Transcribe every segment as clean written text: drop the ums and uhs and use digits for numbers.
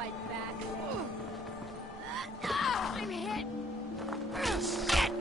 my back. I'm hit. Shit!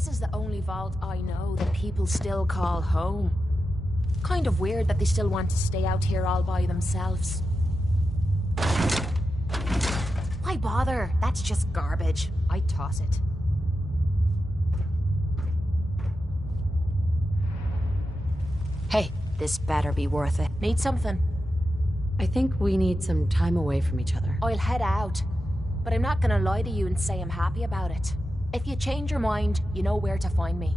This is the only vault I know that people still call home. Kind of weird that they still want to stay out here all by themselves. Why bother? That's just garbage. I'd toss it. Hey, this better be worth it. Need something? I think we need some time away from each other. I'll head out. But I'm not gonna lie to you and say I'm happy about it. If you change your mind, you know where to find me.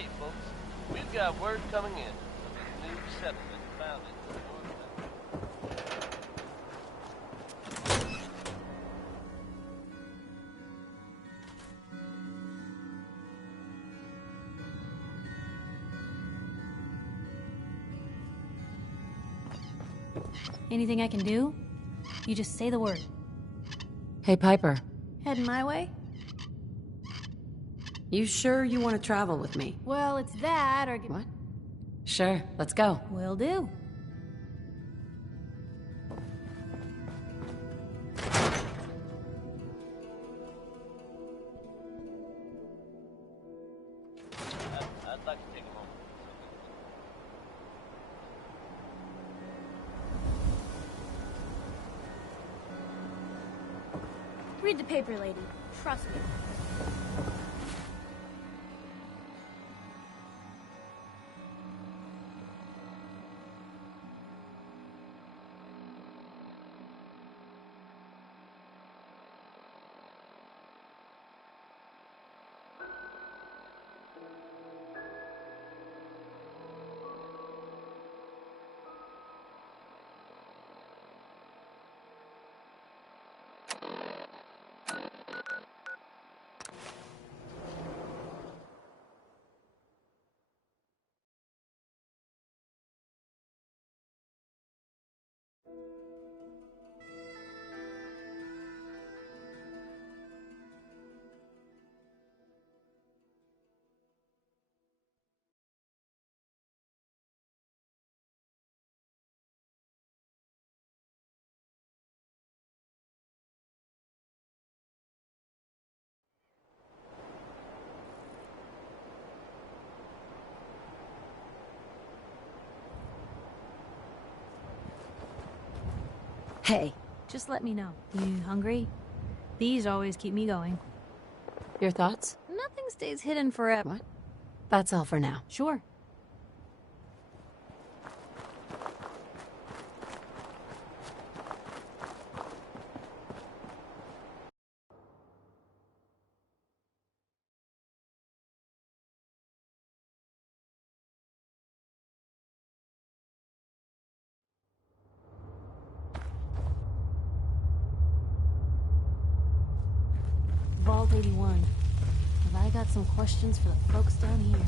Hey, folks, we've got word coming in of a new settlement founded in North. Anything I can do? You just say the word. Hey, Piper. Heading my way? You sure you want to travel with me? Well, it's that or... What? Sure, let's go. Will do. I'd like to take a moment. Read the paper, lady. Trust me. Hey, Just let me know. You hungry? These always keep me going. your thoughts? Nothing stays hidden forever. What? That's all for now. Sure. Vault 81. Have I got some questions for the folks down here?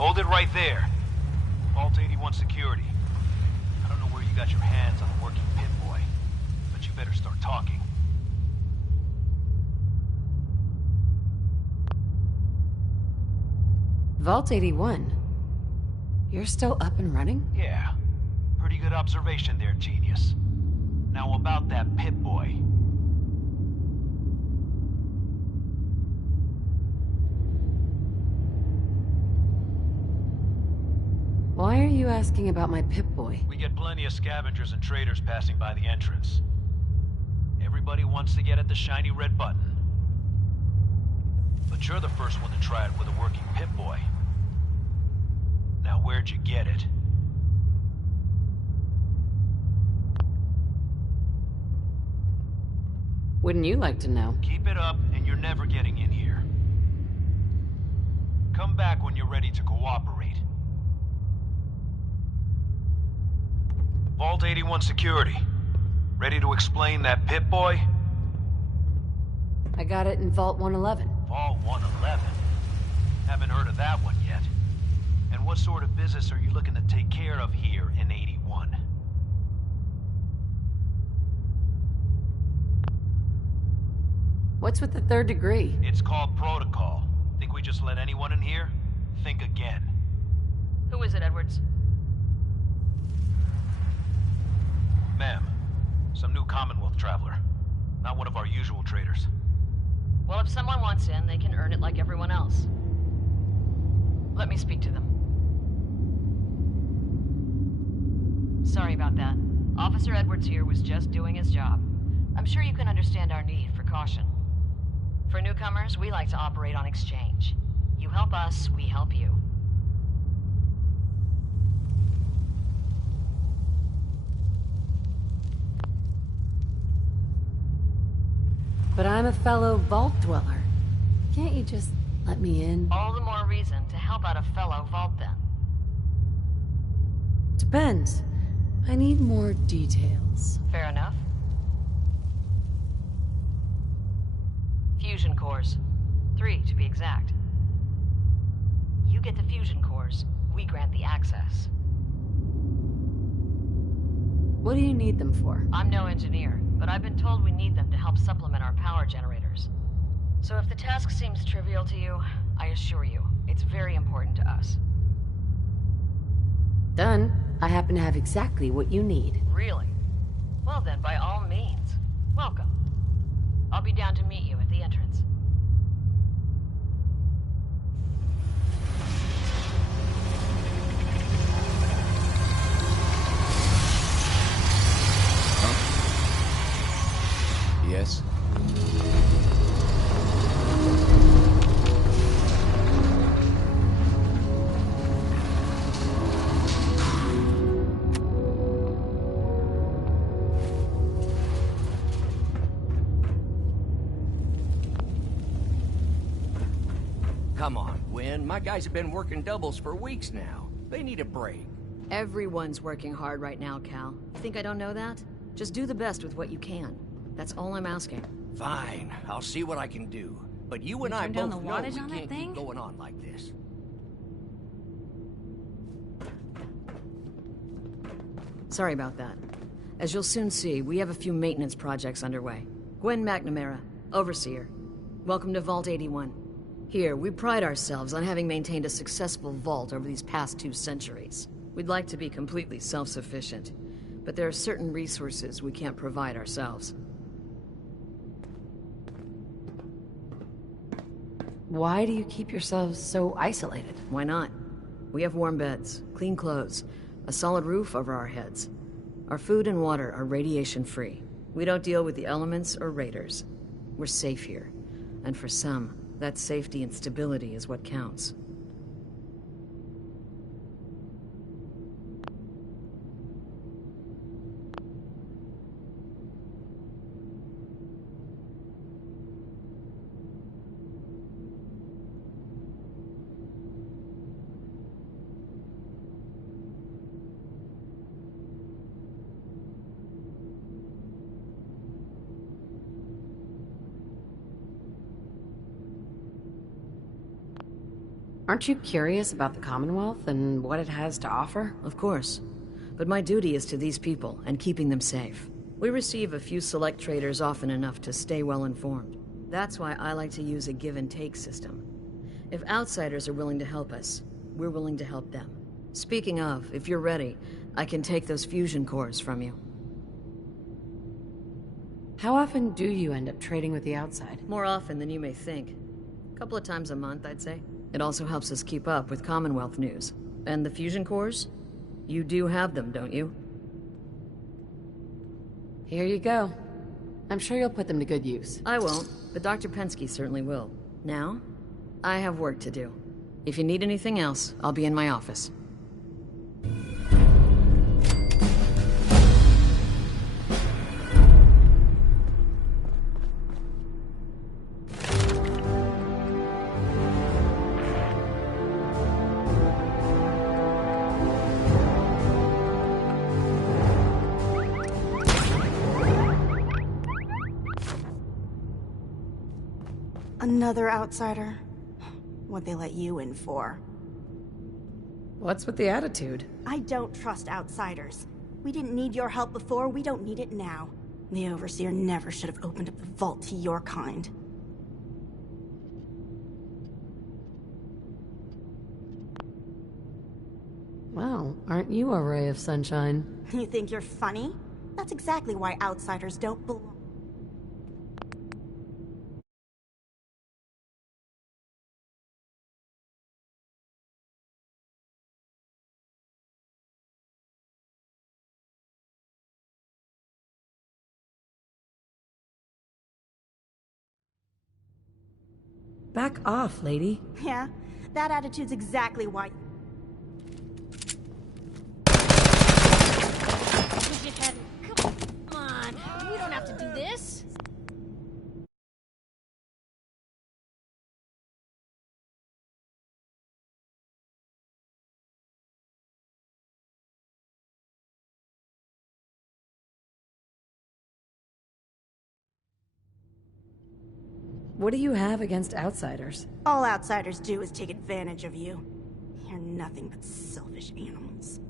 Hold it right there. Vault 81 security. I don't know where you got your hands on a working pit boy, but you better start talking. Vault 81? You're still up and running? Yeah. Pretty good observation there, genius. Now about that pit boy. Why are you asking about my Pip-Boy? We get plenty of scavengers and traders passing by the entrance. Everybody wants to get at the shiny red button. But you're the first one to try it with a working pit boy. Now where'd you get it? Wouldn't you like to know? Keep it up and you're never getting in here. Come back when you're ready to cooperate. Vault 81 security. Ready to explain that pit boy? I got it in Vault 111. Vault 111? Haven't heard of that one yet. And what sort of business are you looking to take care of here in 81? What's with the third degree? It's called protocol. Think we just let anyone in here? Think again. Who is it, Edwards? Ma'am, some new Commonwealth traveler. Not one of our usual traders. Well, if someone wants in, they can earn it like everyone else. Let me speak to them. Sorry about that. Officer Edwards here was just doing his job. I'm sure you can understand our need for caution. For newcomers, we like to operate on exchange. You help us, we help you. But I'm a fellow vault dweller. Can't you just let me in? All the more reason to help out a fellow vault then. Depends. I need more details. Fair enough. Fusion cores. 3, to be exact. You get the fusion cores, we grant the access. What do you need them for? I'm no engineer, but I've been told we need them to help supplement our power generators. So if the task seems trivial to you, I assure you, it's very important to us. Done. I happen to have exactly what you need. Really? Well then, by all means, welcome. I'll be down to meet you at the entrance. Yes? Come on, Gwen. My guys have been working doubles for weeks now. They need a break. Everyone's working hard right now, Cal. You think I don't know that? Just do the best with what you can. That's all I'm asking. Fine, I'll see what I can do. But you and I turn down both the know wattage we on that can't thing? keep going on like this. Sorry about that. As you'll soon see, we have a few maintenance projects underway. Gwen McNamara, Overseer. Welcome to Vault 81. Here, we pride ourselves on having maintained a successful vault over these past 2 centuries. We'd like to be completely self-sufficient, but there are certain resources we can't provide ourselves. Why do you keep yourselves so isolated? Why not? We have warm beds, clean clothes, a solid roof over our heads. Our food and water are radiation-free. We don't deal with the elements or raiders. We're safe here. And for some, that safety and stability is what counts. Aren't you curious about the Commonwealth and what it has to offer? Of course. But my duty is to these people and keeping them safe. We receive a few select traders often enough to stay well informed. That's why I like to use a give-and-take system. If outsiders are willing to help us, we're willing to help them. Speaking of, if you're ready, I can take those fusion cores from you. How often do you end up trading with the outside? More often than you may think. A couple of times a month, I'd say. It also helps us keep up with Commonwealth news. And the fusion cores? You do have them, don't you? Here you go. I'm sure you'll put them to good use. I won't, but Dr. Pensky certainly will. Now, I have work to do. If you need anything else, I'll be in my office. Another outsider? What'd they let you in for? What's with the attitude? I don't trust outsiders. We didn't need your help before, we don't need it now. The Overseer never should have opened up the vault to your kind. Well, aren't you a ray of sunshine? You think you're funny? That's exactly why outsiders don't belong. Back off, lady. Yeah, that attitude's exactly why. Wish you hadn't. Come on. We don't have to do this. What do you have against outsiders? All outsiders do is take advantage of you. You're nothing but selfish animals.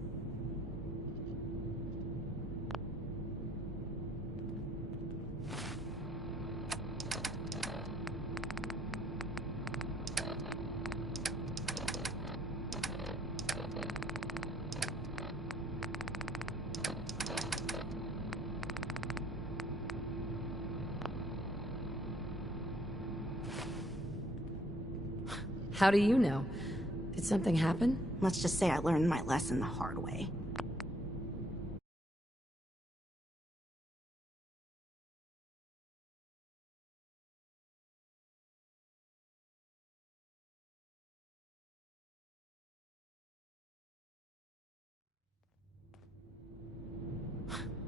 How do you know? Did something happen? Let's just say I learned my lesson the hard way.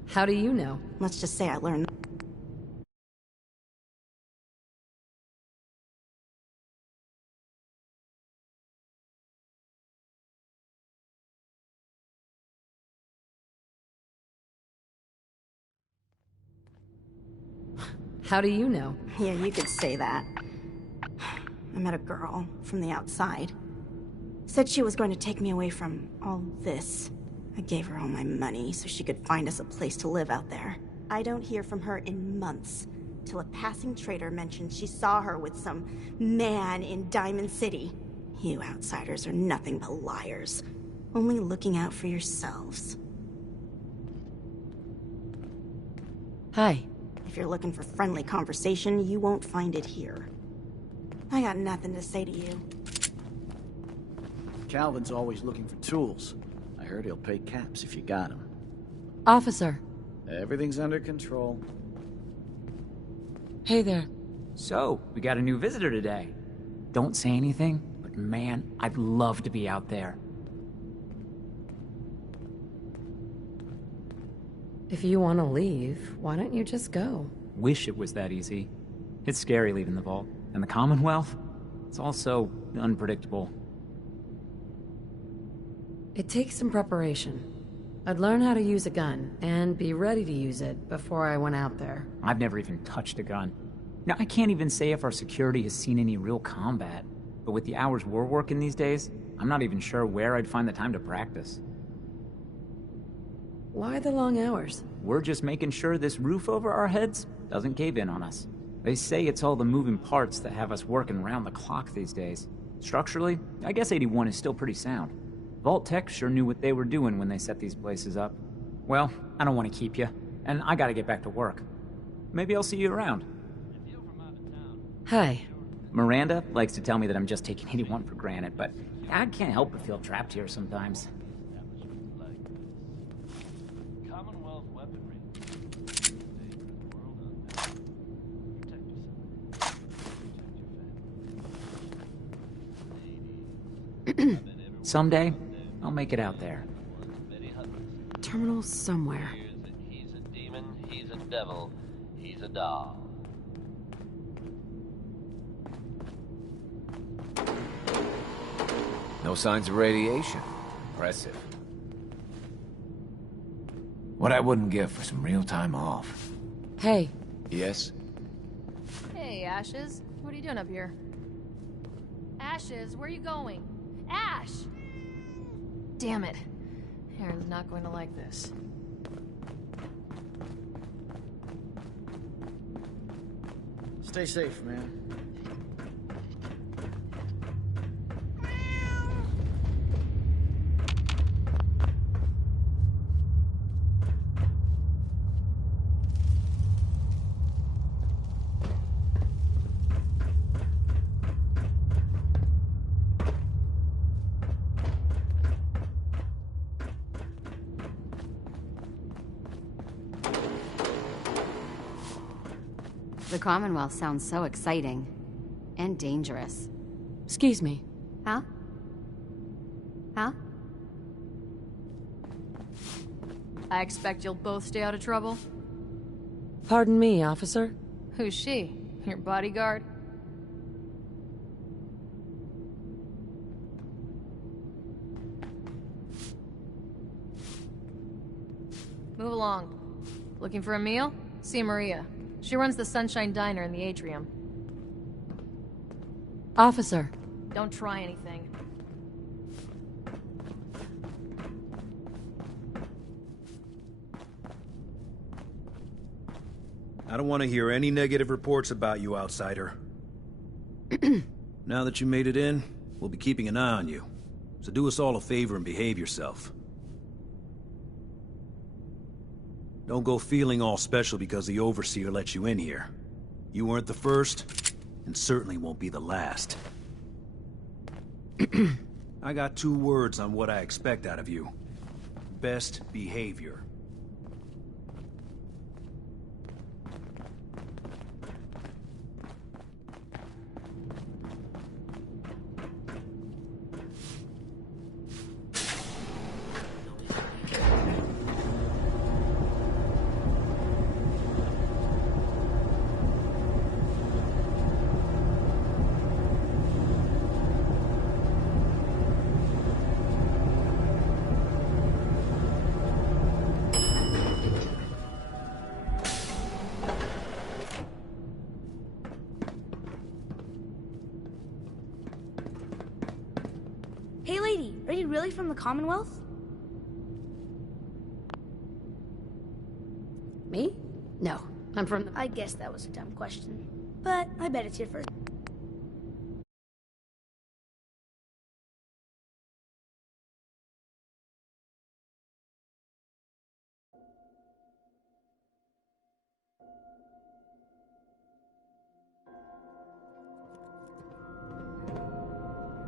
How do you know? Let's just say I learned... How do you know? Yeah, you could say that. I met a girl from the outside. Said she was going to take me away from all this. I gave her all my money so she could find us a place to live out there. I don't hear from her in months, till a passing trader mentioned she saw her with some man in Diamond City. You outsiders are nothing but liars, only looking out for yourselves. Hi. If you're looking for friendly conversation, you won't find it here. I got nothing to say to you. Calvin's always looking for tools. I heard he'll pay caps if you got them. Officer. Everything's under control. Hey there. So, we got a new visitor today. Don't say anything, but man, I'd love to be out there. If you want to leave, why don't you just go? Wish it was that easy. It's scary leaving the vault. And the Commonwealth? It's also unpredictable. It takes some preparation. I'd learn how to use a gun, and be ready to use it before I went out there. I've never even touched a gun. Now, I can't even say if our security has seen any real combat. But with the hours we're working these days, I'm not even sure where I'd find the time to practice. Why the long hours? We're just making sure this roof over our heads doesn't cave in on us. They say it's all the moving parts that have us working round the clock these days. Structurally, I guess 81 is still pretty sound. Vault Tech sure knew what they were doing when they set these places up. Well, I don't want to keep you, and I gotta get back to work. Maybe I'll see you around. Hi. Miranda likes to tell me that I'm just taking 81 for granted, but I can't help but feel trapped here sometimes. Commonwealth weaponry. Someday, I'll make it out there. Terminal somewhere. He's a demon, he's a devil, he's a doll. No signs of radiation. Impressive. What I wouldn't give for some real time off. Hey. Yes? Hey, Ashes. What are you doing up here? Ashes, where are you going? Ash! Damn it. Aaron's not going to like this. Stay safe, man. The Commonwealth sounds so exciting. And dangerous. Excuse me. Huh? Huh? I expect you'll both stay out of trouble? Pardon me, officer. Who's she? Your bodyguard? Move along. Looking for a meal? See Maria. She runs the Sunshine Diner in the atrium. Officer. Don't try anything. I don't want to hear any negative reports about you, outsider. Now that you made it in, we'll be keeping an eye on you. So do us all a favor and behave yourself. Don't go feeling all special because the Overseer let you in here. You weren't the first, and certainly won't be the last. I got 2 words on what I expect out of you. Best behavior. Hey lady, are you really from the Commonwealth? Me? No, I'm from the... I guess that was a dumb question. But I bet it's your first.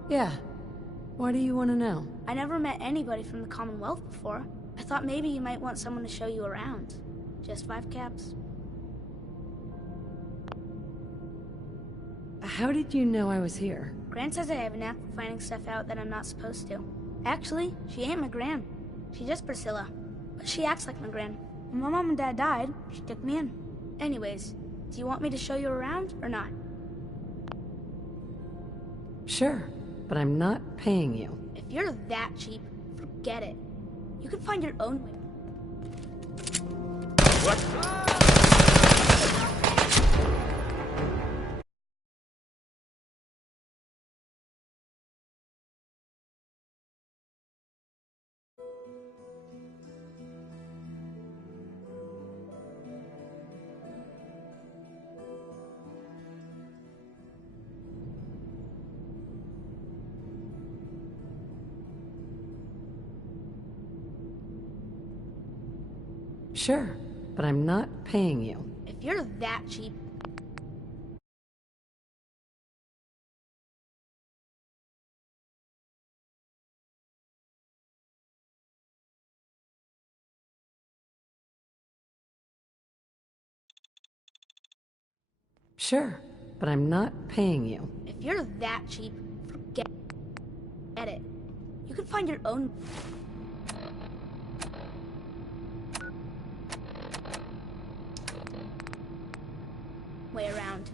Yeah. What do you want to know? I never met anybody from the Commonwealth before. I thought maybe you might want someone to show you around. Just 5 caps. How did you know I was here? Gran says I have a knack for finding stuff out that I'm not supposed to. Actually, she ain't my Gran. She's just Priscilla. But she acts like my Gran. When my mom and dad died, she took me in. Anyways, do you want me to show you around or not? Sure, but I'm not paying you. If you're that cheap, forget it. You can find your own way. What? Sure, but I'm not paying you. If you're that cheap... Sure, but I'm not paying you. If you're that cheap, forget it. You can find your own... way around.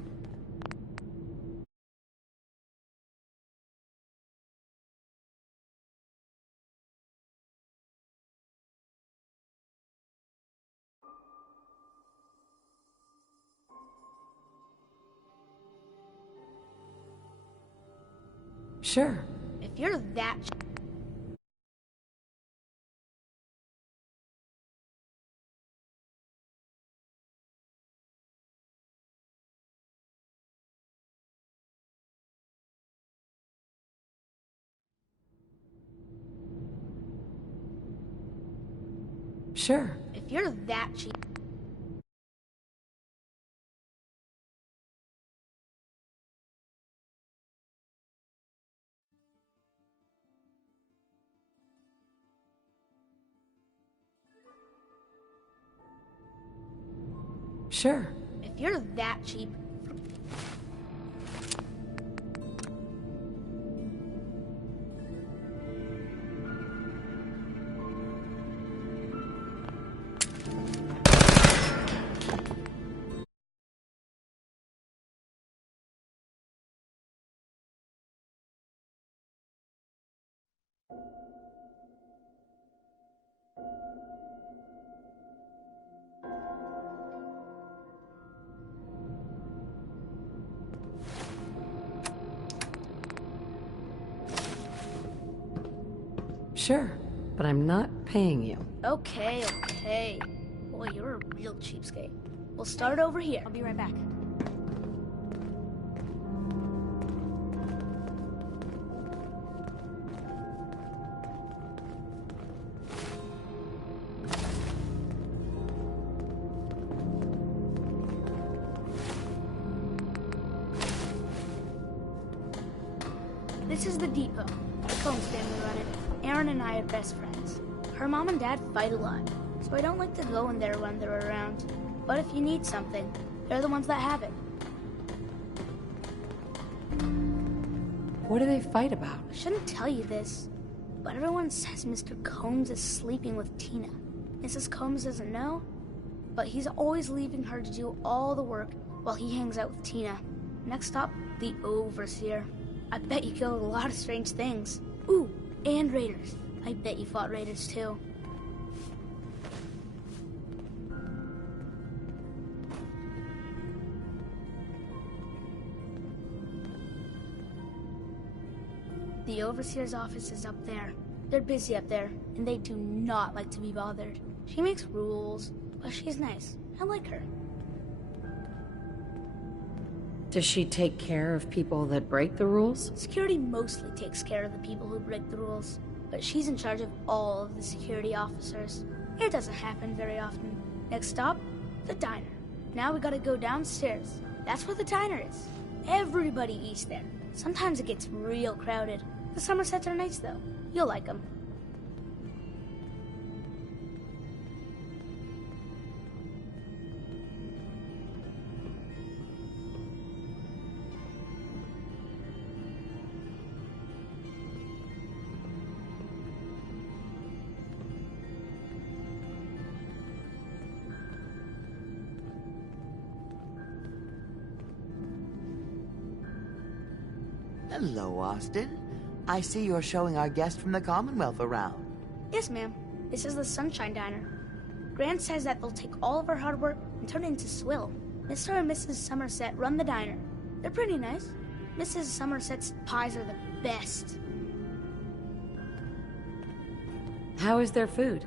Sure. If you're that... Sure. If you're that cheap... Sure. If you're that cheap. Sure, but I'm not paying you. Okay, okay. Boy, you're a real cheapskate. We'll start over here. I'll be right back. This is the depot. The Combs family run it. Aaron and I are best friends. Her mom and dad fight a lot, so I don't like to go in there when they're around. But if you need something, they're the ones that have it. What do they fight about? I shouldn't tell you this, but everyone says Mr. Combs is sleeping with Tina. Mrs. Combs doesn't know, but he's always leaving her to do all the work while he hangs out with Tina. Next stop, the Overseer. I bet you killed a lot of strange things. Ooh, and raiders. I bet you fought raiders too. The Overseer's office is up there. They're busy up there, and they do not like to be bothered. She makes rules, but she's nice. I like her. Does she take care of people that break the rules? Security mostly takes care of the people who break the rules, but she's in charge of all of the security officers. It doesn't happen very often. Next stop, the diner. Now we gotta go downstairs. That's where the diner is. Everybody eats there. Sometimes it gets real crowded. The Somersets are nice though. You'll like them. Hello, Austin. I see you're showing our guest from the Commonwealth around. Yes, ma'am. This is the Sunshine Diner. Grant says that they'll take all of our hard work and turn it into swill. Mr. and Mrs. Somerset run the diner. They're pretty nice. Mrs. Somerset's pies are the best. How is their food?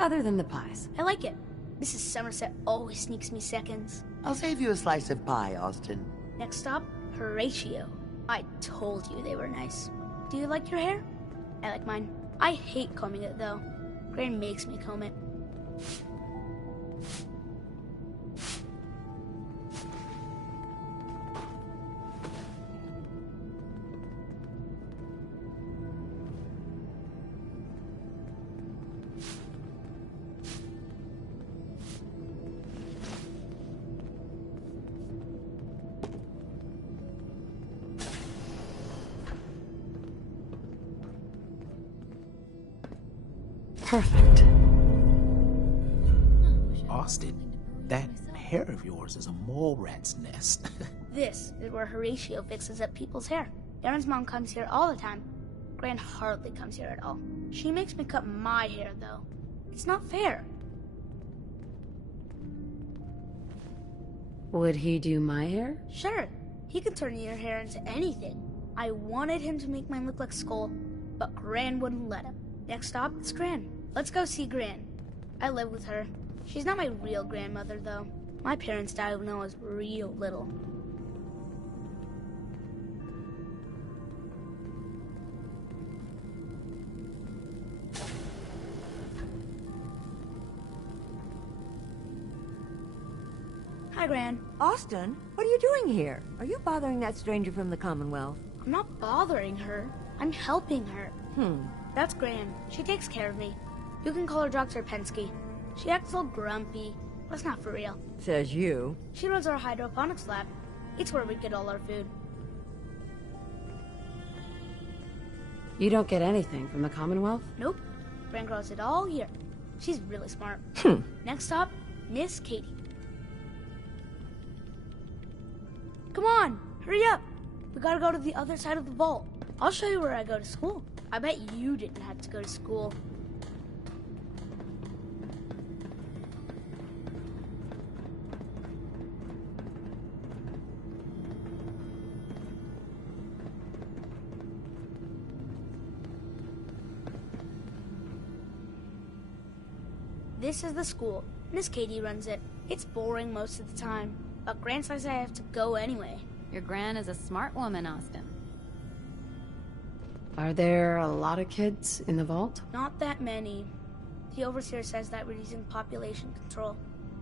Other than the pies. I like it. Mrs. Somerset always sneaks me seconds. I'll save you a slice of pie, Austin. Next stop, Horatio. I told you they were nice. Do you like your hair? I like mine. I hate combing it, though. Gran makes me comb it. Perfect. Austin, that hair of yours is a mole rat's nest. This is where Horatio fixes up people's hair. Aaron's mom comes here all the time. Gran hardly comes here at all. She makes me cut my hair, though. It's not fair. Would he do my hair? Sure. He can turn your hair into anything. I wanted him to make mine look like Skull, but Gran wouldn't let him. Next stop, it's Gran. Let's go see Gran. I live with her. She's not my real grandmother, though. My parents died when I was real little. Hi, Gran. Austin, what are you doing here? Are you bothering that stranger from the Commonwealth? I'm not bothering her. I'm helping her. That's Gran. She takes care of me. You can call her Dr. Pensky. She acts all grumpy, That's not for real. Says you. She runs our hydroponics lab. It's where we get all our food. You don't get anything from the Commonwealth? Nope. Gran grows it all here. She's really smart. Next stop, Miss Katie. Come on, hurry up. We gotta go to the other side of the vault. I'll show you where I go to school. I bet you didn't have to go to school. This is the school. Miss Katie runs it. It's boring most of the time, but Gran says I have to go anyway. Your Gran is a smart woman, Austin. Are there a lot of kids in the vault? Not that many. The overseer says that we're using population control,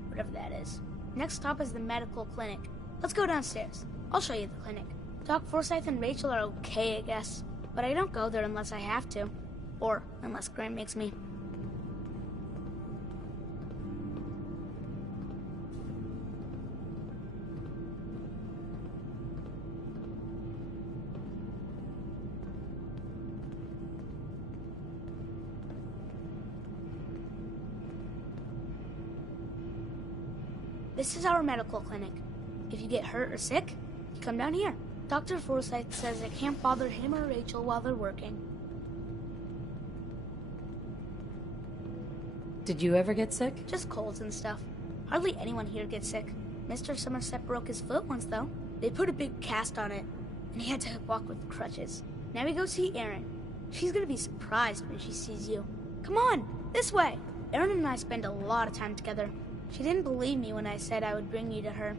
whatever that is. Next stop is the medical clinic. Let's go downstairs. I'll show you the clinic. Doc Forsyth and Rachel are okay, I guess, but I don't go there unless I have to, or unless Gran makes me. This is our medical clinic. If you get hurt or sick, you come down here. Dr. Forsyth says I can't bother him or Rachel while they're working. Did you ever get sick? Just colds and stuff. Hardly anyone here gets sick. Mr. Somerset broke his foot once, though. They put a big cast on it, and he had to walk with crutches. Now we go see Erin. She's gonna be surprised when she sees you. Come on, this way. Erin and I spend a lot of time together. She didn't believe me when I said I would bring you to her.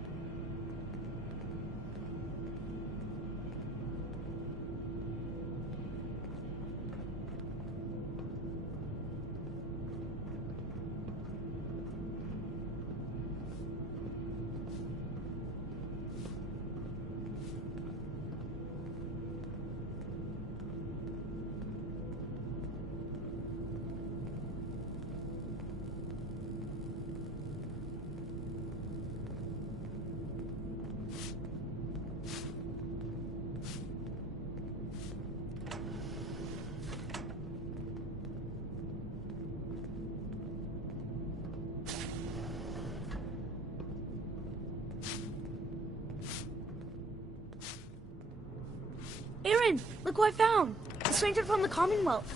Erin, look who I found! A stranger from the Commonwealth.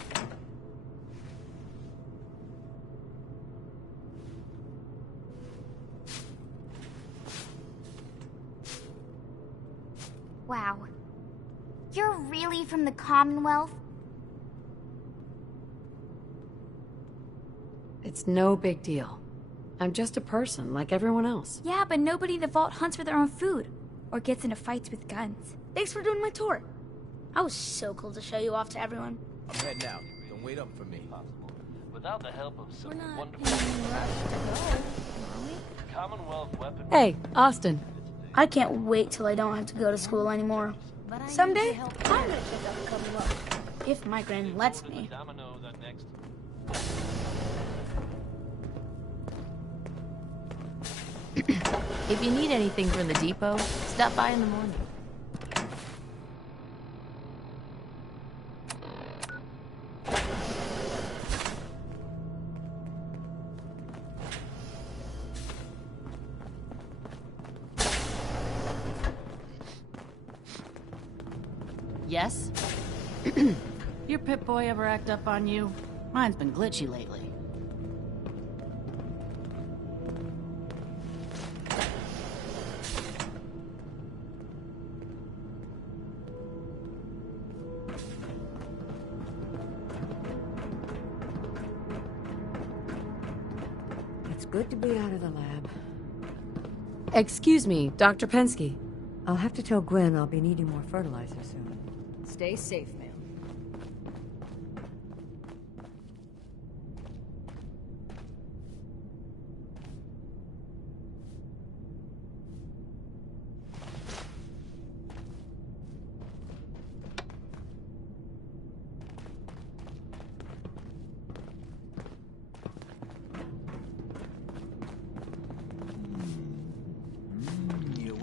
Wow. You're really from the Commonwealth? It's no big deal. I'm just a person, like everyone else. Yeah, but nobody in the vault hunts for their own food, or gets into fights with guns. Thanks for doing my tour. I was so cool to show you off to everyone. I'm heading out. Don't wait up for me. Without the help of some wonderful Commonwealth weapon. Hey, Austin. I can't wait till I don't have to go to school anymore. Someday, I'm gonna check out the Commonwealth. If my Gran lets me. If you need anything from the depot, stop by in the morning. Yes? Your Pip-Boy ever act up on you? Mine's been glitchy lately. It's good to be out of the lab. Excuse me, Dr. Pensky. I'll have to tell Gwen I'll be needing more fertilizer soon. Stay safe, ma'am.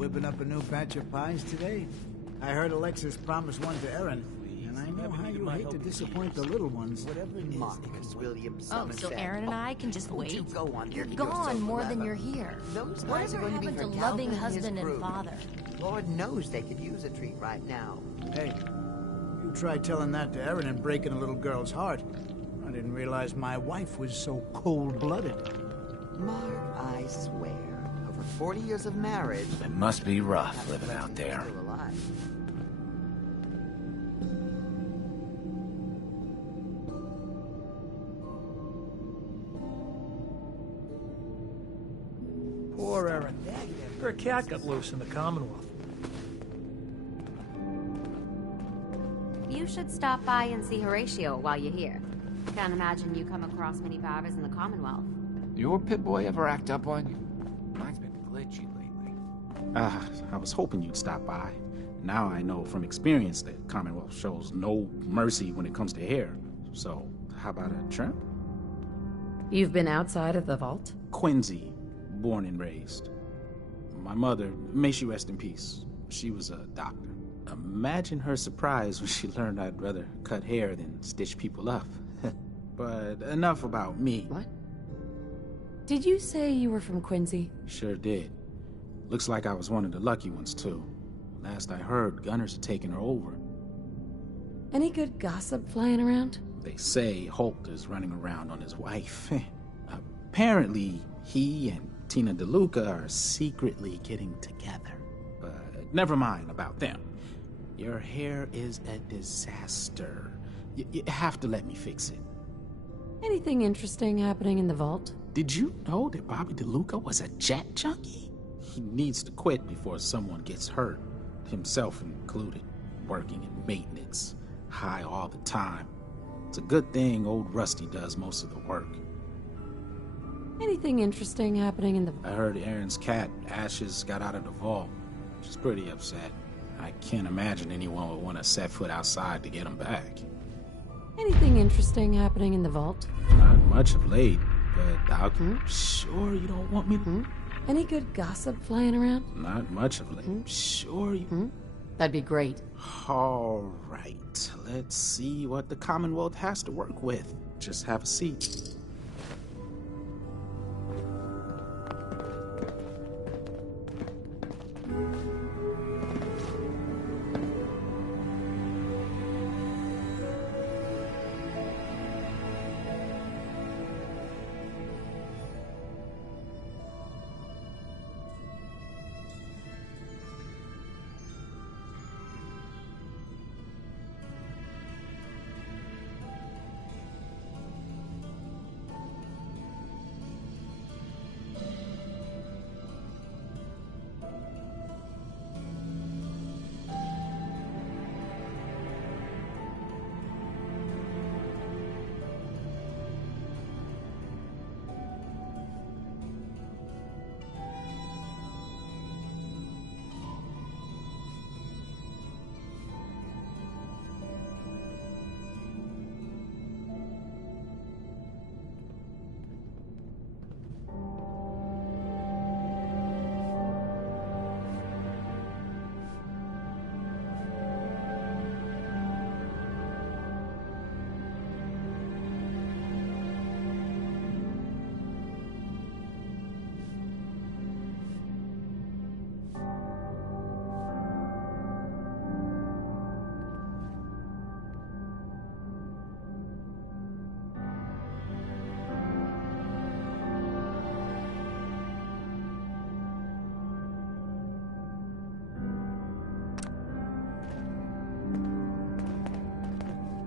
whipping up a new batch of pies today? I heard Alexis promised one to Erin, and I know how you hate to disappoint the little ones. Marcus Williams. Oh, so Aaron and I can just wait? You're so gone more than clever. you're here. Those Whatever guys are going to be happened for to Calvin loving and his husband and crew. father? Lord knows they could use a treat right now. Hey, you tried telling that to Erin and breaking a little girl's heart. I didn't realize my wife was so cold-blooded. Mark, I swear, over 40 years of marriage... It must be rough living out there. Still alive. Poor Erin. Her cat got loose in the Commonwealth. You should stop by and see Horatio while you're here. Can't imagine you come across many barbers in the Commonwealth. Your Pip-Boy ever act up on you? Mine's been glitchy lately. I was hoping you'd stop by. Now I know from experience that Commonwealth shows no mercy when it comes to hair. So, how about a trim? You've been outside of the vault? Quincy, born and raised. My mother, may she rest in peace, she was a doctor. Imagine her surprise when she learned I'd rather cut hair than stitch people up. But enough about me. What? Did you say you were from Quincy? Sure did. Looks like I was one of the lucky ones, too. Last I heard, Gunners had taken her over. Any good gossip flying around? They say Holt is running around on his wife. Apparently, he and Tina DeLuca are secretly getting together. But never mind about them. Your hair is a disaster. You have to let me fix it. Anything interesting happening in the vault? Did you know that Bobby DeLuca was a jet junkie? He needs to quit before someone gets hurt, himself included, working in maintenance, high all the time. It's a good thing old Rusty does most of the work. Anything interesting happening in the... I heard Aaron's cat, Ashes, got out of the vault. She's pretty upset. I can't imagine anyone would want to set foot outside to get him back. Anything interesting happening in the vault? Not much of late, but I'm sure you don't want me to... Any good gossip flying around? Not much of late. Sure you... That'd be great. All right, let's see what the Commonwealth has to work with. Just have a seat.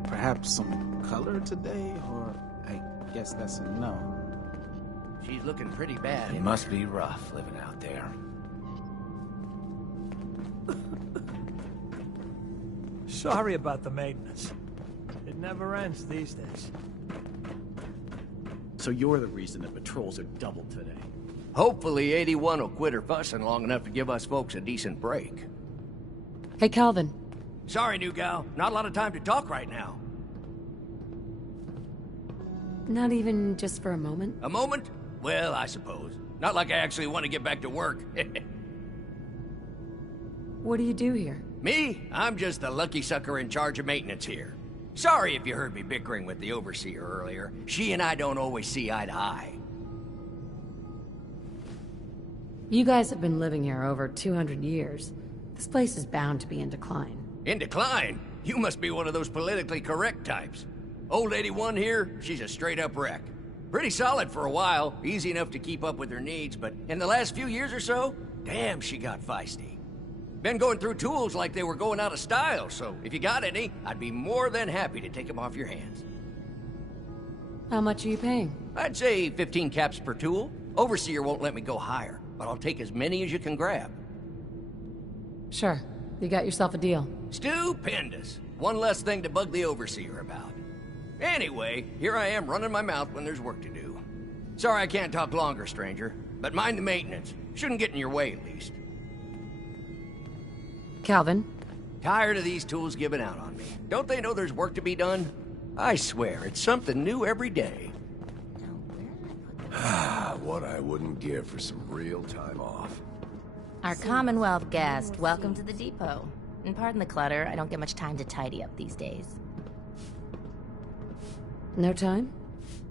Perhaps some color today, or I guess that's a no. She's looking pretty bad. It must be rough living out there. Sorry about the maintenance. It never ends these days. So you're the reason the patrols are doubled today. Hopefully 81 will quit her fussing long enough to give us folks a decent break. Hey, Calvin. Sorry, new gal. Not a lot of time to talk right now. Not even just for a moment? A moment? Well, I suppose. Not like I actually want to get back to work. What do you do here? Me? I'm just the lucky sucker in charge of maintenance here. Sorry if you heard me bickering with the overseer earlier. She and I don't always see eye to eye. You guys have been living here over 200 years. This place is bound to be in decline. In decline? You must be one of those politically correct types. Old 81 here, she's a straight-up wreck. Pretty solid for a while, easy enough to keep up with her needs, but in the last few years or so, damn, she got feisty. Been going through tools like they were going out of style, so if you got any, I'd be more than happy to take them off your hands. How much are you paying? I'd say 15 caps per tool. Overseer won't let me go higher, but I'll take as many as you can grab. Sure. You got yourself a deal. Stupendous. One less thing to bug the Overseer about. Anyway, here I am running my mouth when there's work to do. Sorry I can't talk longer, stranger, but mind the maintenance. Shouldn't get in your way, at least. Calvin? Tired of these tools giving out on me. Don't they know there's work to be done? I swear, it's something new every day. What I wouldn't give for some real time off. Our Commonwealth guest, welcome to the depot. And pardon the clutter, I don't get much time to tidy up these days. No time?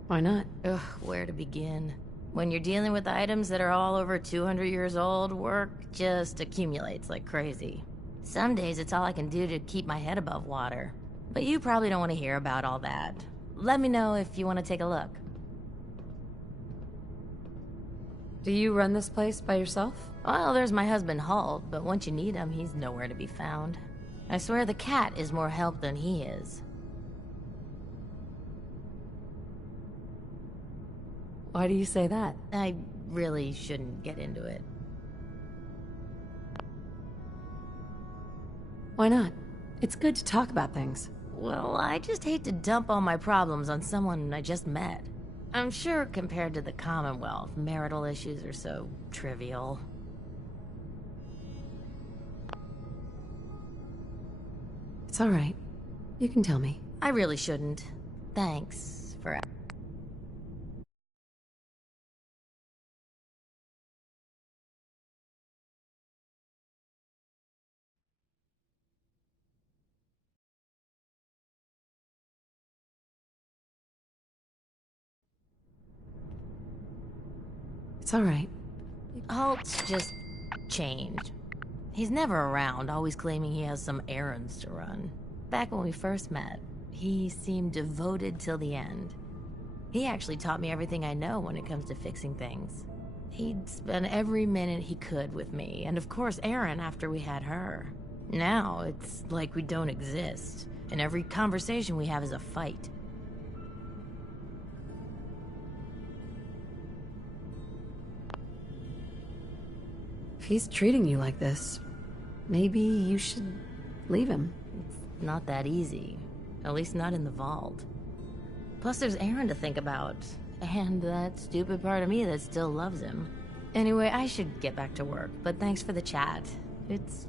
Why not? Ugh, where to begin? When you're dealing with items that are all over 200 years old, work just accumulates like crazy. Some days it's all I can do to keep my head above water. But you probably don't want to hear about all that. Let me know if you want to take a look. Do you run this place by yourself? Well, there's my husband Holt, but once you need him, he's nowhere to be found. I swear the cat is more help than he is. Why do you say that? I really shouldn't get into it. Why not? It's good to talk about things. Well, I just hate to dump all my problems on someone I just met. I'm sure compared to the Commonwealth, marital issues are so trivial. It's all right. You can tell me. I really shouldn't. Thanks for... It's all right. Holt's just changed. He's never around, always claiming he has some errands to run. Back when we first met, he seemed devoted till the end. He actually taught me everything I know when it comes to fixing things. He'd spend every minute he could with me, and of course Erin after we had her. Now, it's like we don't exist, and every conversation we have is a fight. If he's treating you like this, maybe you should leave him. It's not that easy. At least not in the vault. Plus there's Erin to think about. And that stupid part of me that still loves him. Anyway, I should get back to work, but thanks for the chat. It's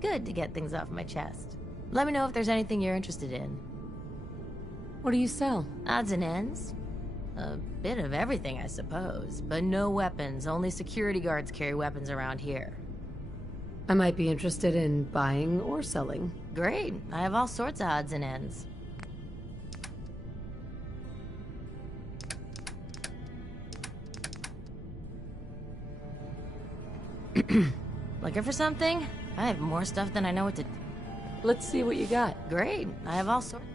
good to get things off my chest. Let me know if there's anything you're interested in. What do you sell? Odds and ends. A bit of everything, I suppose. But no weapons. Only security guards carry weapons around here. I might be interested in buying or selling. Great. I have all sorts of odds and ends. Looking for something? I have more stuff than I know what to... Let's see what you got. Great. I have all sorts...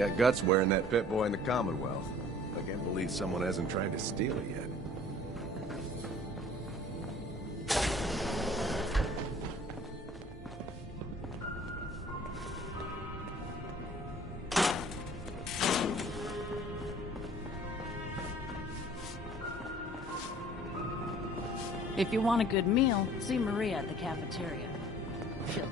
Got guts wearing that Pip-Boy in the Commonwealth. I can't believe someone hasn't tried to steal it yet. If you want a good meal, see Maria at the cafeteria. She'll...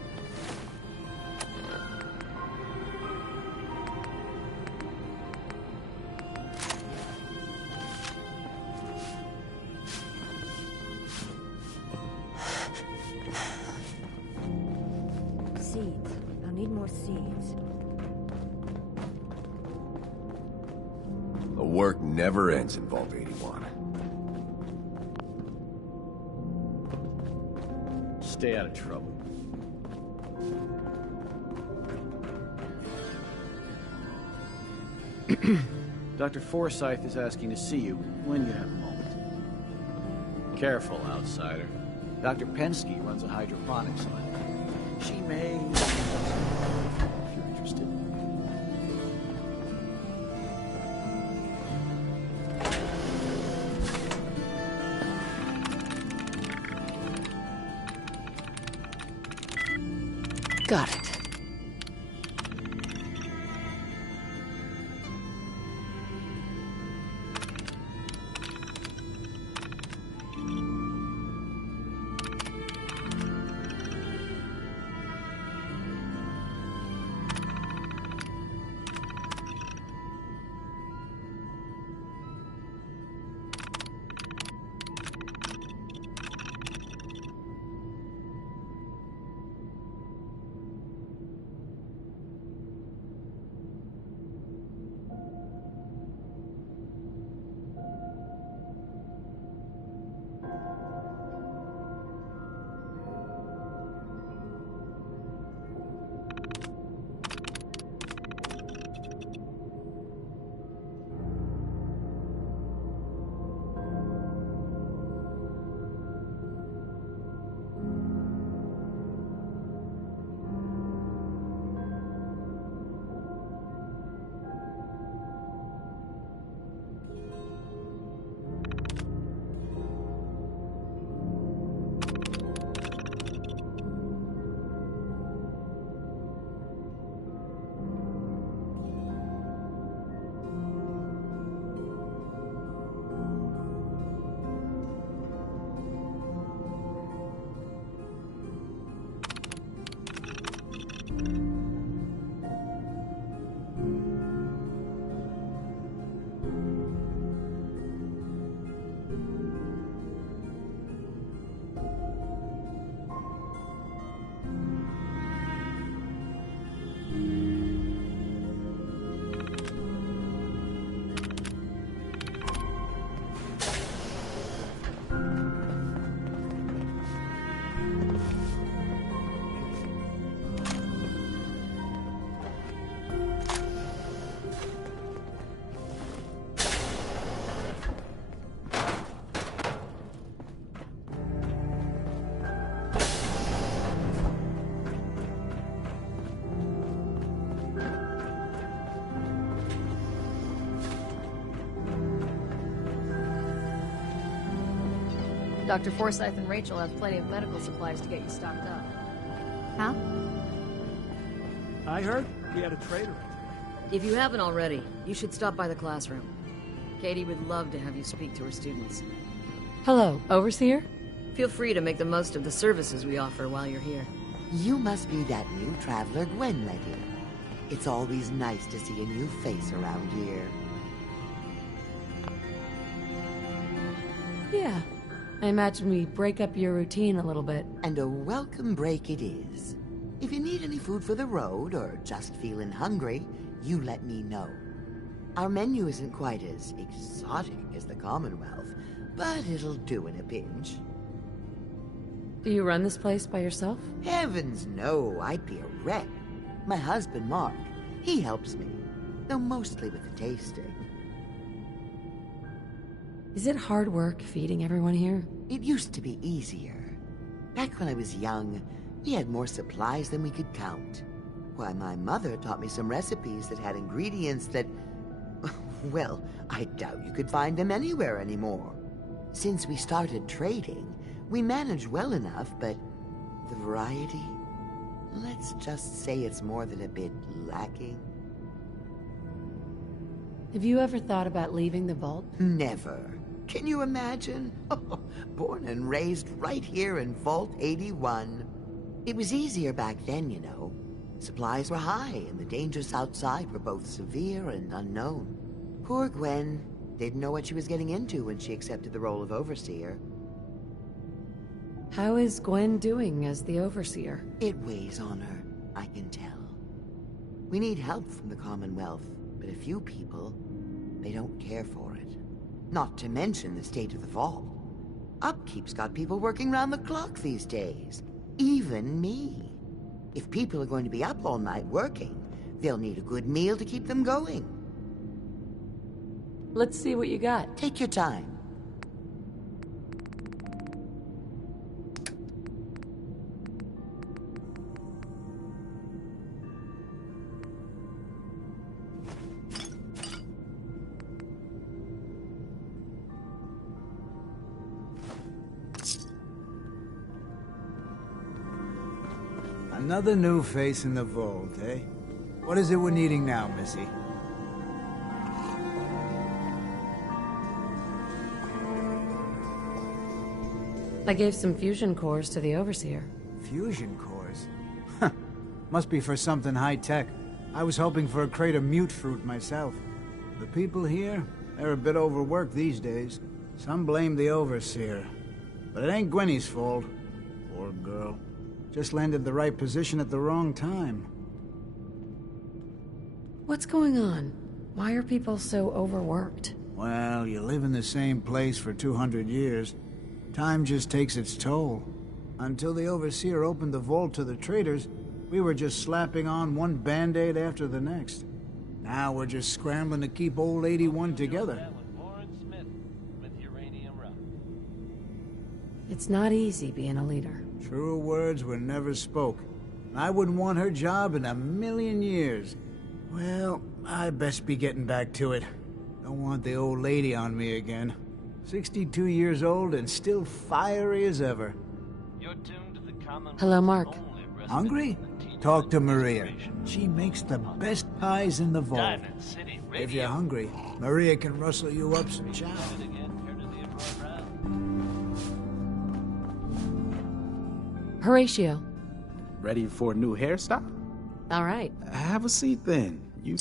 Seeds. I'll need more seeds. The work never ends in Vault 81. Stay out of trouble. Dr. Forsyth is asking to see you when you have a moment. Careful, outsider. Dr. Pensky runs a hydroponics lab. She may... if you're interested. Got it. Dr. Forsyth and Rachel have plenty of medical supplies to get you stocked up. Huh? I heard we had a trader. If you haven't already, you should stop by the classroom. Katie would love to have you speak to her students. Hello, Overseer? Feel free to make the most of the services we offer while you're here. You must be that new traveler Gwen let in. It's always nice to see a new face around here. Yeah. I imagine we break up your routine a little bit. And a welcome break it is. If you need any food for the road, or just feeling hungry, you let me know. Our menu isn't quite as exotic as the Commonwealth, but it'll do in a pinch. Do you run this place by yourself? Heavens no, I'd be a wreck. My husband, Mark, he helps me, though mostly with the tasting. Is it hard work feeding everyone here? It used to be easier. Back when I was young, we had more supplies than we could count. Why, my mother taught me some recipes that had ingredients that... Well, I doubt you could find them anywhere anymore. Since we started trading, we managed well enough, but the variety... Let's just say it's more than a bit lacking. Have you ever thought about leaving the vault? Never. Can you imagine? Born and raised right here in Vault 81. It was easier back then, you know. Supplies were high, and the dangers outside were both severe and unknown. Poor Gwen didn't know what she was getting into when she accepted the role of Overseer. How is Gwen doing as the Overseer? It weighs on her, I can tell. We need help from the Commonwealth, but a few people, they don't care for it. Not to mention the state of the vault. Upkeep's got people working round the clock these days. Even me. If people are going to be up all night working, they'll need a good meal to keep them going. Let's see what you got. Take your time. Another new face in the vault, eh? What is it we're needing now, Missy? I gave some fusion cores to the Overseer. Fusion cores? Huh. Must be for something high-tech. I was hoping for a crate of mute fruit myself. The people here, they're a bit overworked these days. Some blame the Overseer. But it ain't Gwenny's fault. Poor girl. Just landed the right position at the wrong time. What's going on? Why are people so overworked? Well, you live in the same place for 200 years. Time just takes its toll. Until the Overseer opened the vault to the traders, we were just slapping on one band-aid after the next. Now we're just scrambling to keep old 81 together. It's not easy being a leader. Truer words were never spoke. I wouldn't want her job in a million years. Well, I best be getting back to it. Don't want the old lady on me again. 62 years old and still fiery as ever. You're tuned to the Commonwealth. Hello, Mark. Hungry? Talk to Maria. She makes the best pies in the vault. Diamond City Radio. If you're hungry, Maria can rustle you up some chow. Horatio. Ready for a new hairstyle? All right. Have a seat then. You...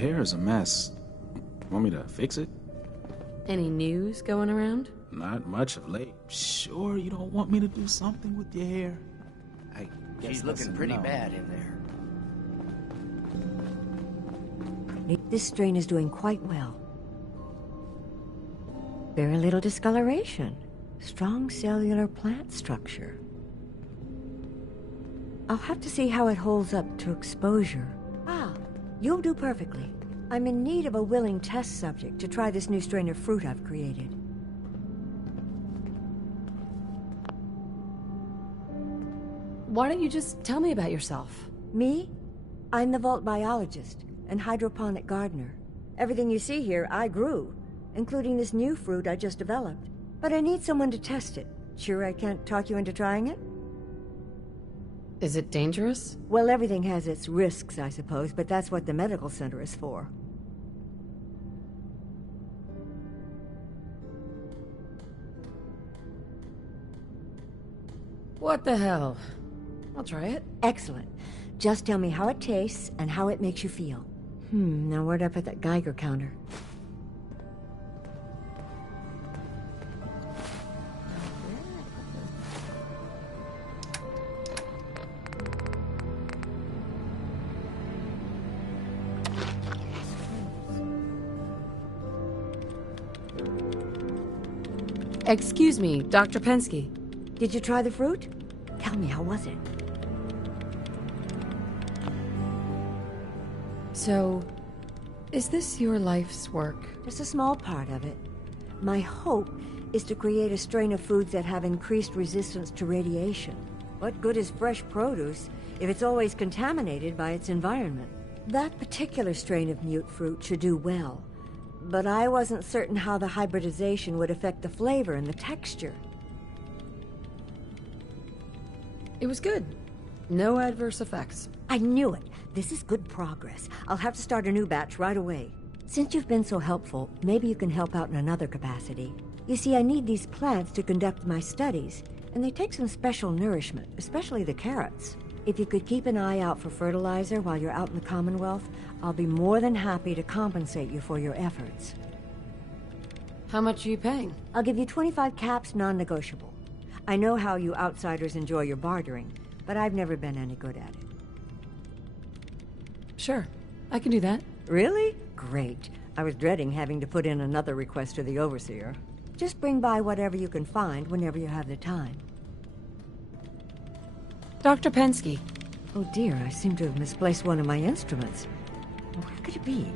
hair is a mess. Want me to fix it? Any news going around? Not much of late. Sure you don't want me to do something with your hair? I guess She's that's looking a pretty no. bad in there. This strain is doing quite well. Very little discoloration. Strong cellular plant structure. I'll have to see how it holds up to exposure. Ah, you'll do perfectly. I'm in need of a willing test subject to try this new strain of fruit I've created. Why don't you just tell me about yourself? Me? I'm the vault biologist and hydroponic gardener. Everything you see here, I grew, including this new fruit I just developed. But I need someone to test it. Sure I can't talk you into trying it? Is it dangerous? Well, everything has its risks, I suppose, but that's what the medical center is for. What the hell? I'll try it. Excellent. Just tell me how it tastes and how it makes you feel. Now where'd I put that Geiger counter? Excuse me, Dr. Pensky. Did you try the fruit? Tell me, how was it? So, is this your life's work? Just a small part of it. My hope is to create a strain of foods that have increased resistance to radiation. What good is fresh produce if it's always contaminated by its environment? That particular strain of mute fruit should do well, but I wasn't certain how the hybridization would affect the flavor and the texture. It was good. No adverse effects. I knew it. This is good progress. I'll have to start a new batch right away. Since you've been so helpful, maybe you can help out in another capacity. You see, I need these plants to conduct my studies, and they take some special nourishment, especially the carrots. If you could keep an eye out for fertilizer while you're out in the Commonwealth, I'll be more than happy to compensate you for your efforts. How much are you paying? I'll give you 25 caps, non-negotiable. I know how you outsiders enjoy your bartering, but I've never been any good at it. Sure, I can do that. Really? Great. I was dreading having to put in another request to the Overseer. Just bring by whatever you can find whenever you have the time. Dr. Pensky. Oh dear, I seem to have misplaced one of my instruments. Where could it be?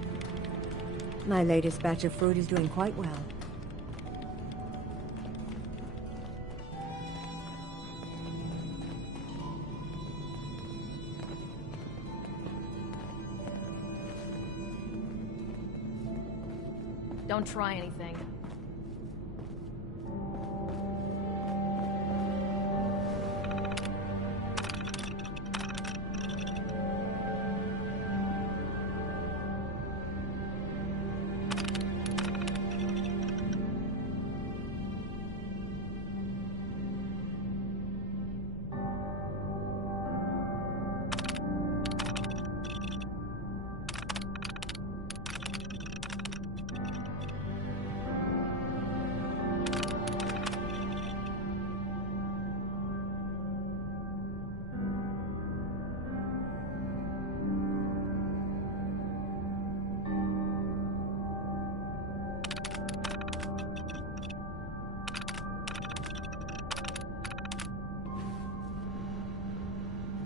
My latest batch of fruit is doing quite well. Don't try anything.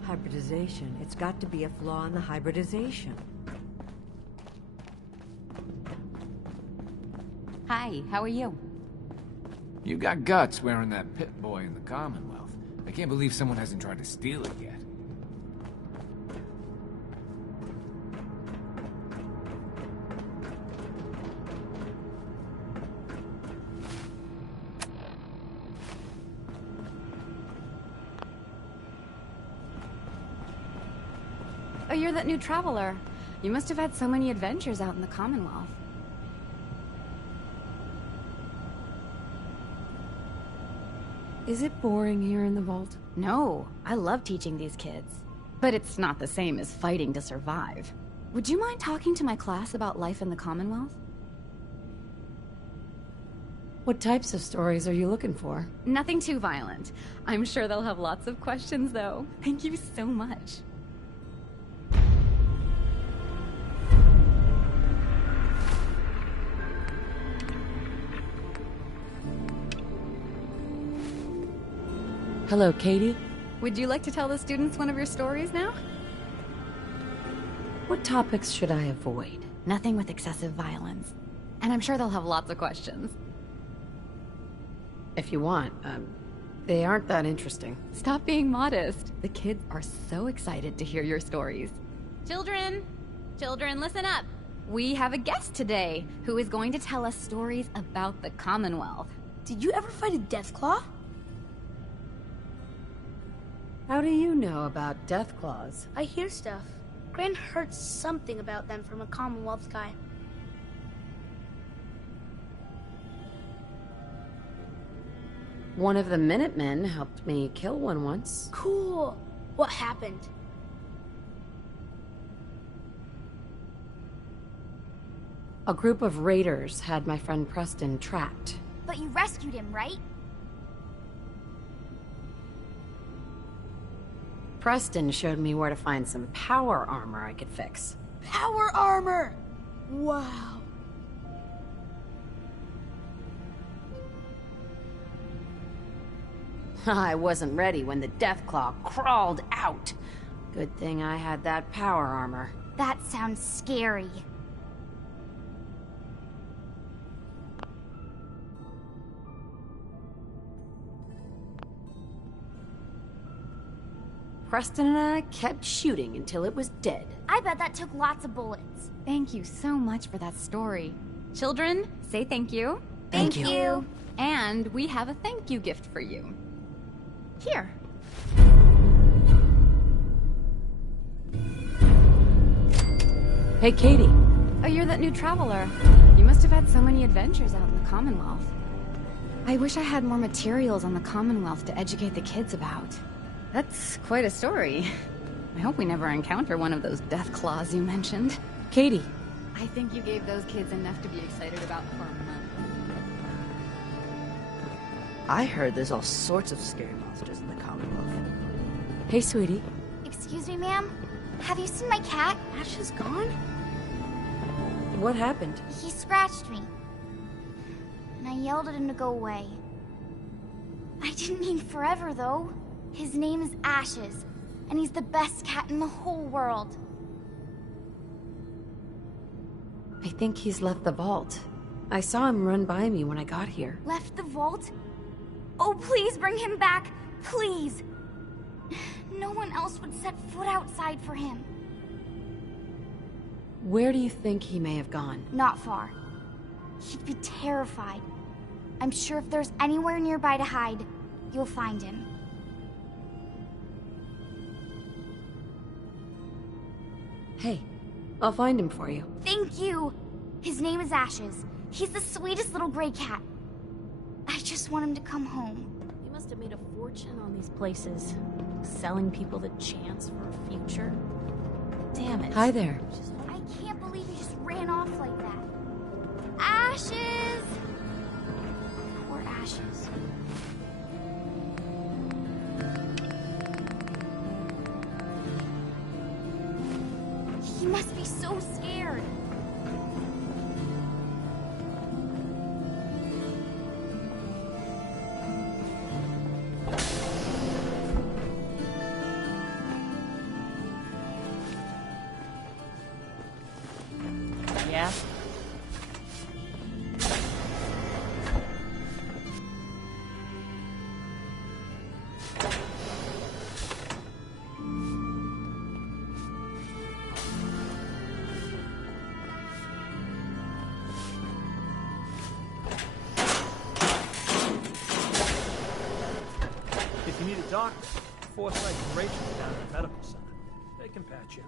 Hybridization. It's got to be a flaw in the hybridization. Hi, how are you? You got guts wearing that Pip-Boy in the Commonwealth. I can't believe someone hasn't tried to steal it yet. Oh, you're that new traveler. You must have had so many adventures out in the Commonwealth. Is it boring here in the vault? No, I love teaching these kids. But it's not the same as fighting to survive. Would you mind talking to my class about life in the Commonwealth? What types of stories are you looking for? Nothing too violent. I'm sure they'll have lots of questions, though. Thank you so much. Hello, Katie. Would you like to tell the students one of your stories now? What topics should I avoid? Nothing with excessive violence. And I'm sure they'll have lots of questions. If you want, they aren't that interesting. Stop being modest. The kids are so excited to hear your stories. Children! Children, listen up! We have a guest today who is going to tell us stories about the Commonwealth. Did you ever fight a Deathclaw? How do you know about Deathclaws? I hear stuff. Gran heard something about them from a Commonwealth guy. One of the Minutemen helped me kill one once. Cool. What happened? A group of raiders had my friend Preston trapped. But you rescued him, right? Preston showed me where to find some power armor I could fix. Power armor! Wow. I wasn't ready when the Deathclaw crawled out. Good thing I had that power armor. That sounds scary. Preston and I kept shooting until it was dead. I bet that took lots of bullets. Thank you so much for that story. Children, say thank you. Thank you. And we have a thank you gift for you. Here. Hey, Katie. Oh, you're that new traveler. You must have had so many adventures out in the Commonwealth. I wish I had more materials on the Commonwealth to educate the kids about. That's quite a story. I hope we never encounter one of those Deathclaws you mentioned. Katie. I think you gave those kids enough to be excited about for a month. I heard there's all sorts of scary monsters in the Commonwealth. Hey, sweetie. Excuse me, ma'am? Have you seen my cat? Ash is gone? What happened? He scratched me. And I yelled at him to go away. I didn't mean forever, though. His name is Ashes, and he's the best cat in the whole world. I think he's left the vault. I saw him run by me when I got here. Left the vault? Oh, please bring him back! Please! No one else would set foot outside for him. Where do you think he may have gone? Not far. He'd be terrified. I'm sure if there's anywhere nearby to hide, you'll find him. Hey, I'll find him for you. Thank you! His name is Ashes. He's the sweetest little gray cat. I just want him to come home. You must have made a fortune on these places. Selling people the chance for a future. Damn it. Hi there. I can't believe he just ran off like that. Ashes! Poor Ashes. He must be so scared. Yeah? If you need a doctor, Forsyth and Rachel are down at the medical center. They can patch you.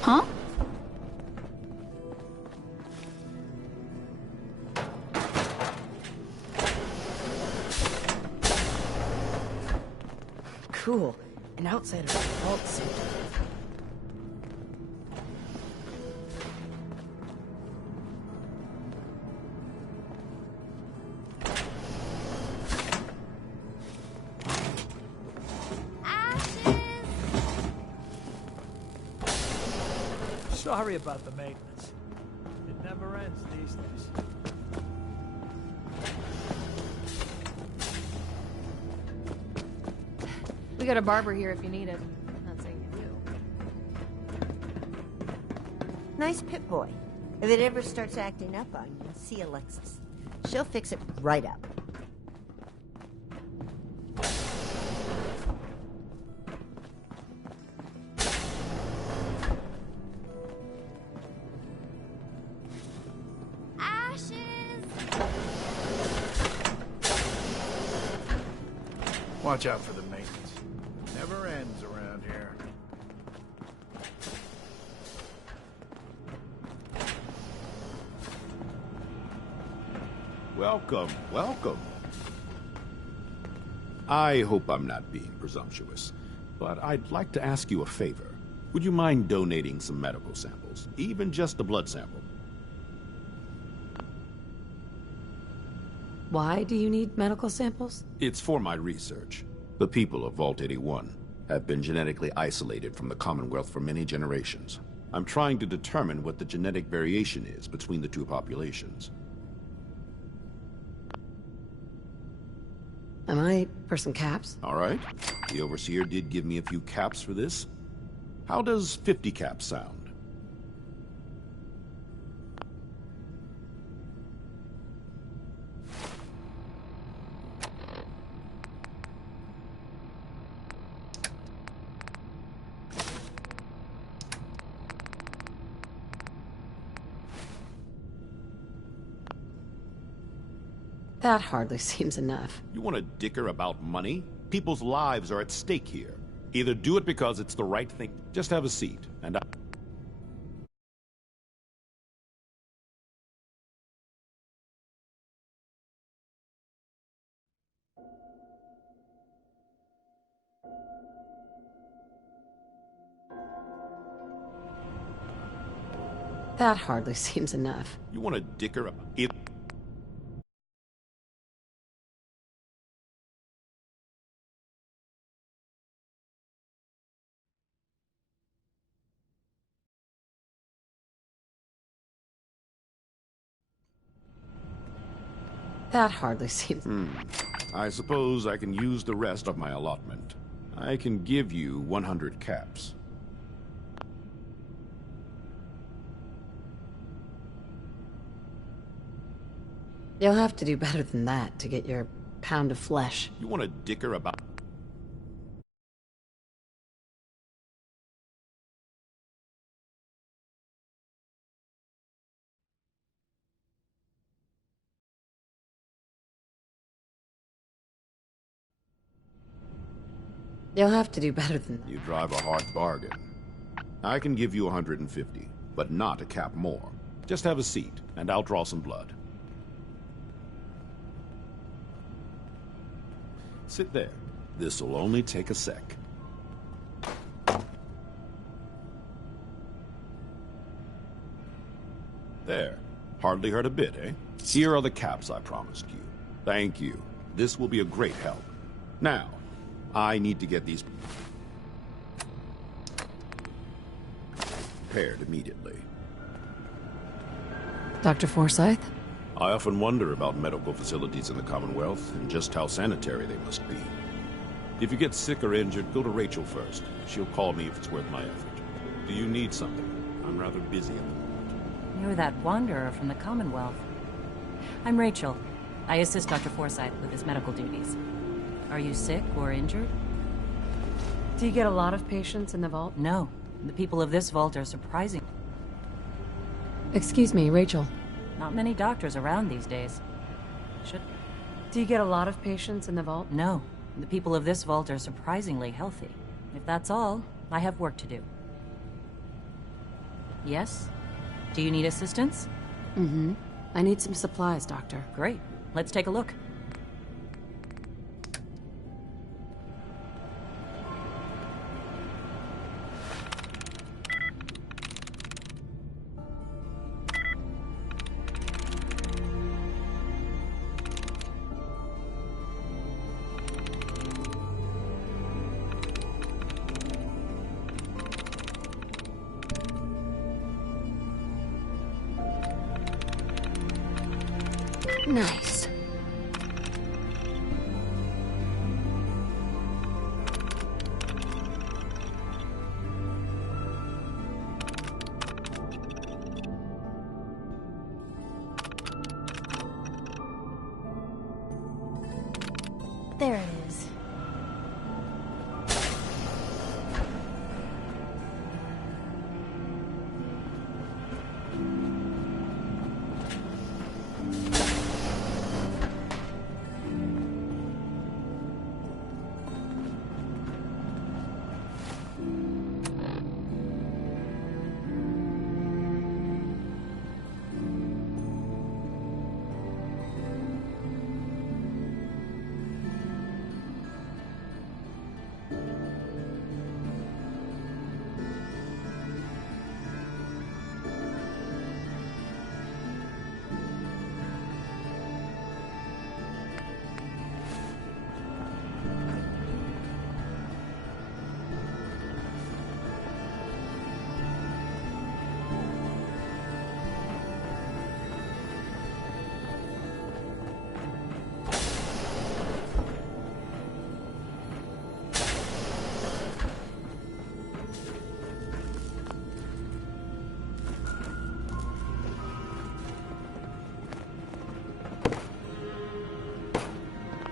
Huh? Cool. An outsider's vault suit. Sorry about the maintenance. It never ends these days. We got a barber here if you need it. Not saying you do. Nice Pip-Boy. If it ever starts acting up on you, see Alexis. She'll fix it right up. Watch out for the maintenance. Never ends around here. Welcome, welcome. I hope I'm not being presumptuous, but I'd like to ask you a favor. Would you mind donating some medical samples? Even just a blood sample? Why do you need medical samples? It's for my research. The people of Vault 81 have been genetically isolated from the Commonwealth for many generations. I'm trying to determine what the genetic variation is between the two populations. Am I for some caps? All right. The Overseer did give me a few caps for this. How does 50 caps sound? That hardly seems enough. You want to dicker about money? People's lives are at stake here. Either do it because it's the right thing. Just have a seat, and That hardly seems enough. You want to dicker about it? That hardly seems... I suppose I can use the rest of my allotment. I can give you 100 caps. You'll have to do better than that to get your pound of flesh. You want to dicker about... You'll have to do better than that. You drive a hard bargain. I can give you 150, but not a cap more. Just have a seat, and I'll draw some blood. Sit there. This'll only take a sec. There. Hardly hurt a bit, eh? Here are the caps I promised you. Thank you. This will be a great help. Now, I need to get these prepared immediately. Dr. Forsyth? I often wonder about medical facilities in the Commonwealth and just how sanitary they must be. If you get sick or injured, go to Rachel first. She'll call me if it's worth my effort. Do you need something? I'm rather busy at the moment. You're that wanderer from the Commonwealth. I'm Rachel. I assist Dr. Forsyth with his medical duties. Are you sick or injured? Do you get a lot of patients in the vault? No. The people of this vault are surprising. Excuse me, Rachel. Not many doctors around these days. Do you get a lot of patients in the vault? No. The people of this vault are surprisingly healthy. If that's all, I have work to do. Yes? Do you need assistance? Mm-hmm. I need some supplies, Doctor. Great. Let's take a look. Nice. There it is.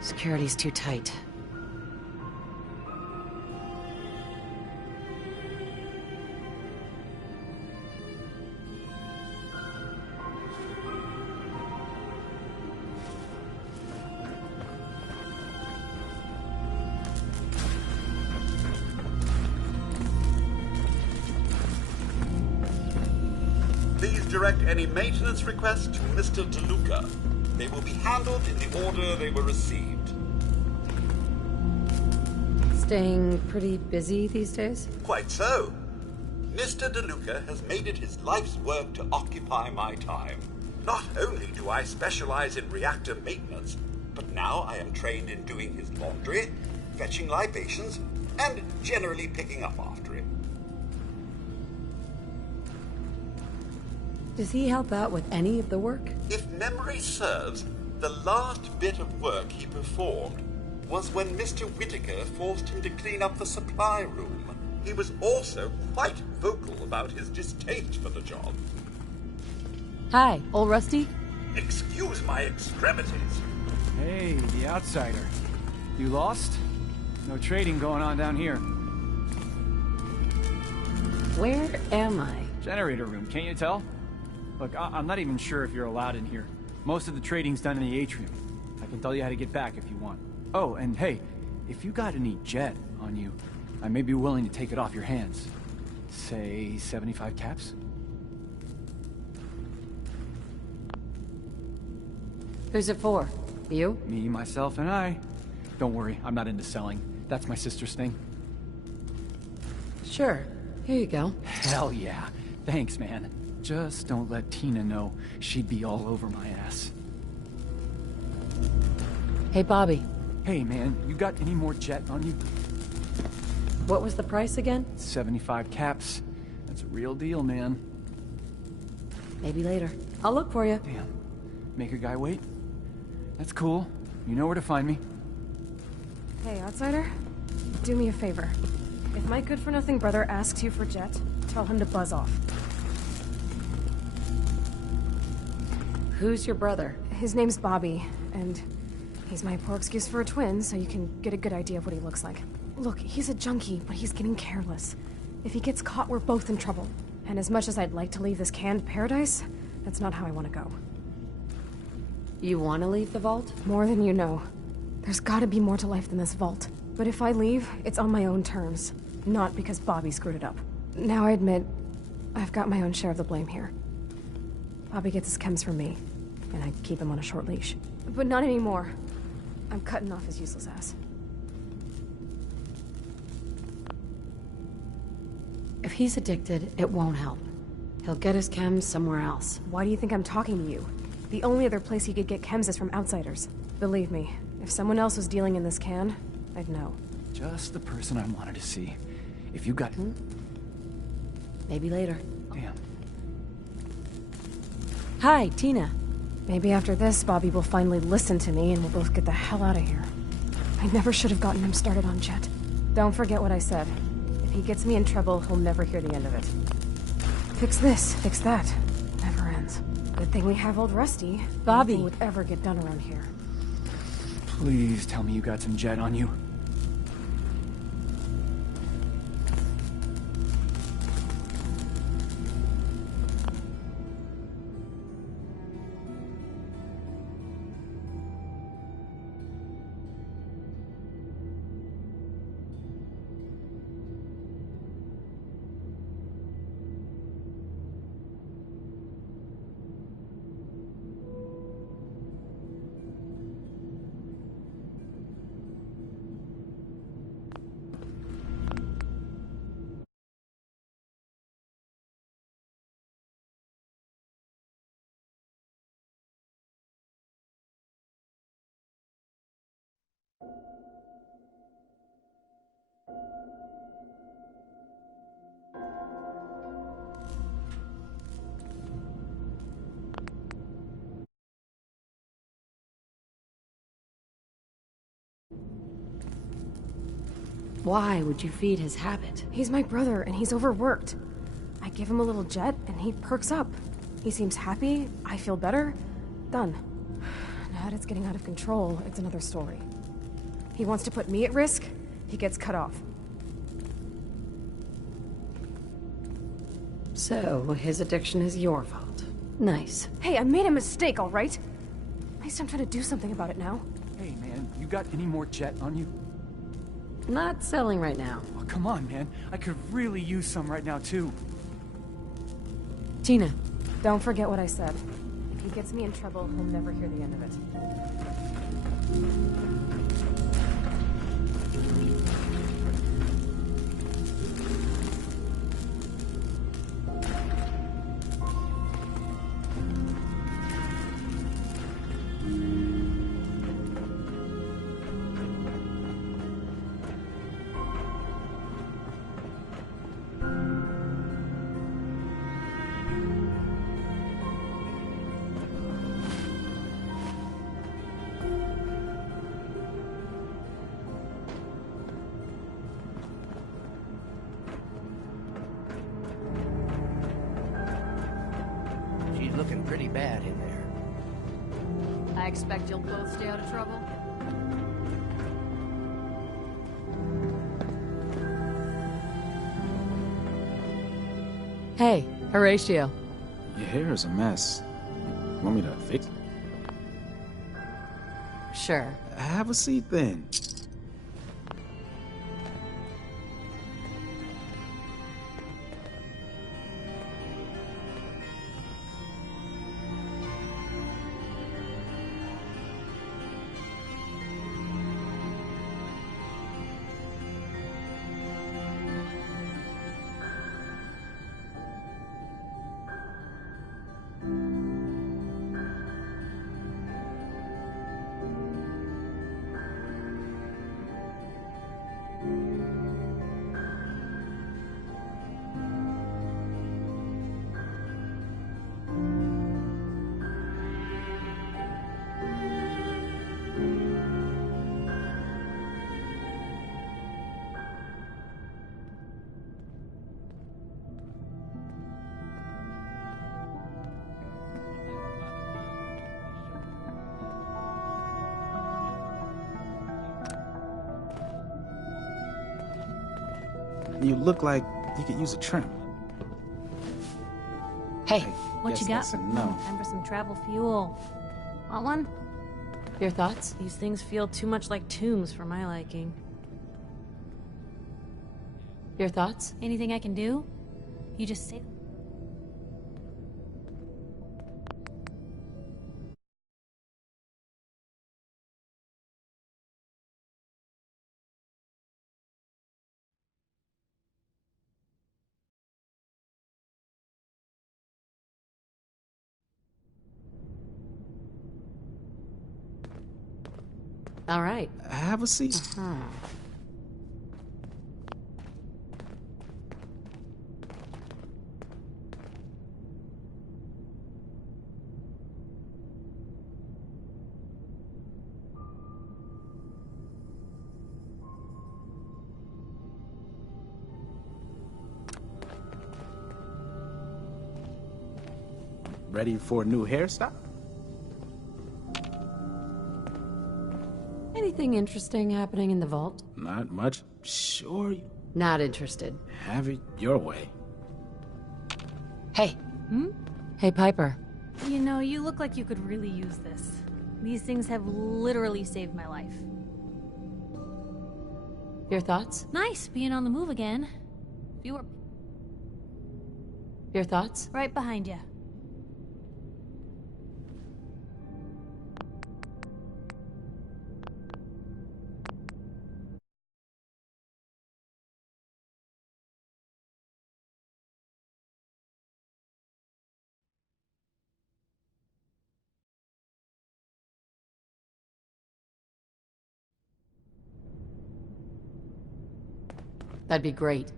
Security's too tight. Please direct any maintenance requests to Mr. DeLuca. They will be handled in the order they were received. Staying pretty busy these days? Quite so. Mr. DeLuca has made it his life's work to occupy my time. Not only do I specialize in reactor maintenance, but now I am trained in doing his laundry, fetching libations, and generally picking up after him. Does he help out with any of the work? If memory serves, the last bit of work he performed was when Mr. Whitaker forced him to clean up the supply room. He was also quite vocal about his distaste for the job. Hi, old Rusty? Excuse my extremities. Hey, the outsider. You lost? No trading going on down here. Where am I? Generator room, can't you tell? Look, I'm not even sure if you're allowed in here. Most of the trading's done in the atrium. I can tell you how to get back if you want. Oh, and hey, if you got any jet on you, I may be willing to take it off your hands. Say 75 caps? Who's it for? You? Me, myself, and I. Don't worry, I'm not into selling. That's my sister's thing. Sure. Here you go. Hell yeah. Thanks, man. Just don't let Tina know. She'd be all over my ass. Hey, Bobby. Hey, man, you got any more jet on you? What was the price again? 75 caps. That's a real deal, man. Maybe later. I'll look for you. Damn. Make a guy wait? That's cool. You know where to find me. Hey, outsider. Do me a favor. If my good-for-nothing brother asks you for jet, tell him to buzz off. Who's your brother? His name's Bobby, and he's my poor excuse for a twin, so you can get a good idea of what he looks like. Look, he's a junkie, but he's getting careless. If he gets caught, we're both in trouble. And as much as I'd like to leave this canned paradise, that's not how I want to go. You want to leave the vault? More than you know. There's gotta be more to life than this vault. But if I leave, it's on my own terms. Not because Bobby screwed it up. Now I admit, I've got my own share of the blame here. Bobby gets his chems from me, and I keep him on a short leash. But not anymore. I'm cutting off his useless ass. If he's addicted, it won't help. He'll get his chems somewhere else. Why do you think I'm talking to you? The only other place he could get chems is from outsiders. Believe me, if someone else was dealing in this can, I'd know. Just the person I wanted to see. If you got... Maybe later. Damn. Hi, Tina. Maybe after this, Bobby will finally listen to me and we'll both get the hell out of here. I never should have gotten him started on Jet. Don't forget what I said. If he gets me in trouble, he'll never hear the end of it. Fix this, fix that. Never ends. Good thing we have old Rusty. Bobby! Nothing would ever get done around here. Please tell me you got some Jet on you. Why would you feed his habit? He's my brother, and he's overworked. I give him a little Jet, and he perks up. He seems happy, I feel better. Done. Now that it's getting out of control, it's another story. He wants to put me at risk, he gets cut off. So, his addiction is your fault. Nice. Hey, I made a mistake, all right? At least I'm trying to do something about it now. Hey, man, you got any more Jet on you? Not selling right now. Oh, come on, man. I could really use some right now, too. Tina. Don't forget what I said. If he gets me in trouble, he'll never hear the end of it. She's looking pretty bad in there. I expect you'll both stay out of trouble. Hey, Horatio. Your hair is a mess. Want me to fix it? Sure. Have a seat then. You look like you could use a trim. Hey, What guess you got? that's a no. Time for some travel fuel. Want one? Your thoughts? These things feel too much like tombs for my liking. Your thoughts? Anything I can do? You just say. All right. Have a seat. ready for a new hairstyle? Anything interesting happening in the vault? Not much. Sure. Not interested. Have it your way. Hey. Hey, Piper. You know, you look like you could really use this. These things have literally saved my life. Your thoughts? Nice being on the move again. Your thoughts? Right behind you. That'd be great.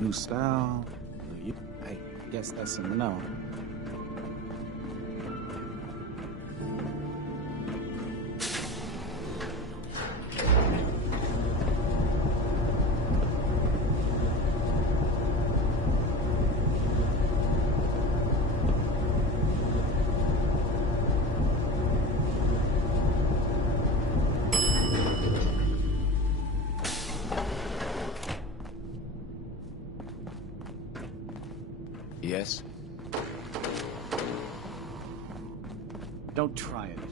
New style. I guess that's a no. Yes? Don't try anything.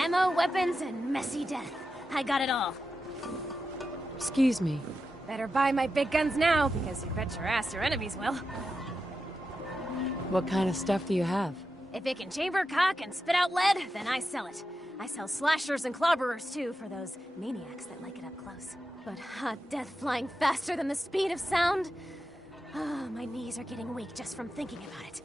Ammo, weapons, and messy death. I got it all. Excuse me. Better buy my big guns now, because you bet your ass your enemies will. What kind of stuff do you have? If it can chamber cock and spit out lead, then I sell it. I sell slashers and clobberers, too, for those maniacs that like it up close. But hot death flying faster than the speed of sound? Ah, my knees are getting weak just from thinking about it.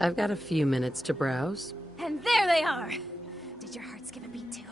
I've got a few minutes to browse. And there they are! Did your heart skip a beat, too?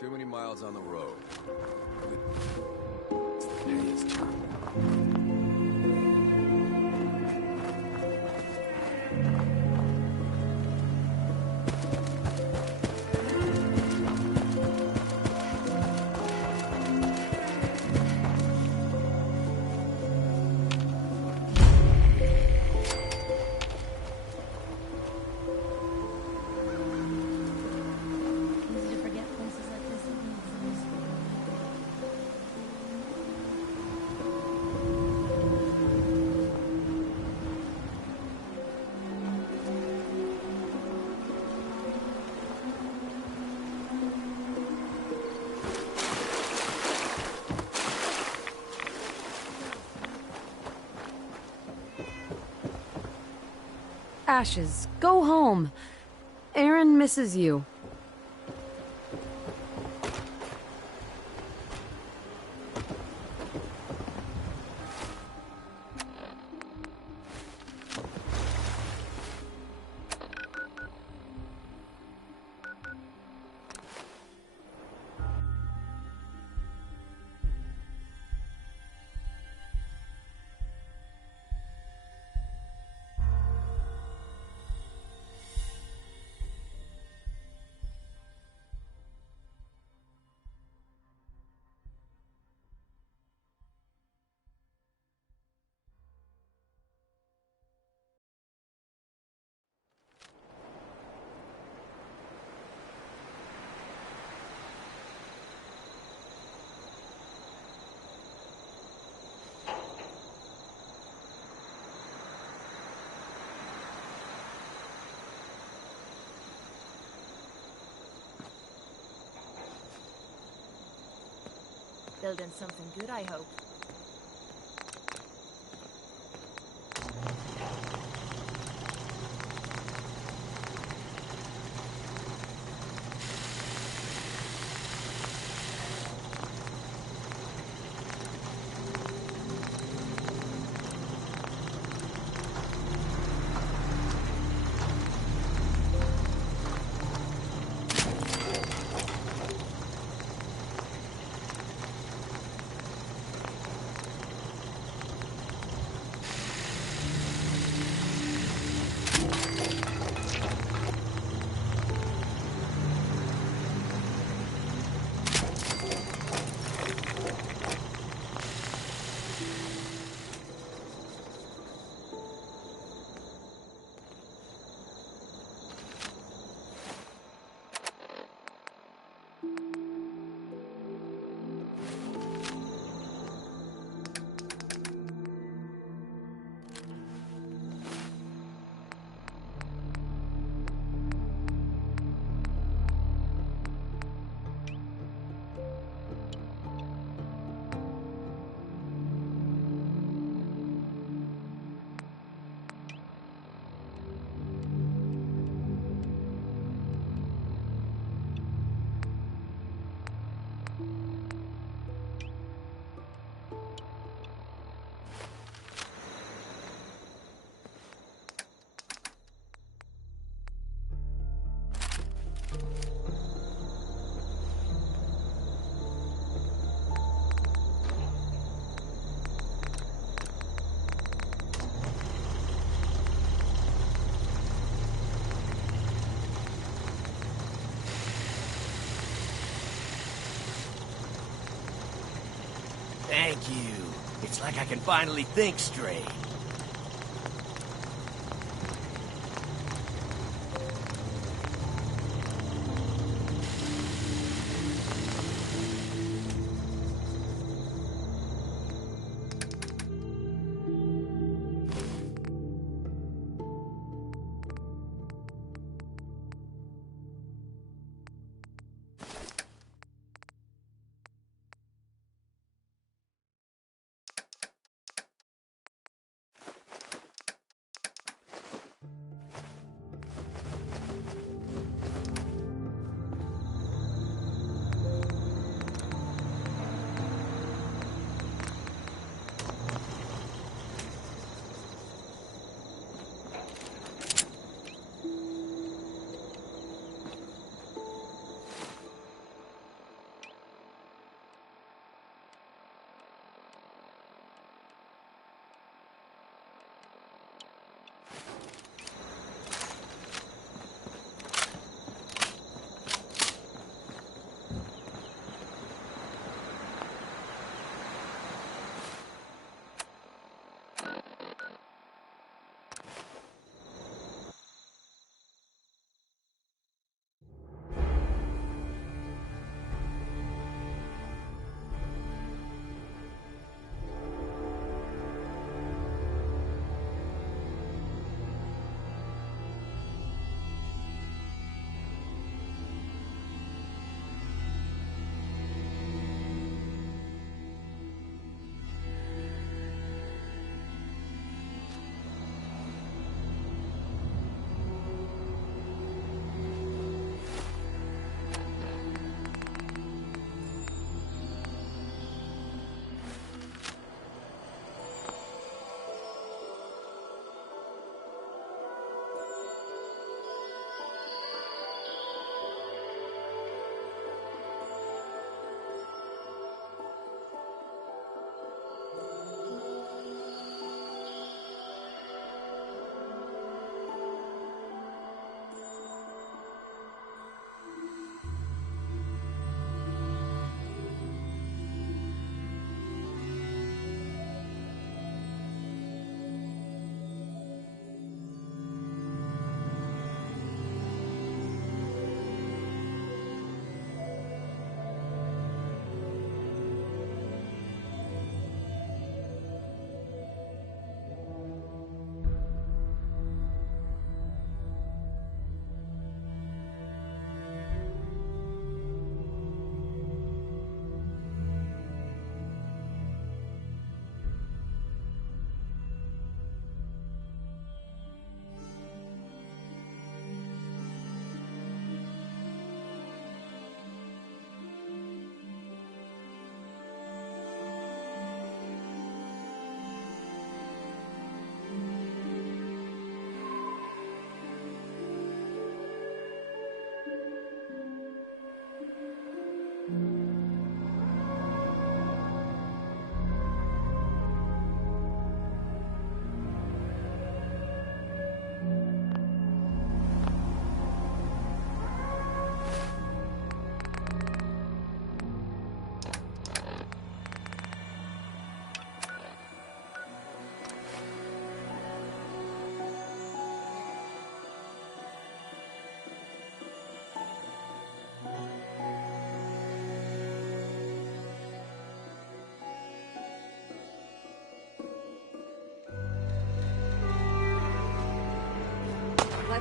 Too many miles on the road. Ashes, go home. Aaron misses you. Building something good, I hope. Thank you. It's like I can finally think straight.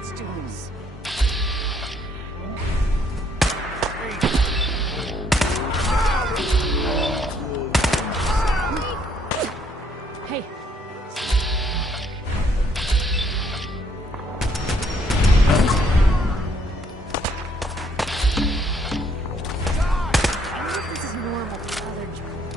Let's do this. Hey. This is normal for other drones.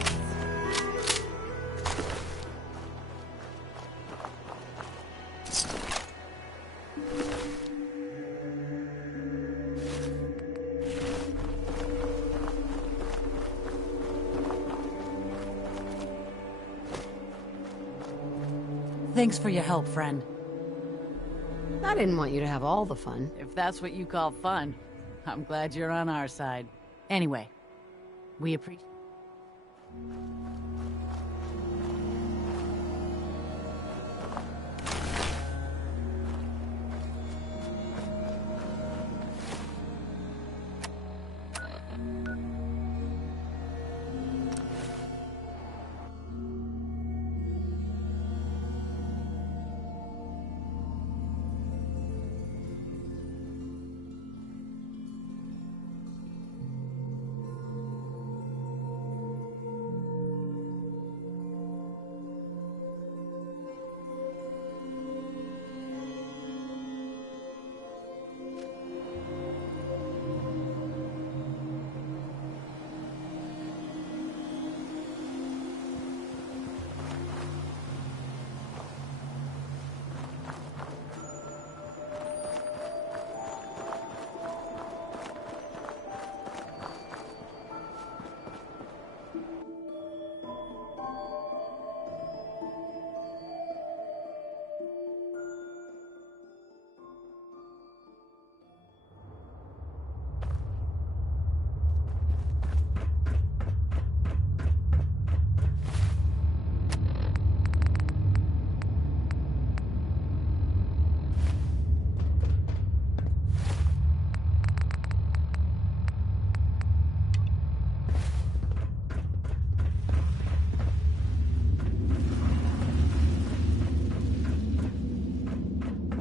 Thanks for your help, friend. I didn't want you to have all the fun. If that's what you call fun, I'm glad you're on our side. Anyway, we appreciate...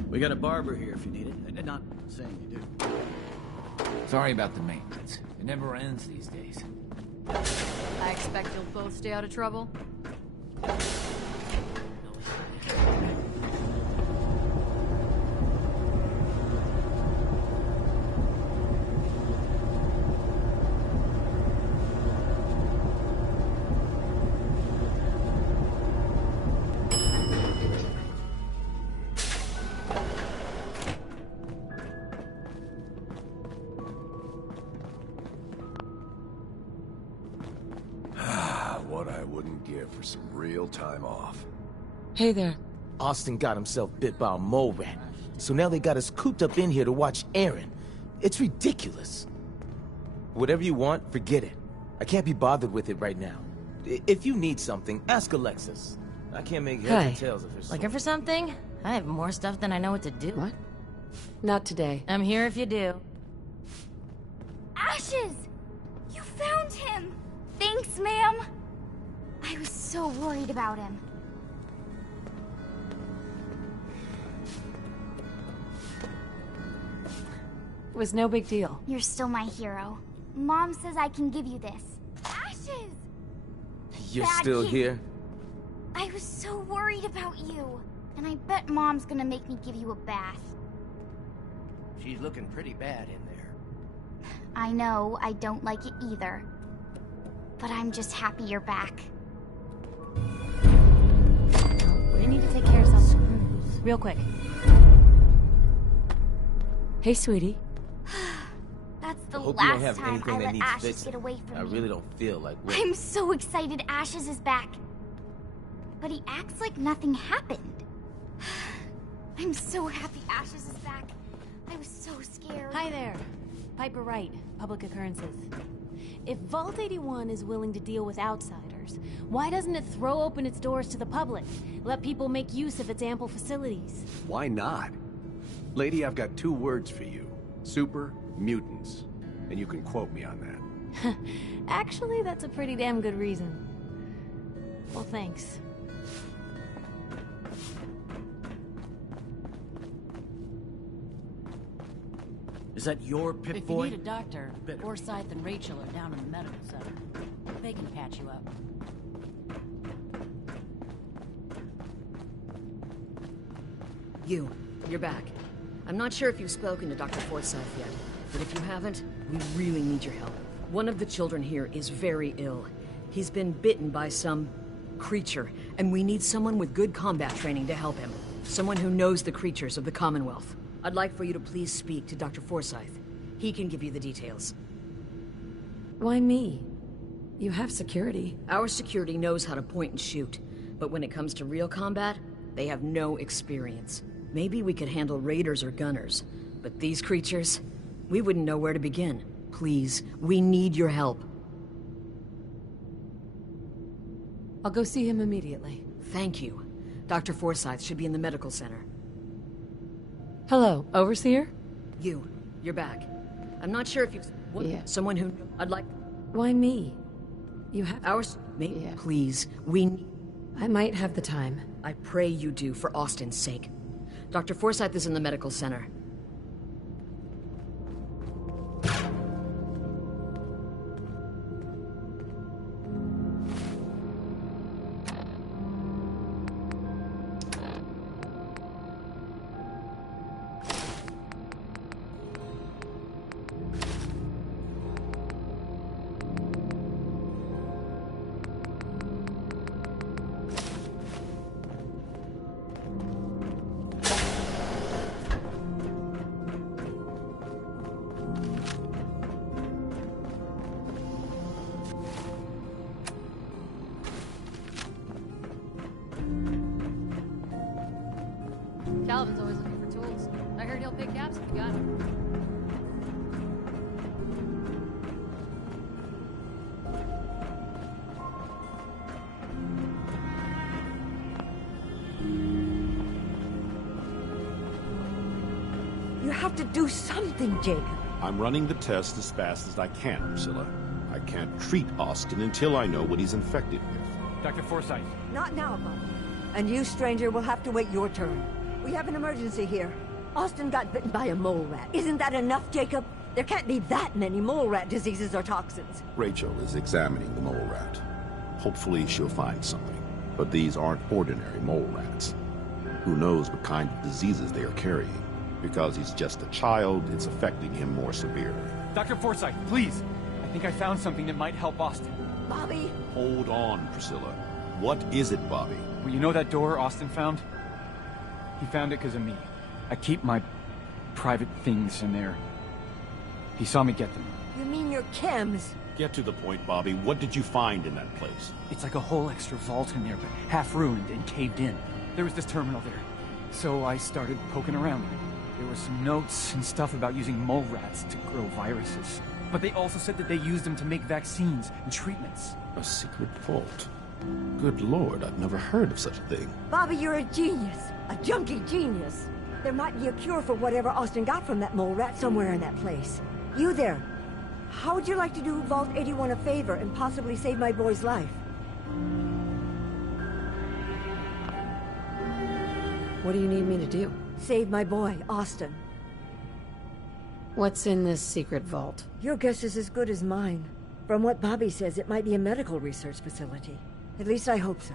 We got a barber here if you need it. Not saying you do. Sorry about the maintenance. It never ends these days. I expect you'll both stay out of trouble. What I wouldn't give for some real time off. Hey there. Austin got himself bit by a mole rat, so now they got us cooped up in here to watch Aaron. It's ridiculous. Whatever you want, forget it. I can't be bothered with it right now. If you need something, ask Alexis. I can't make heads and tails of her. Looking for something? I have more stuff than I know what to do. What? Not today. I'm here if you do. Ashes! You found him! Thanks, ma'am! I was so worried about him. It was no big deal. You're still my hero. Mom says I can give you this. Ashes! You're Bad still kid. here? I was so worried about you. And I bet Mom's gonna make me give you a bath. She's looking pretty bad in there. I know, I don't like it either. But I'm just happy you're back. We need to take care of some screws. Real quick. Hey, sweetie. That's the I hope you don't last have time anything I that let needs Ashes fixing. get away from I me. really don't feel like I'm so excited Ashes is back. But he acts like nothing happened. I'm so happy Ashes is back. I was so scared. Hi there. Piper Wright, Public Occurrences. If Vault 81 is willing to deal with outsiders, why doesn't it throw open its doors to the public? Let people make use of its ample facilities? Why not? Lady, I've got 2 words for you. Super mutants. And you can quote me on that. Actually, that's a pretty damn good reason. Well, thanks. Is that your If Pip-Boy? you need a doctor, Forsyth and Rachel are down in the medical center. They can patch you up. You're back. I'm not sure if you've spoken to Dr. Forsyth yet, but if you haven't, we really need your help. One of the children here is very ill. He's been bitten by some creature, and we need someone with good combat training to help him. Someone who knows the creatures of the Commonwealth. I'd like for you to please speak to Dr. Forsyth. He can give you the details. Why me? You have security. Our security knows how to point and shoot, but when it comes to real combat, they have no experience. Maybe we could handle raiders or gunners, but these creatures, we wouldn't know where to begin. Please, we need your help. I'll go see him immediately. Thank you. Dr. Forsyth should be in the medical center. Hello, Overseer? You're back. I'm not sure if you've... Yeah. Someone who... I'd like... Why me? You have... Yeah. Please, we... I might have the time. I pray you do, for Austin's sake. Dr. Forsyth is in the medical center. Calvin's always looking for tools. I heard he'll pick gaps if you got them. You have to do something, Jacob. I'm running the test as fast as I can, Priscilla. I can't treat Austin until I know what he's infected with. Dr. Forsyth. Not now, Bob. And you, stranger, will have to wait your turn. We have an emergency here. Austin got bitten by a mole rat. Isn't that enough, Jacob? There can't be that many mole rat diseases or toxins. Rachel is examining the mole rat. Hopefully she'll find something. But these aren't ordinary mole rats. Who knows what kind of diseases they are carrying? Because he's just a child, it's affecting him more severely. Dr. Forsyth, please! I think I found something that might help Austin. Bobby! Hold on, Priscilla. What is it, Bobby? Well, you know that door Austin found? He found it because of me. I keep my private things in there. He saw me get them. You mean your chems? Get to the point, Bobby. What did you find in that place? It's like a whole extra vault in there, but half ruined and caved in. There was this terminal there. So I started poking around. There were some notes and stuff about using mole rats to grow viruses. But they also said that they used them to make vaccines and treatments. A secret vault? Good Lord, I've never heard of such a thing. Bobby, you're a genius. A junkie genius. There might be a cure for whatever Austin got from that mole rat somewhere in that place. You there. How would you like to do Vault 81 a favor and possibly save my boy's life? What do you need me to do? Save my boy, Austin. What's in this secret vault? Your guess is as good as mine. From what Bobby says, it might be a medical research facility. At least I hope so.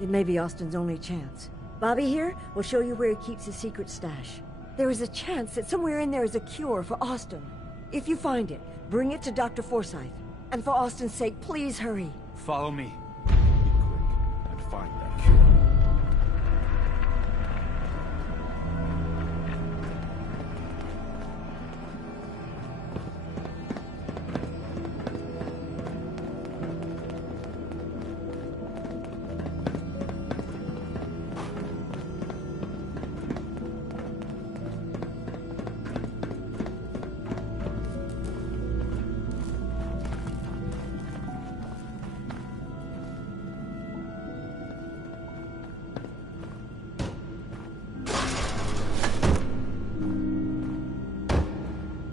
It may be Austin's only chance. Bobby here will show you where he keeps his secret stash. There is a chance that somewhere in there is a cure for Austin. If you find it, bring it to Dr. Forsyth. And for Austin's sake, please hurry. Follow me. Be quick and find that cure.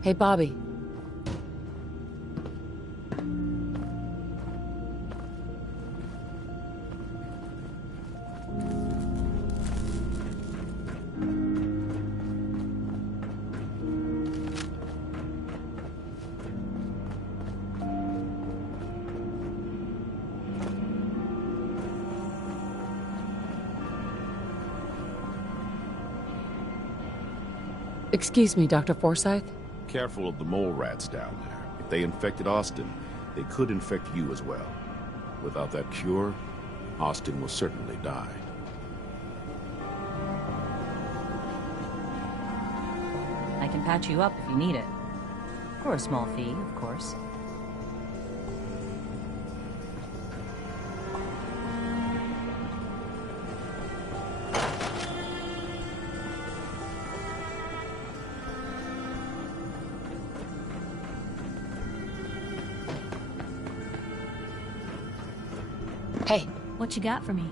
Hey, Bobby. Excuse me, Dr. Forsyth? Careful of the mole rats down there. If they infected Austin, they could infect you as well. Without that cure, Austin will certainly die. I can patch you up if you need it. For a small fee, of course. Hey. What you got for me?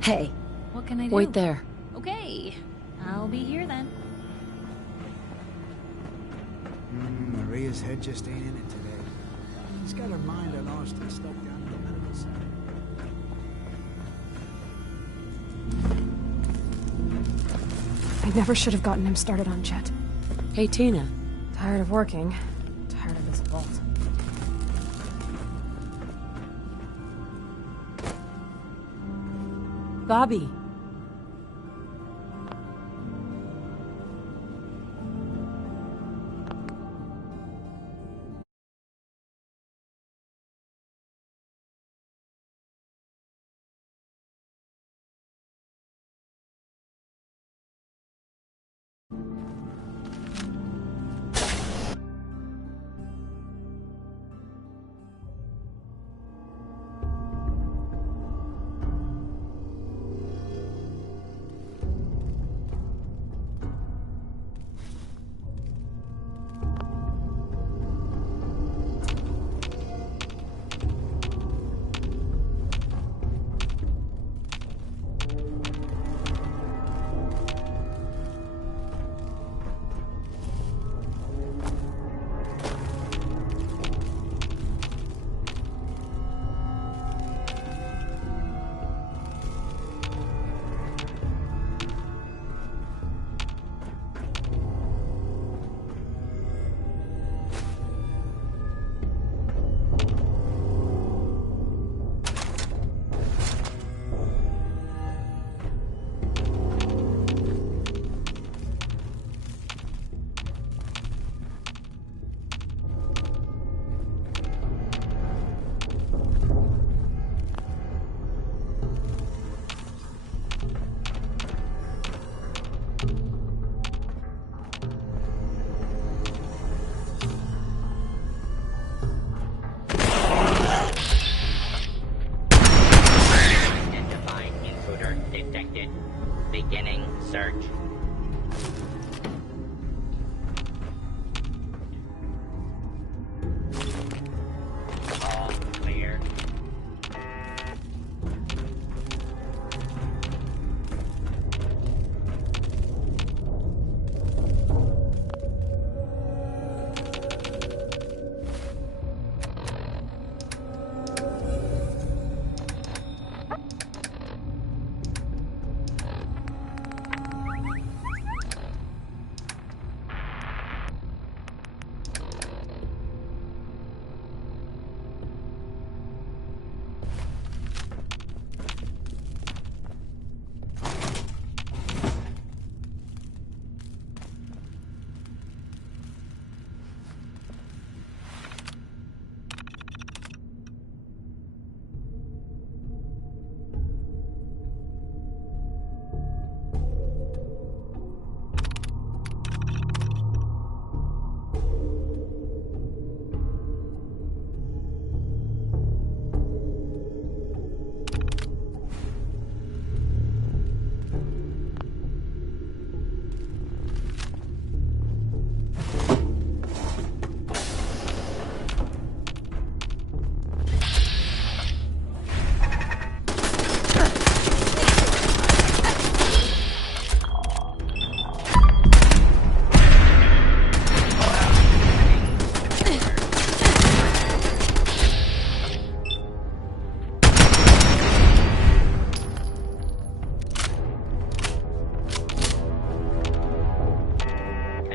Hey. What can I do? Wait there. Okay. I'll be here then. Maria's head just ain't in it today. She's got her mind on Austin stuck down in the medical center. I never should have gotten him started on Jet. Hey, Tina. Tired of working. Tired of this vault. Bobby. Beginning search. All clear.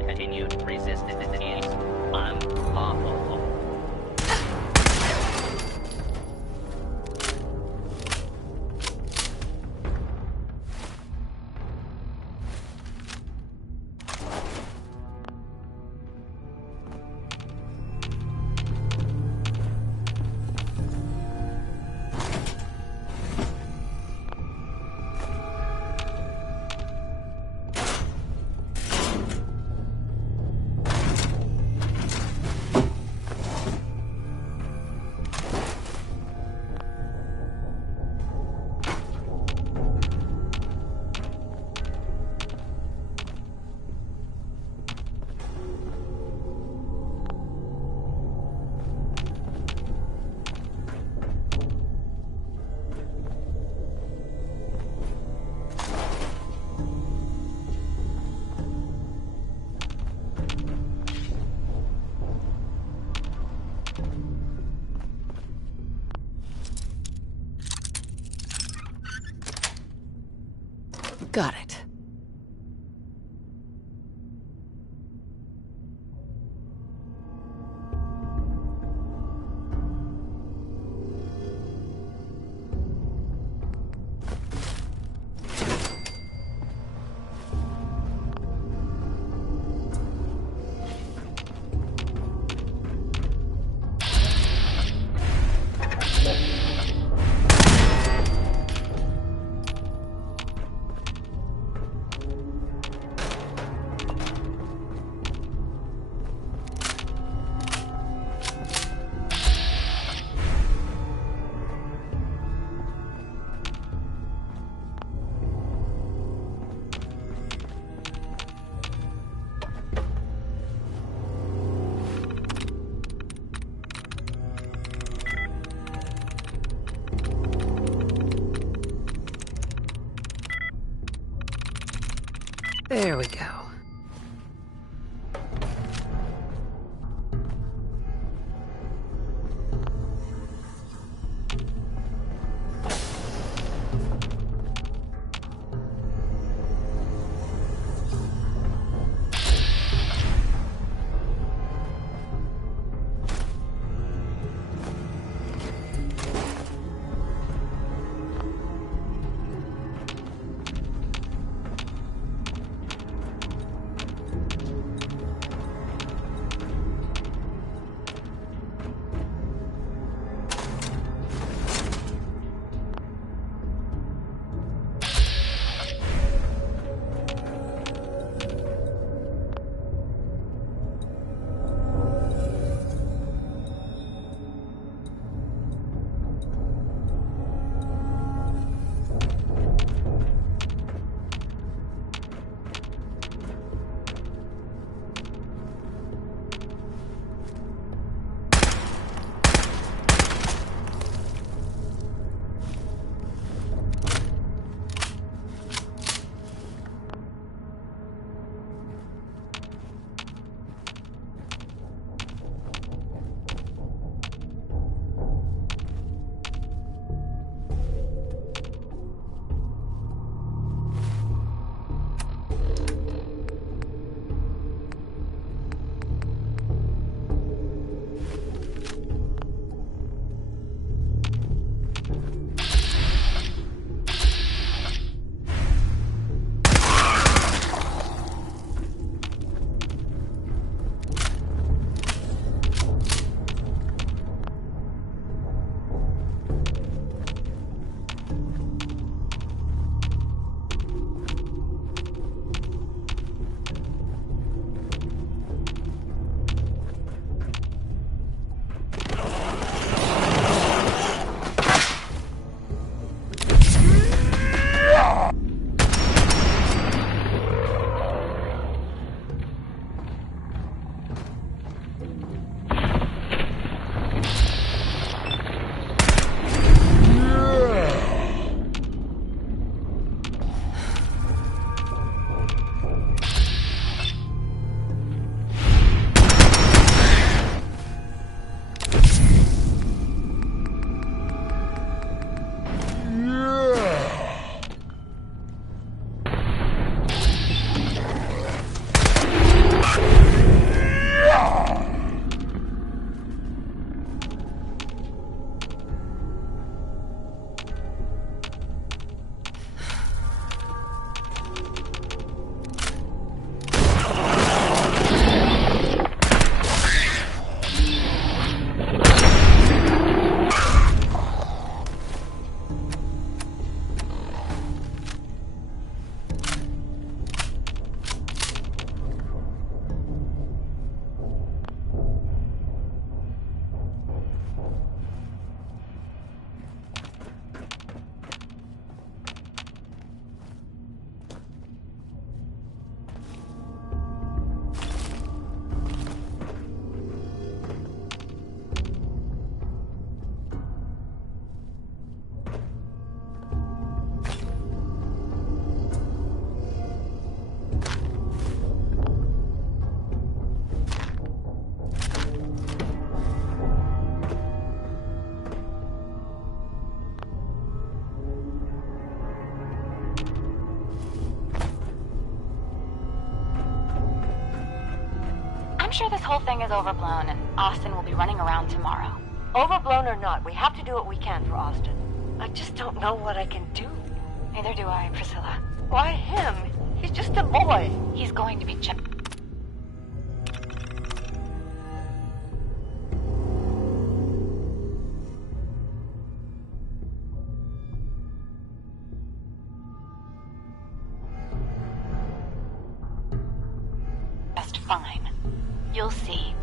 Continued resistance is unlawful. Got it. There we go. I'm sure this whole thing is overblown, and Austin will be running around tomorrow. Overblown or not, we have to do what we can for Austin. I just don't know what I can do. Neither do I, Priscilla. Why him? He's just a boy. He's going to be just fine. You'll see.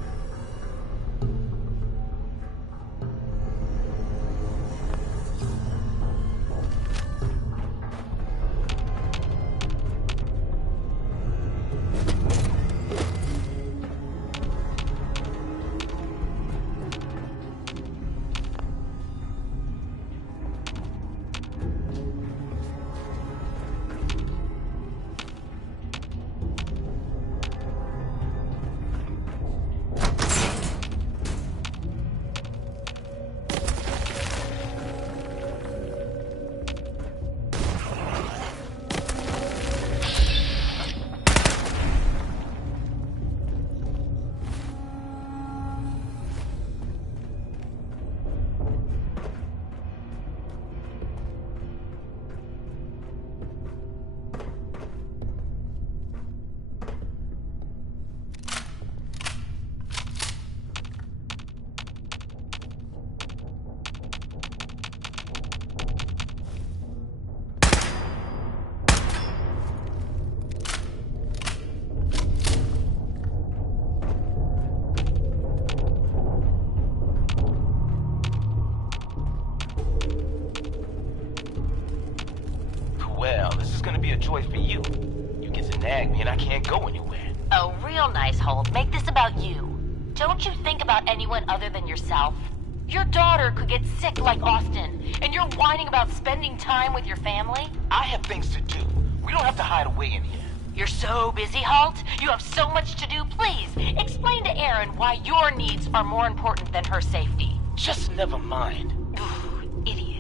Well, this is gonna be a joy for you. You get to nag me and I can't go anywhere. Oh, real nice, Holt. Make this about you. Don't you think about anyone other than yourself? Your daughter could get sick like Austin, and you're whining about spending time with your family? I have things to do. We don't have to hide away in here. You're so busy, Holt. You have so much to do. Please, explain to Erin why your needs are more important than her safety. Just never mind. Idiot.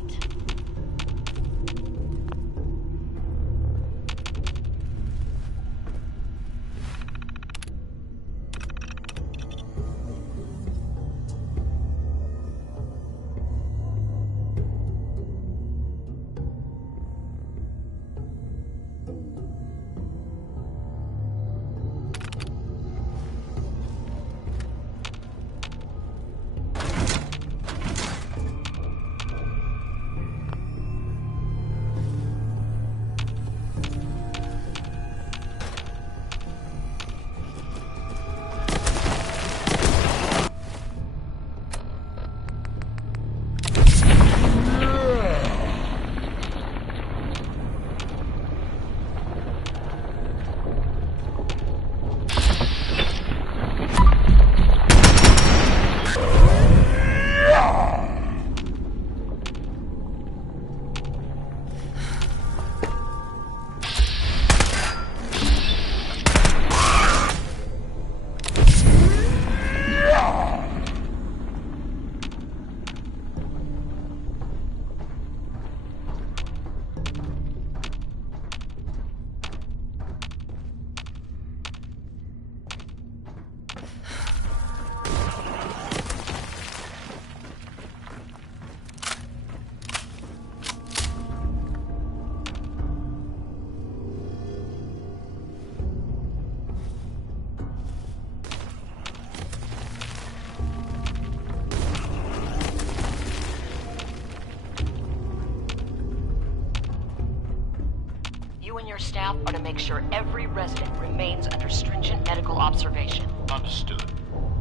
Your staff are to make sure every resident remains under stringent medical observation. Understood.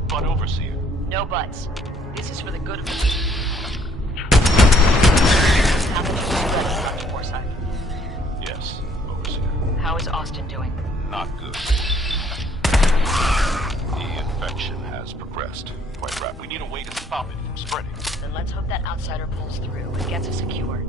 But Overseer. No buts. This is for the good of the Dr. Forsyth. Yes, Overseer. How is Austin doing? Not good. The infection has progressed quite rapidly. We need a way to stop it from spreading. Then let's hope that outsider pulls through and gets us a cure.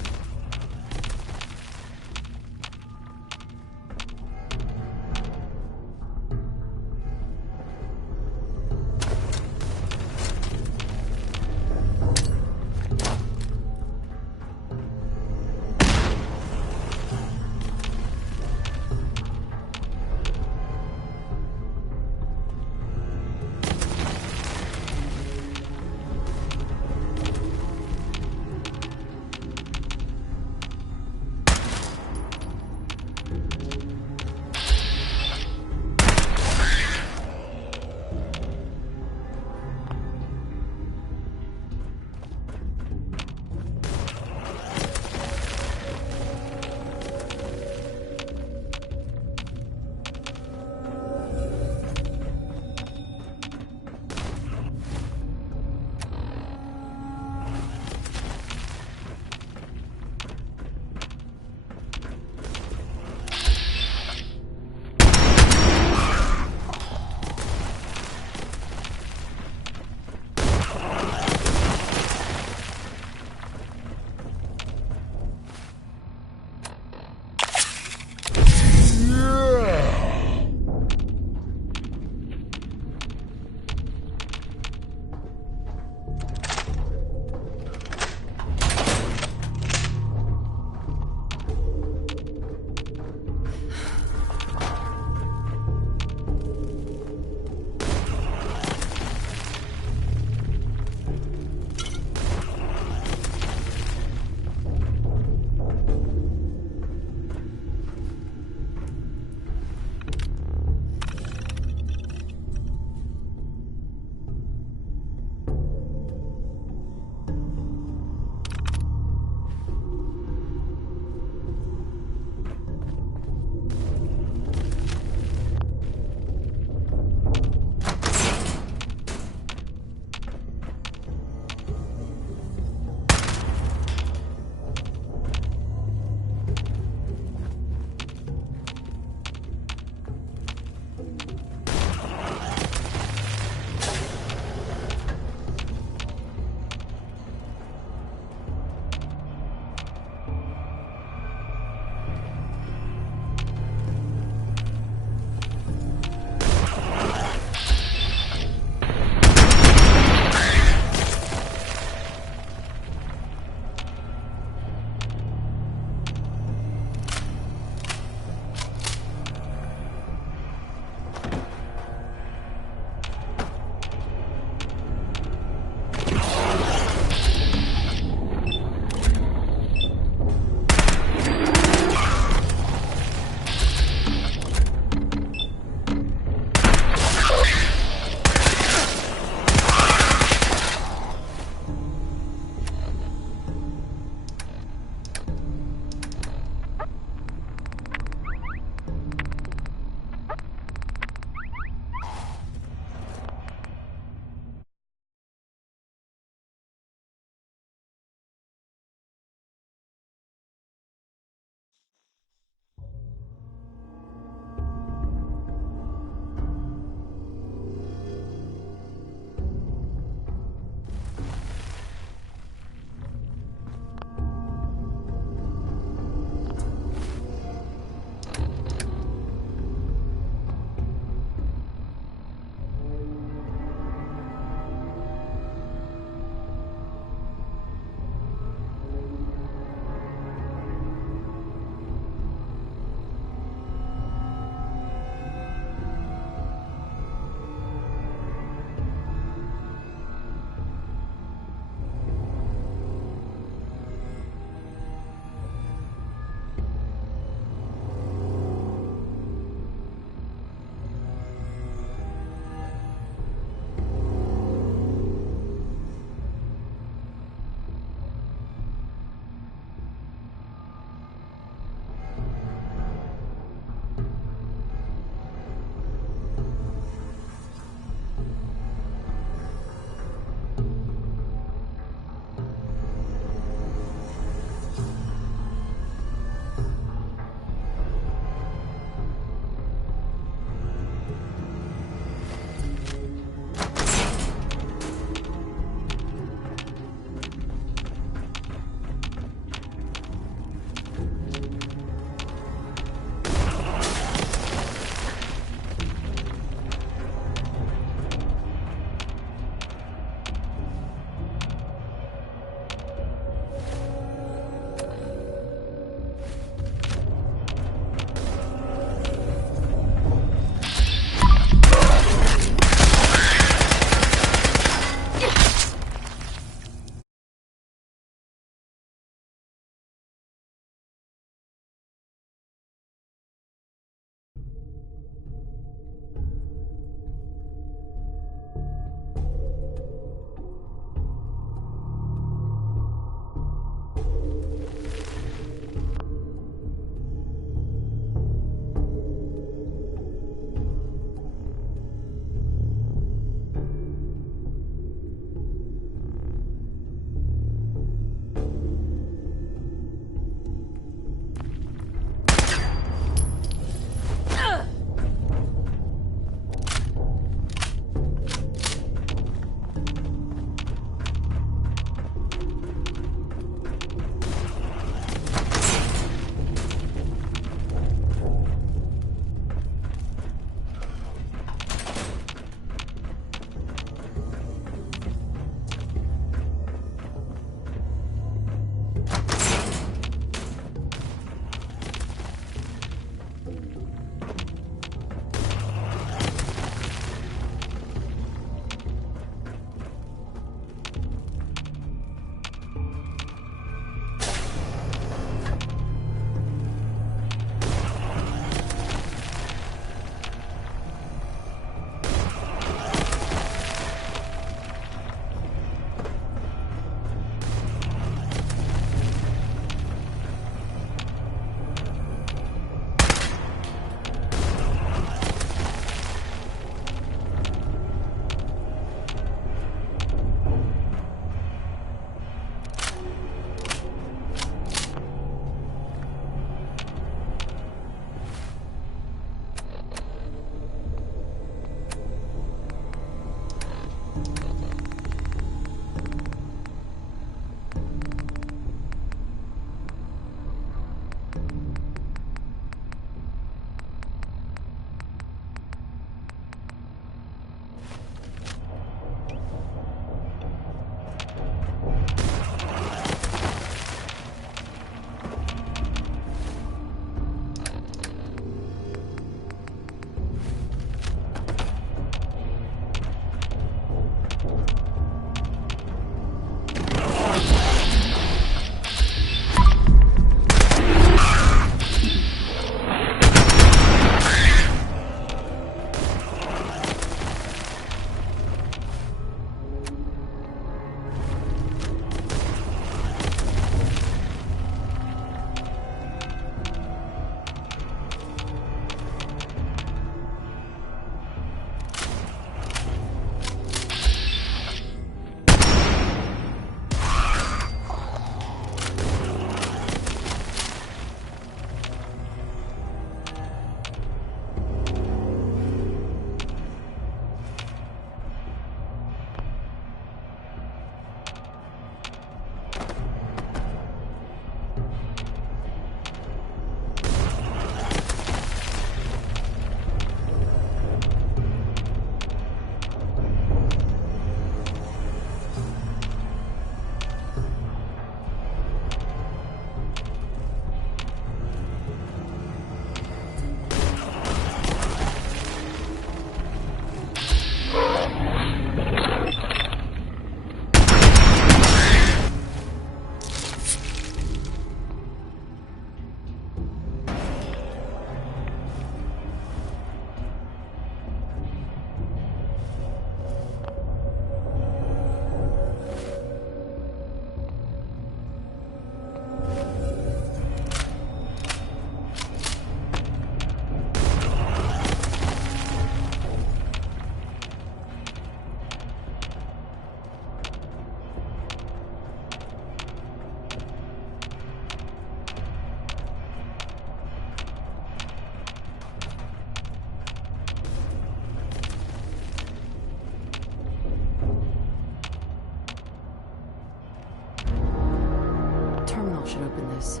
Should open this.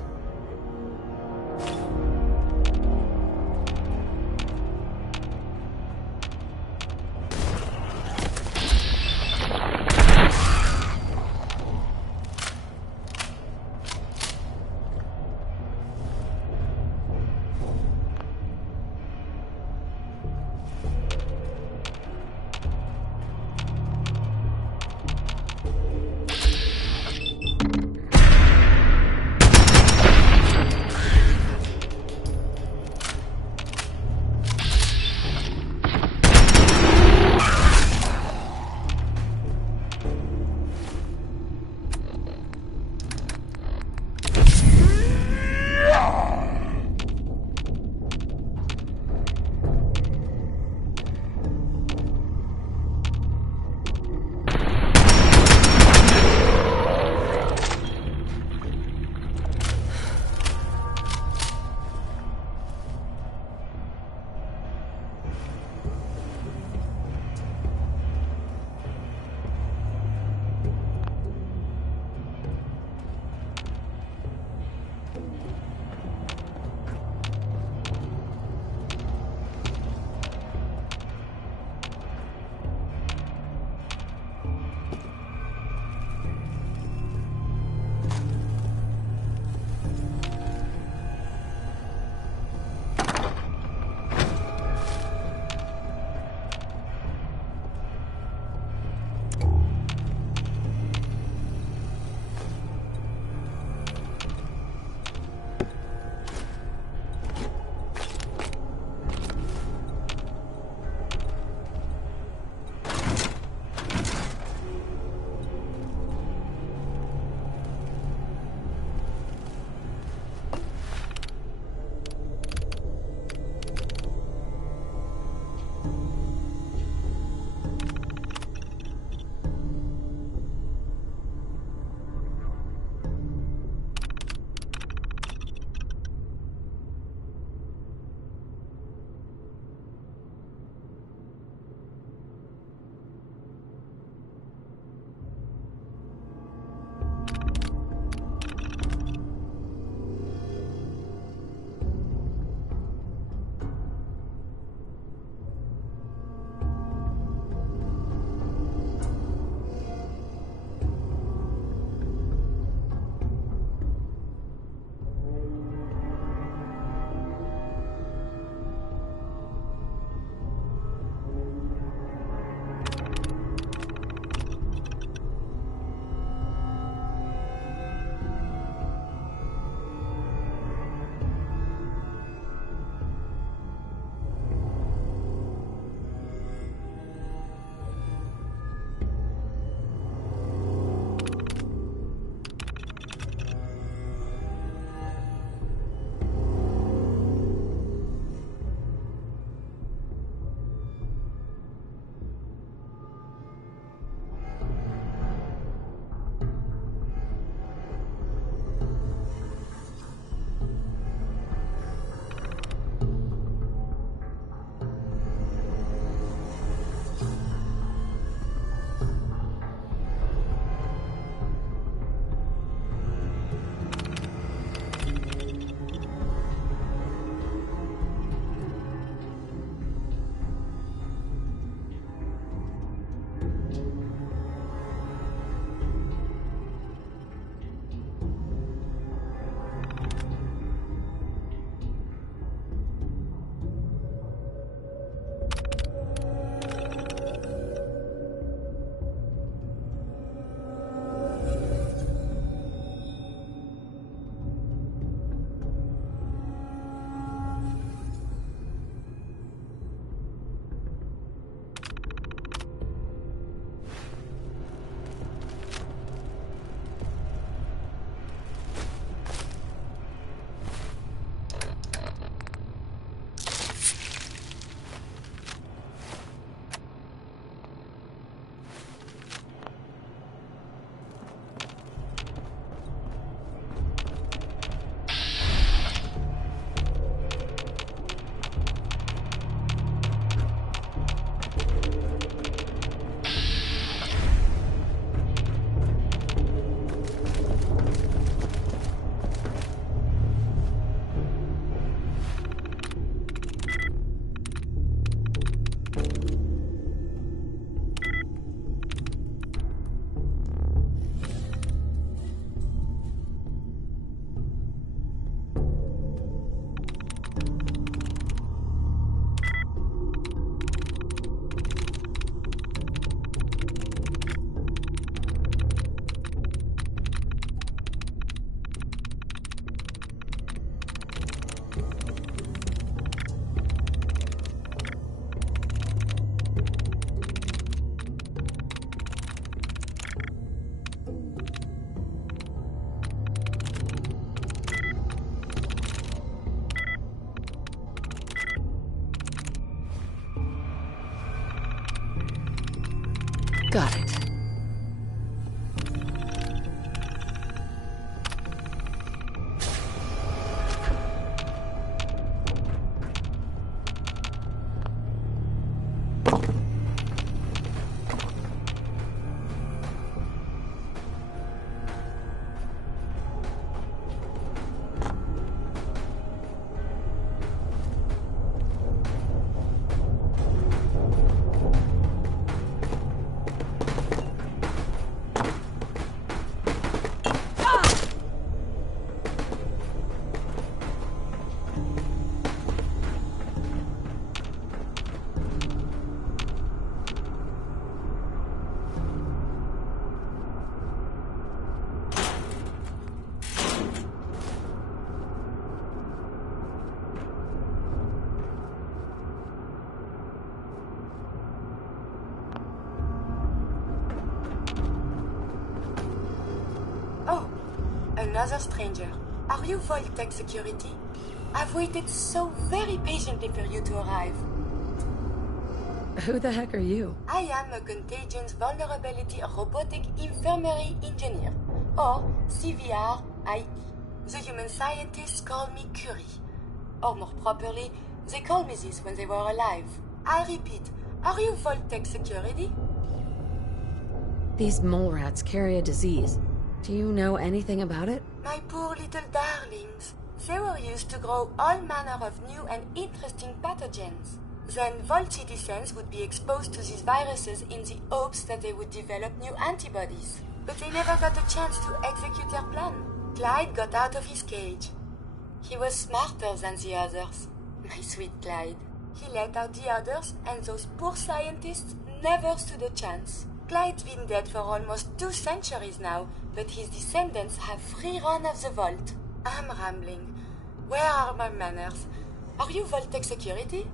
Got it. Another stranger. Are you Vault-Tec security? I've waited so very patiently for you to arrive. Who the heck are you? I am a Contagions Vulnerability Robotic Infirmary Engineer, or CVR-IE. The human scientists call me Curie. Or more properly, they called me this when they were alive. I repeat, are you Vault-Tec security? These mole rats carry a disease. Do you know anything about it? My poor little darlings. They were used to grow all manner of new and interesting pathogens. Then Vault citizens would be exposed to these viruses in the hopes that they would develop new antibodies. But they never got a chance to execute their plan. Clyde got out of his cage. He was smarter than the others. My sweet Clyde. He let out the others, and those poor scientists never stood a chance. Clyde's been dead for almost 2 centuries now, but his descendants have free run of the vault. I'm rambling. Where are my manners? Are you Vault-Tec security?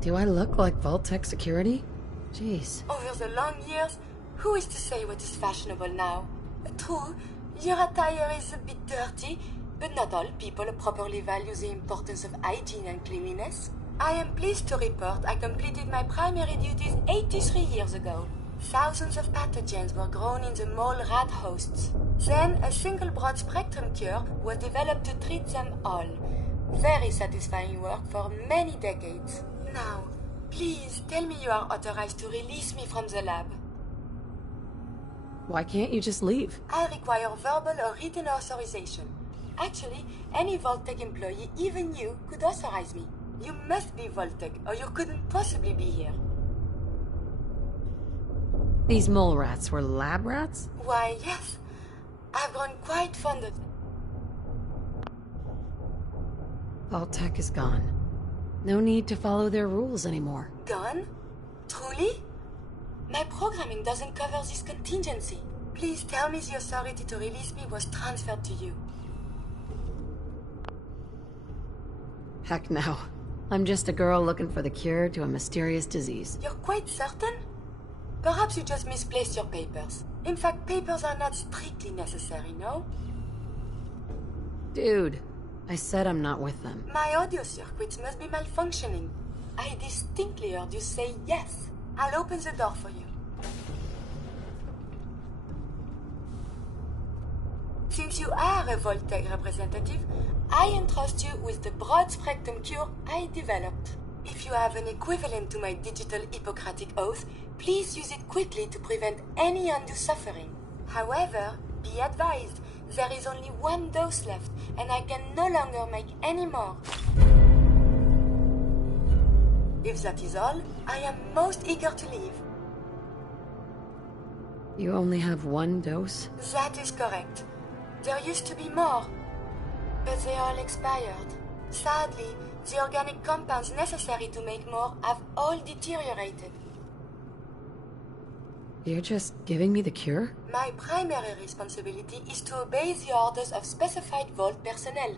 Do I look like Vault-Tec security? Jeez. Over the long years, who is to say what is fashionable now? True, your attire is a bit dirty, but not all people properly value the importance of hygiene and cleanliness. I am pleased to report I completed my primary duties 83 years ago. Thousands of pathogens were grown in the mole rat hosts. Then a single broad-spectrum cure was developed to treat them all. Very satisfying work for many decades. Now, please tell me you are authorized to release me from the lab. Why can't you just leave? I require verbal or written authorization. Actually, any Vault-Tec employee, even you, could authorize me. You must be Vault-Tec, or you couldn't possibly be here. These mole rats were lab rats? Why, yes. I've grown quite fond of them. Vault-Tec is gone. No need to follow their rules anymore. Gone? Truly? My programming doesn't cover this contingency. Please tell me the authority to release me was transferred to you. Heck no. I'm just a girl looking for the cure to a mysterious disease. You're quite certain? Perhaps you just misplaced your papers. In fact, papers are not strictly necessary, no? Dude, I said I'm not with them. My audio circuits must be malfunctioning. I distinctly heard you say yes. I'll open the door for you. Since you are a Vault-Tec representative, I entrust you with the broad-spectrum cure I developed. If you have an equivalent to my digital Hippocratic oath, please use it quickly to prevent any undue suffering. However, be advised, there is only 1 dose left, and I can no longer make any more. If that is all, I am most eager to leave. You only have 1 dose? That is correct. There used to be more, but they all expired. Sadly, the organic compounds necessary to make more have all deteriorated. You're just giving me the cure? My primary responsibility is to obey the orders of specified Vault personnel,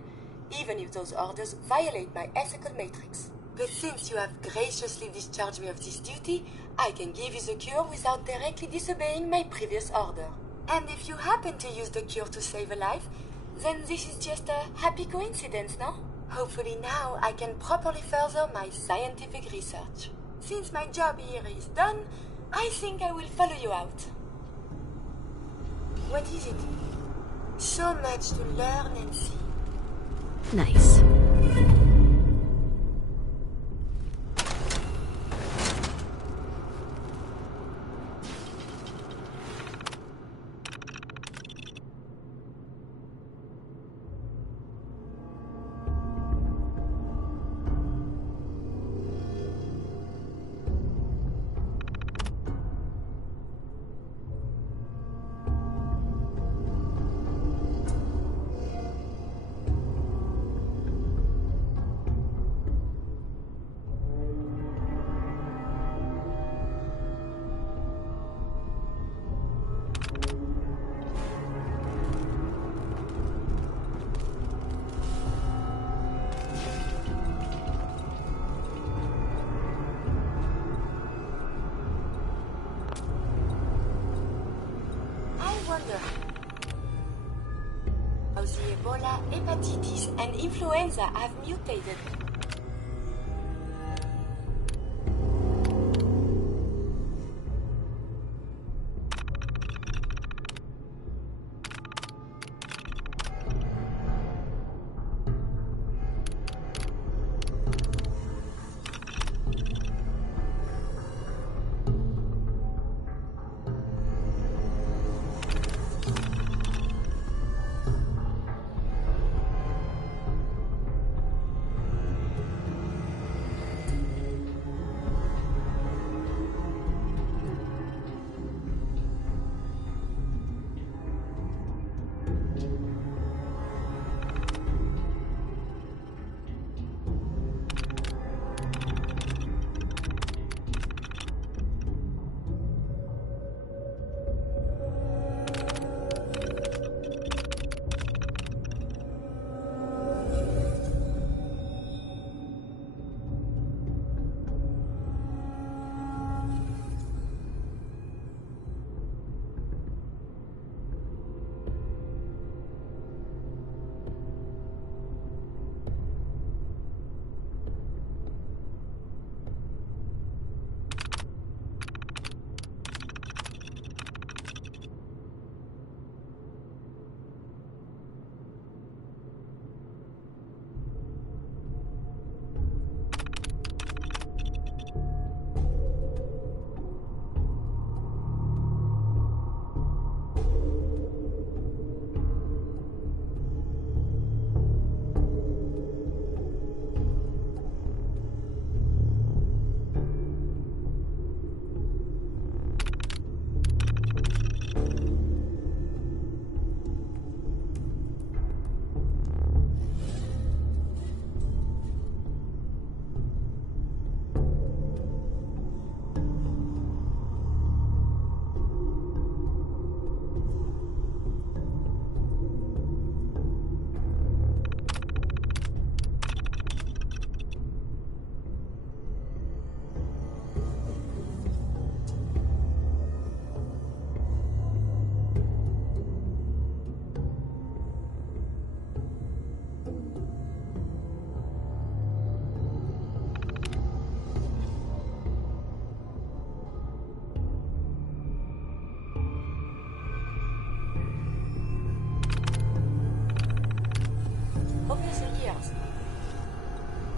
even if those orders violate my ethical matrix. But since you have graciously discharged me of this duty, I can give you the cure without directly disobeying my previous order. And if you happen to use the cure to save a life, then this is just a happy coincidence, no? Hopefully now I can properly further my scientific research. Since my job here is done, I think I will follow you out. What is it? So much to learn and see. Nice. How the Ebola, hepatitis, and influenza have mutated.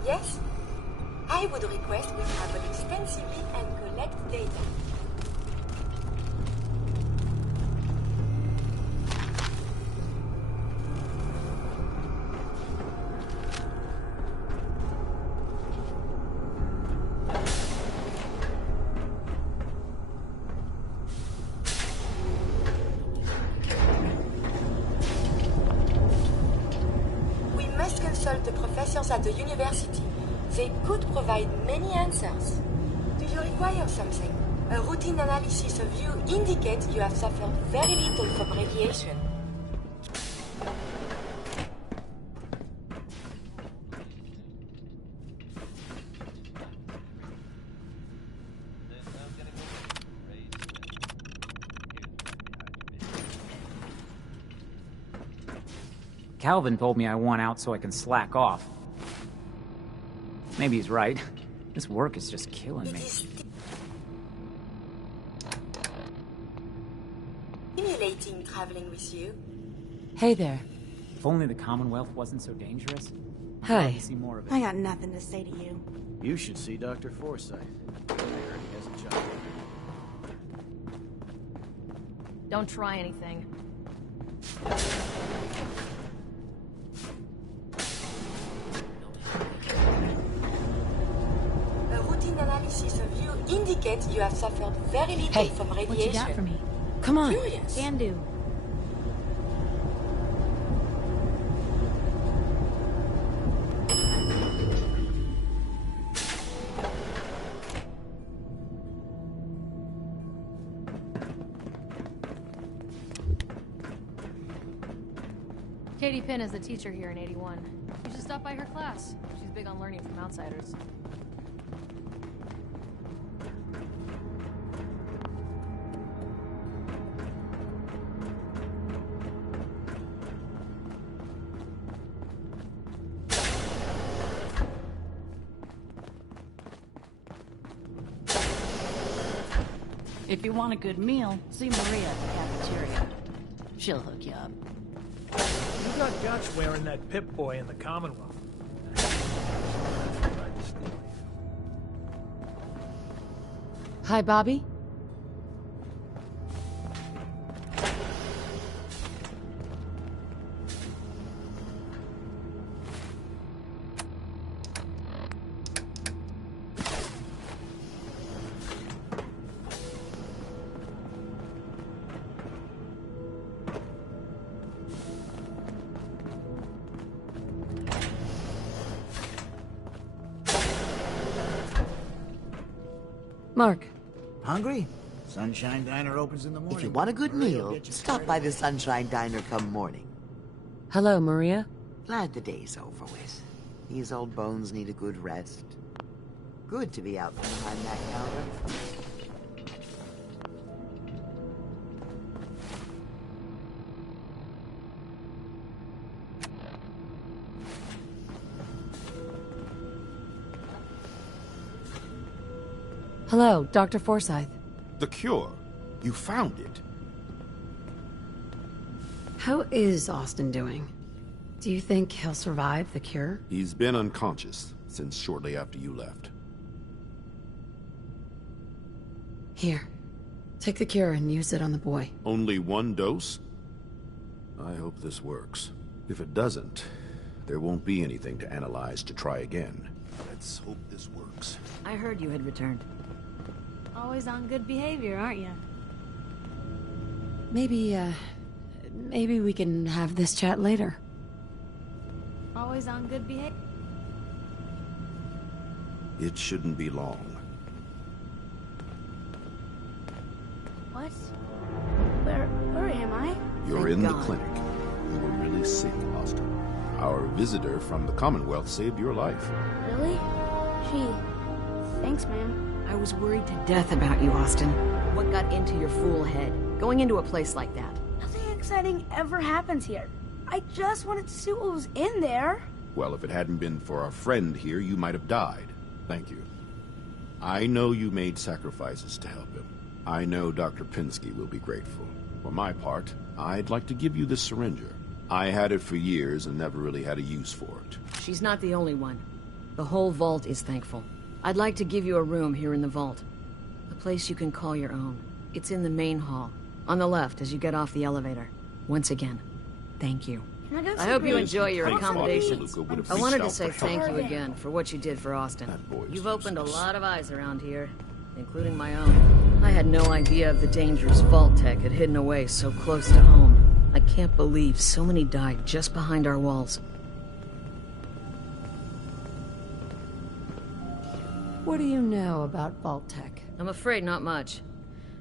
Yes? I would request we travel extensively and collect data. Consult the professors at the university. They could provide many answers. Do you require something? A routine analysis of you indicates you have suffered very little from radiation. Calvin told me I want out so I can slack off. Maybe he's right. This work is just killing me. Stimulating traveling with you. Hey there. If only the Commonwealth wasn't so dangerous. I'd Hi. love to see more of it. I got nothing to say to you. You should see Dr. Forsyth. I heard he has a job. Don't try anything. A routine analysis of you indicates you have suffered very little from radiation. What you got for me? Come on. Curious. Can do. Katie Pinn is the teacher here in 81. You should stop by her class. She's big on learning from outsiders. If you want a good meal, see Maria at the cafeteria. She'll hook you up. You got guts wearing that Pip-Boy in the Commonwealth. Hi, Bobby. Mark. Hungry? Sunshine Diner opens in the morning. If you want a good meal, stop by the Sunshine Diner come morning. Hello, Maria. Glad the day's over with. These old bones need a good rest. Good to be out from behind that counter. Hello, Dr. Forsyth. The cure. You found it. How is Austin doing? Do you think he'll survive the cure? He's been unconscious since shortly after you left. Here. Take the cure and use it on the boy. Only one dose? I hope this works. If it doesn't, there won't be anything to analyze to try again. Let's hope this works. I heard you had returned. Always on good behavior, aren't you? Maybe we can have this chat later. Always on good behavior. It shouldn't be long. What? Where am I? You're in the clinic. You were really sick, Austin. Our visitor from the Commonwealth saved your life. Really? Gee. Thanks, man. I was worried to death about you, Austin. What got into your fool head? Going into a place like that? Nothing exciting ever happens here. I just wanted to see what was in there. Well, if it hadn't been for our friend here, you might have died. Thank you. I know you made sacrifices to help him. I know Dr. Pinsky will be grateful. For my part, I'd like to give you this syringer. I had it for years and never really had a use for it. She's not the only one. The whole vault is thankful. I'd like to give you a room here in the vault. A place you can call your own. It's in the main hall. On the left as you get off the elevator. Once again, thank you. I hope you enjoy your accommodations. I wanted to say thank you again for what you did for Austin. You've opened a lot of eyes around here, including my own. I had no idea of the dangers Vault Tech had hidden away so close to home. I can't believe so many died just behind our walls. What do you know about Vault Tech? I'm afraid not much.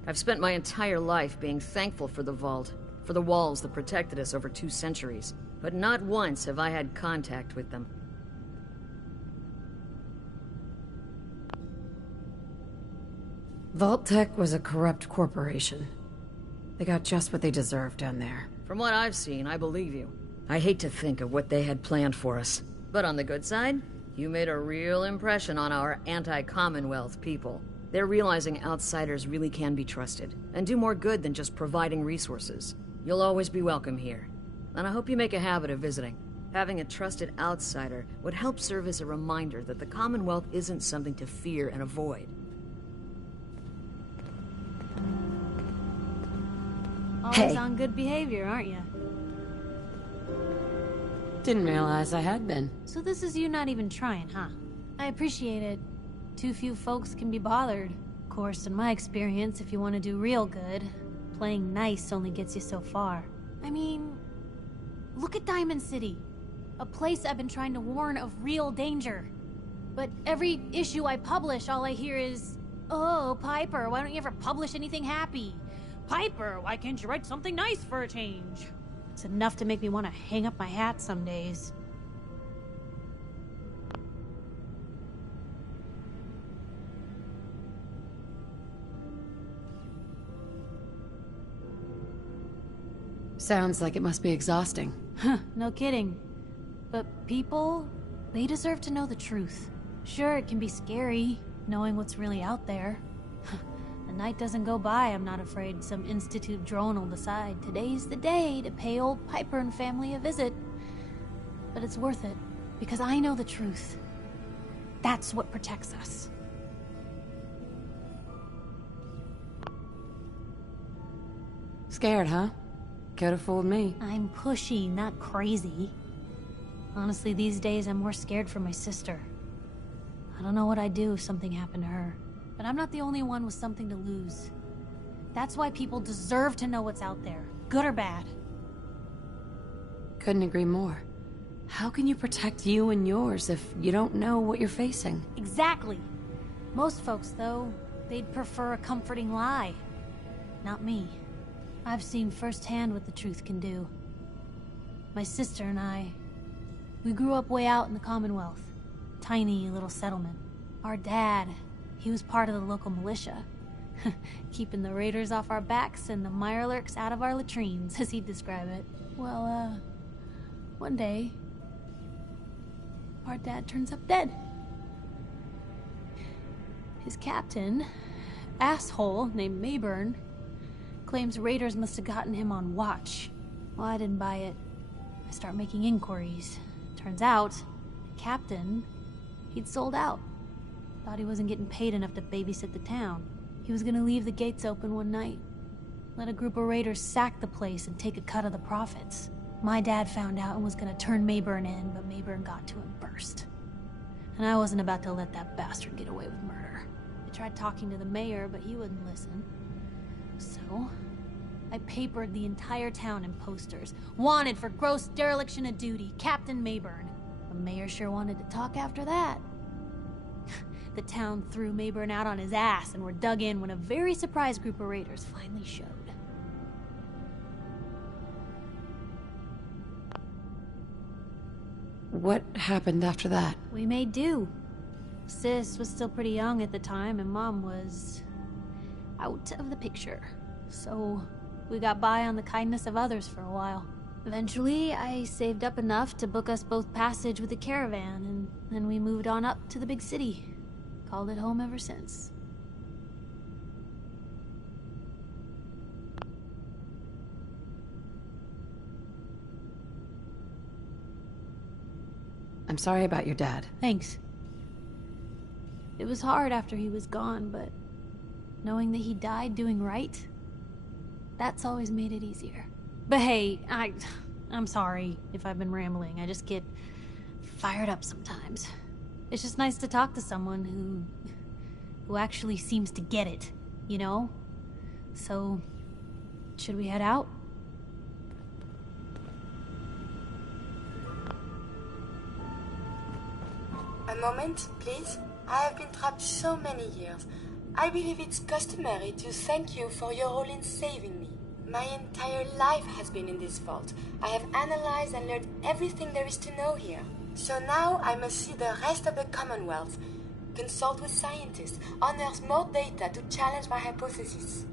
I've spent my entire life being thankful for the Vault, for the walls that protected us over 2 centuries. But not once have I had contact with them. Vault-Tec was a corrupt corporation. They got just what they deserved down there. From what I've seen, I believe you. I hate to think of what they had planned for us. But on the good side, you made a real impression on our anti-Commonwealth people. They're realizing outsiders really can be trusted, and do more good than just providing resources. You'll always be welcome here, and I hope you make a habit of visiting. Having a trusted outsider would help serve as a reminder that the Commonwealth isn't something to fear and avoid. Always on good behavior, aren't you? Didn't realize I had been. So this is you not even trying, huh? I appreciate it. Too few folks can be bothered. Of course, in my experience, if you want to do real good, playing nice only gets you so far. I mean, look at Diamond City. A place I've been trying to warn of real danger. But every issue I publish, all I hear is, "Oh, Piper, why don't you ever publish anything happy? Piper, why can't you write something nice for a change?" It's enough to make me want to hang up my hat some days. Sounds like it must be exhausting. Huh, no kidding. But people, they deserve to know the truth. Sure, it can be scary, knowing what's really out there. The night doesn't go by, I'm not afraid some Institute drone will decide today's the day to pay old Piper and family a visit. But it's worth it, because I know the truth. That's what protects us. Scared, huh? Could've fooled me. I'm pushy, not crazy. Honestly, these days I'm more scared for my sister. I don't know what I'd do if something happened to her. But I'm not the only one with something to lose. That's why people deserve to know what's out there, good or bad. Couldn't agree more. How can you protect you and yours if you don't know what you're facing? Exactly. Most folks, though, they'd prefer a comforting lie. Not me. I've seen firsthand what the truth can do. My sister and I, we grew up way out in the Commonwealth. Tiny little settlement. Our dad, he was part of the local militia. Keeping the raiders off our backs and the mirelurks out of our latrines, as he'd describe it. Well, one day, our dad turns up dead. His captain, asshole named Mayburn, claims raiders must have gotten him on watch. Well, I didn't buy it. I start making inquiries. Turns out, the captain, he'd sold out. Thought he wasn't getting paid enough to babysit the town. He was gonna leave the gates open one night. Let a group of raiders sack the place and take a cut of the profits. My dad found out and was gonna turn Mayburn in, but Mayburn got to him first. And I wasn't about to let that bastard get away with murder. I tried talking to the mayor, but he wouldn't listen. So, I papered the entire town in posters. Wanted for gross dereliction of duty, Captain Mayburn. The mayor sure wanted to talk after that. The town threw Mayburn out on his ass and were dug in when a very surprised group of raiders finally showed. What happened after that? We made do. Sis was still pretty young at the time, and Mom was out of the picture. So we got by on the kindness of others for a while. Eventually, I saved up enough to book us both passage with a caravan, and then we moved on up to the big city. Called it home ever since. I'm sorry about your dad. Thanks. It was hard after he was gone, but knowing that he died doing right, that's always made it easier. But hey, I'm sorry if I've been rambling. I just get fired up sometimes. It's just nice to talk to someone who actually seems to get it, you know? So, should we head out? A moment, please. I have been trapped so many years. I believe it's customary to thank you for your role in saving me. My entire life has been in this vault. I have analyzed and learned everything there is to know here. So now I must see the rest of the Commonwealth, consult with scientists, unearth more data to challenge my hypothesis.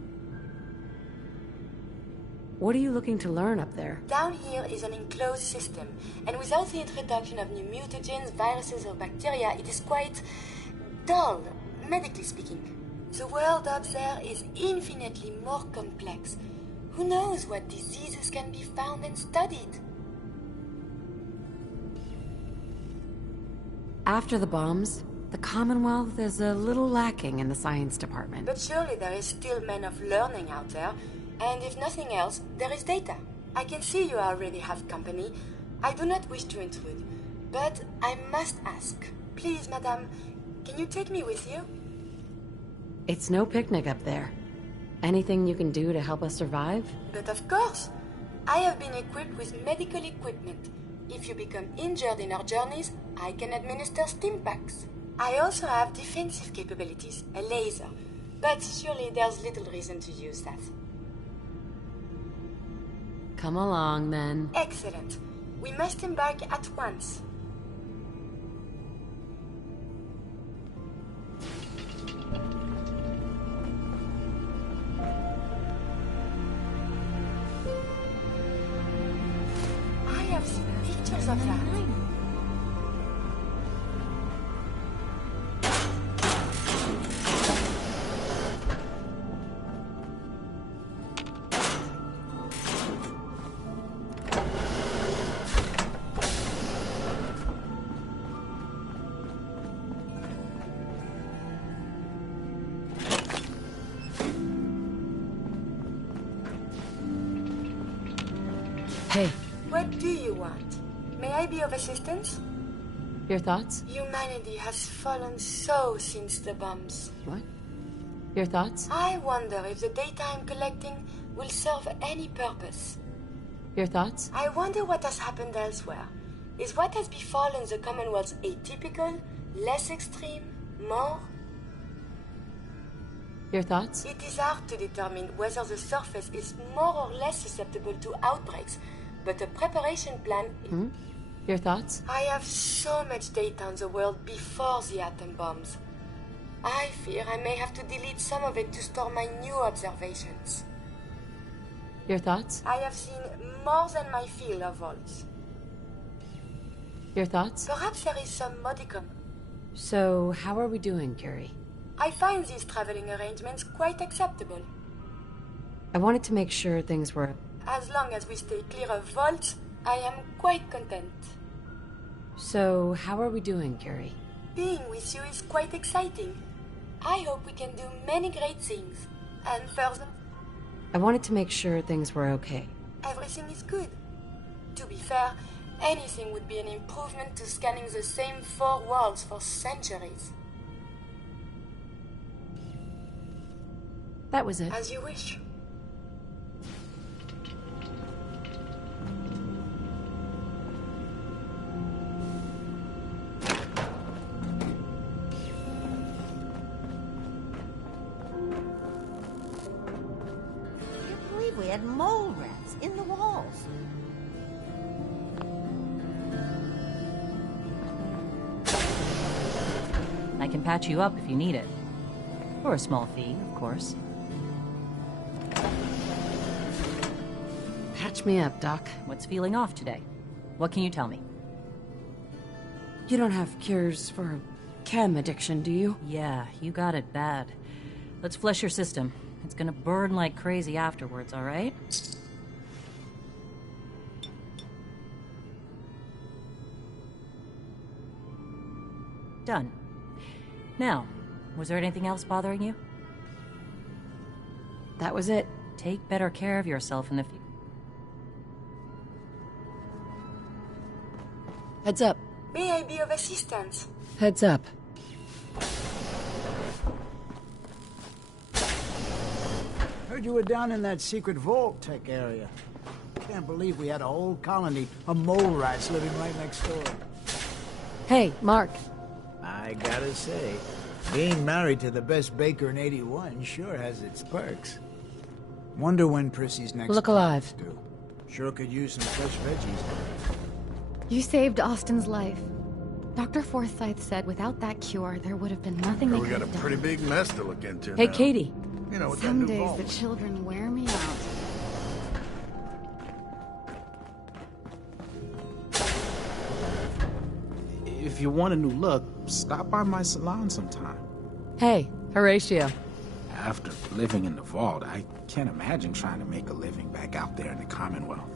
What are you looking to learn up there? Down here is an enclosed system, and without the introduction of new mutagens, viruses, or bacteria, it is quite dull, medically speaking. The world up there is infinitely more complex. Who knows what diseases can be found and studied? After the bombs, the Commonwealth is a little lacking in the science department. But surely there is still men of learning out there, and if nothing else, there is data. I can see you already have company. I do not wish to intrude, but I must ask. Please, madame, can you take me with you? It's no picnic up there. Anything you can do to help us survive? But of course. I have been equipped with medical equipment. If you become injured in our journeys, I can administer stim packs. I also have defensive capabilities, a laser. But surely there's little reason to use that. Come along, then. Excellent. We must embark at once. I have seen pictures of that. Hey. What do you want? May I be of assistance? Your thoughts? Humanity has fallen so since the bombs. What? Your thoughts? I wonder if the data I'm collecting will serve any purpose. Your thoughts? I wonder what has happened elsewhere. Is what has befallen the Commonwealth atypical, less extreme, more? Your thoughts? It is hard to determine whether the surface is more or less susceptible to outbreaks, but a preparation plan... Your thoughts? I have so much data on the world before the atom bombs. I fear I may have to delete some of it to store my new observations. Your thoughts? I have seen more than my fill of vaults. Your thoughts? Perhaps there is some modicum. So, how are we doing, Curie? I find these traveling arrangements quite acceptable. I wanted to make sure things were... As long as we stay clear of vaults, I am quite content. So, how are we doing, Curie? Being with you is quite exciting. I hope we can do many great things. And further... I wanted to make sure things were okay. Everything is good. To be fair, anything would be an improvement to scanning the same 4 walls for centuries. That was it. As you wish. We had mole rats in the walls. I can patch you up if you need it. For a small fee, of course. Patch me up, Doc. What's feeling off today? What can you tell me? You don't have cures for chem addiction, do you? Yeah, you got it bad. Let's flush your system. It's gonna burn like crazy afterwards, all right? Done. Now, was there anything else bothering you? That was it. Take better care of yourself in the future. Heads up. May I be of assistance? Heads up. Heard you were down in that secret vault tech area. Can't believe we had a whole colony of mole rats living right next door. Hey, Mark. I gotta say, Being married to the best baker in 81 sure has its perks. Wonder when Prissy's next... Look alive. Due. Sure could use some fresh veggies. You saved Austin's life. Dr. Forsyth said without that cure, there would have been nothing they We could got a have done. pretty big mess to look into Hey, now. Katie. You know, with that Some new days vault. the children wear me out. If you want a new look, stop by my salon sometime. Hey, Horatio. After living in the vault, I can't imagine trying to make a living back out there in the Commonwealth.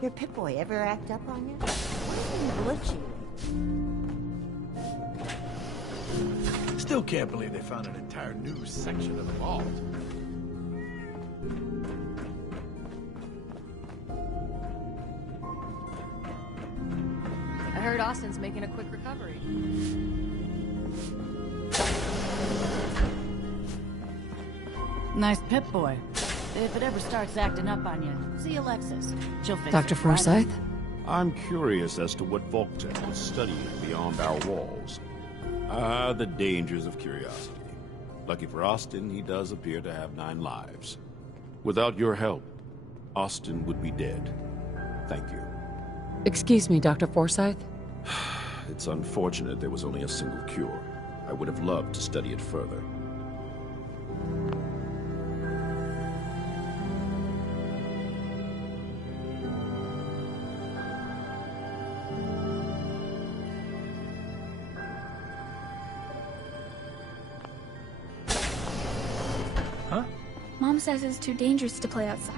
Your Pip-Boy ever act up on you? Why is he glitchy? Still can't believe they found an entire new section of the vault. I heard Austin's making a quick recovery. Nice Pip-Boy. If it ever starts acting up on you, see Alexis. She'll fix Dr. it. Forsyth? I'm curious as to what Volktech was studying beyond our walls. Ah, the dangers of curiosity. Lucky for Austin, he does appear to have 9 lives. Without your help, Austin would be dead. Thank you. Excuse me, Dr. Forsyth? It's unfortunate there was only a single cure. I would have loved to study it further. Mom says it's too dangerous to play outside.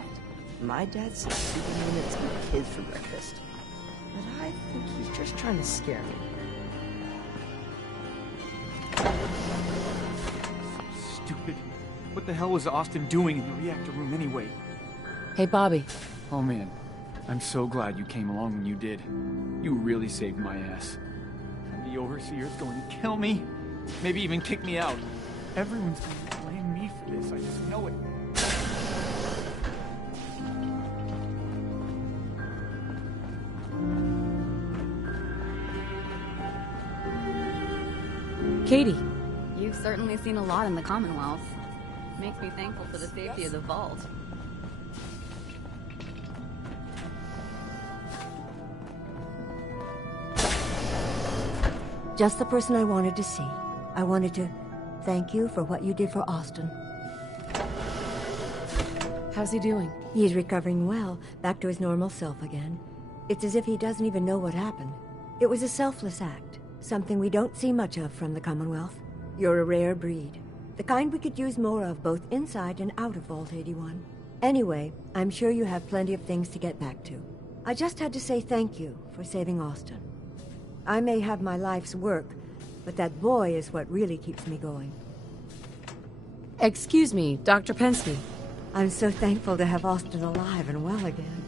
My dad says superhumans eat kids for breakfast. But I think he's just trying to scare me. Stupid. What the hell was Austin doing in the reactor room anyway? Hey, Bobby. Oh man, I'm so glad you came along when you did. You really saved my ass. And the Overseer's going to kill me. Maybe even kick me out. Everyone's going to blame me for this, I just know it. Katie. You've certainly seen a lot in the Commonwealth. Makes me thankful for the safety of the vault. Just the person I wanted to see. I wanted to thank you for what you did for Austin. How's he doing? He's recovering well, back to his normal self again. It's as if he doesn't even know what happened. It was a selfless act, something we don't see much of from the Commonwealth. You're a rare breed, the kind we could use more of both inside and out of Vault 81. Anyway, I'm sure you have plenty of things to get back to. I just had to say thank you for saving Austin. I may have my life's work, but that boy is what really keeps me going. Excuse me, Dr. Pensky. I'm so thankful to have Austin alive and well again.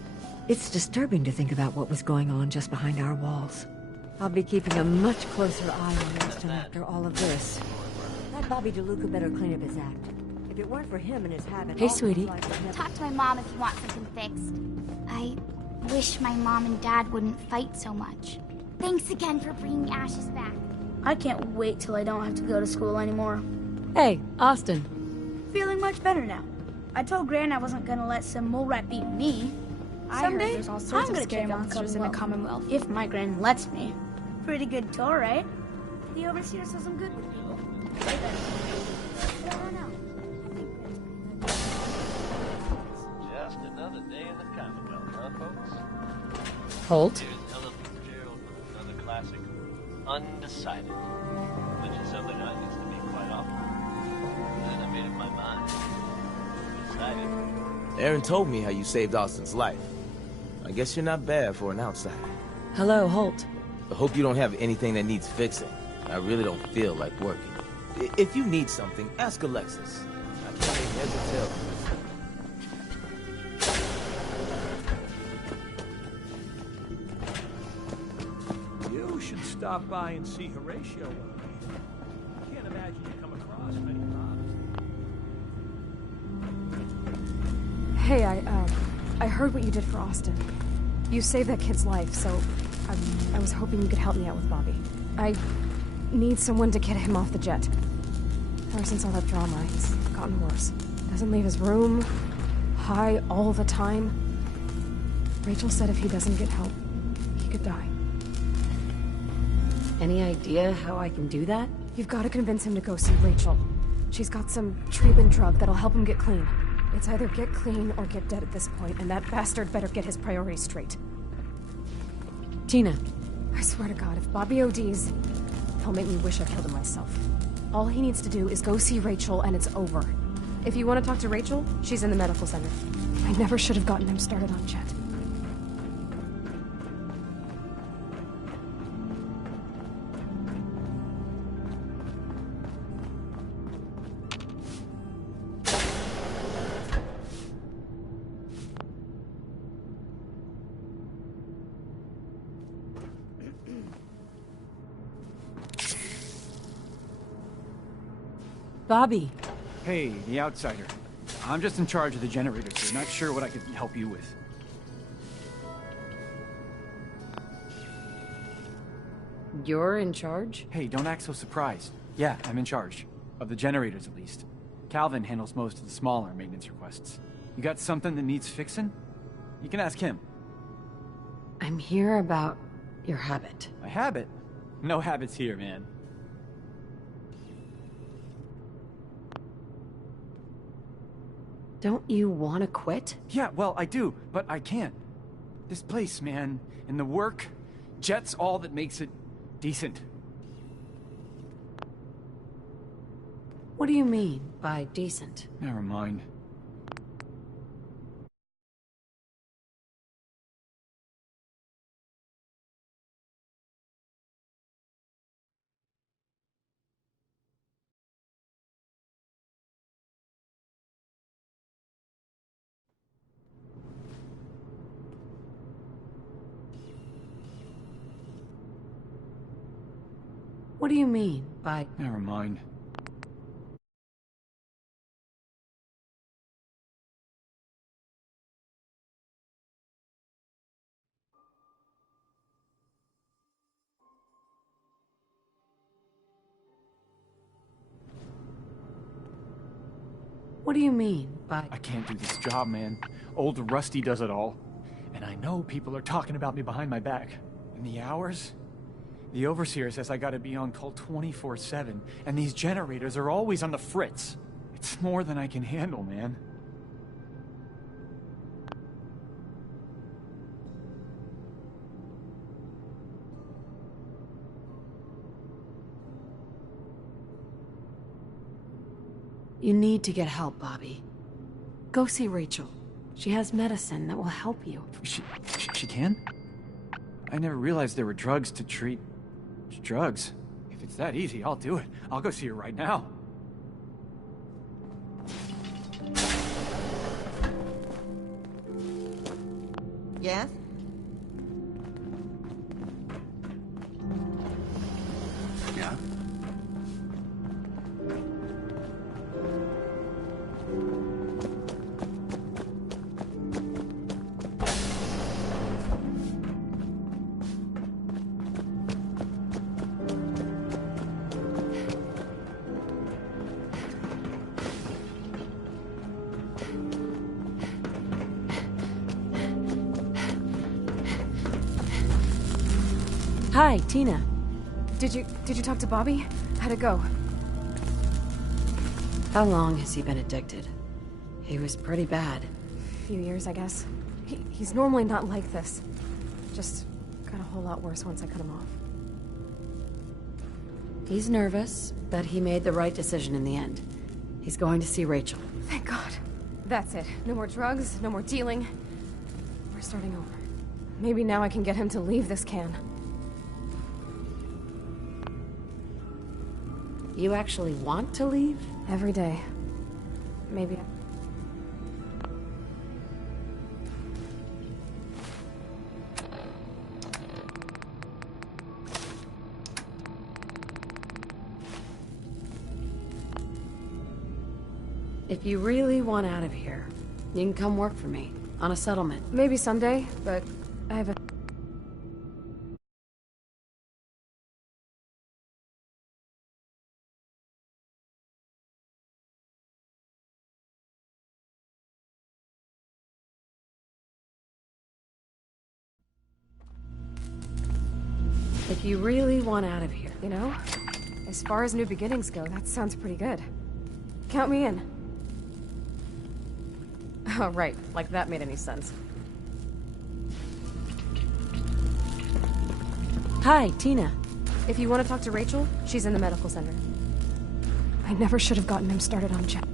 It's disturbing to think about what was going on just behind our walls. I'll be keeping a much closer eye on Austin after all of this. That Bobby DeLuca better clean up his act. If it weren't for him and his habit... Hey, sweetie. Talk to my mom if you want something fixed. I wish my mom and dad wouldn't fight so much. Thanks again for bringing Ashes back. I can't wait till I don't have to go to school anymore. Hey, Austin. Feeling much better now. I told Gran I wasn't gonna let some mole rat beat me. Someday, there's all sorts I'm of gonna scary check out monsters in the Commonwealth. If my Gran lets me. Pretty good tour, right? The Overseer says I'm good with people. I don't know. Just another day in the Commonwealth, huh, folks? Holt? Here's Ella Fitzgerald with another classic, Undecided, which is something I used to be quite often. Then I made up my mind. Decided. Aaron told me how you saved Austin's life. I guess you're not bad for an outsider. Hello, Holt. I hope you don't have anything that needs fixing. I really don't feel like working. If you need something, ask Alexis. I can't make heads or tails. You should stop by and see Horatio one day. I can't imagine you come across many fathers. Hey, I heard what you did for Austin. You saved that kid's life, so I was hoping you could help me out with Bobby. I need someone to get him off the jet. Ever since all that drama, it's gotten worse. Doesn't leave his room, high all the time. Rachel said if he doesn't get help, he could die. Any idea how I can do that? You've got to convince him to go see Rachel. She's got some treatment drug that'll help him get clean. It's either get clean or get dead at this point, and that bastard better get his priorities straight. Tina. I swear to God, if Bobby ODs, he'll make me wish I killed him myself. All he needs to do is go see Rachel, and it's over. If you want to talk to Rachel, she's in the medical center. I never should have gotten him started on Jet. Bobby. Hey, the outsider. I'm just in charge of the generators here. Not sure what I could help you with. You're in charge? Hey, don't act so surprised. Yeah, I'm in charge. Of the generators, at least. Calvin handles most of the smaller maintenance requests. You got something that needs fixing? You can ask him. I'm here about your habit. My habit? No habits here, man. Don't you want to quit? Yeah, well, I do, but I can't. This place, man, and the work, Jet's all that makes it decent. What do you mean by decent? Never mind. What do you mean by... Never mind. What do you mean by... I can't do this job, man. Old Rusty does it all. And I know people are talking about me behind my back. And the hours? The Overseer says I gotta be on call 24/7, and these generators are always on the fritz. It's more than I can handle, man. You need to get help, Bobby. Go see Rachel. She has medicine that will help you. She can? I never realized there were drugs to treat... drugs. If it's that easy, I'll do it. I'll go see her right now. Yes? Yeah? Hi, Tina. Did you talk to Bobby? How'd it go? How long has he been addicted? He was pretty bad. A few years, I guess. He's normally not like this. Just got a whole lot worse once I cut him off. He's nervous, but he made the right decision in the end. He's going to see Rachel. Thank God. That's it. No more drugs, no more dealing. We're starting over. Maybe now I can get him to leave this can. You actually want to leave? Every day. Maybe. If you really want out of here, you can come work for me on a settlement. Maybe someday, but I have a... If you really want out of here. You know, as far as new beginnings go, that sounds pretty good. Count me in. Oh, right. Like that made any sense. Hi, Tina. If you want to talk to Rachel, she's in the medical center. I never should have gotten him started on Jack.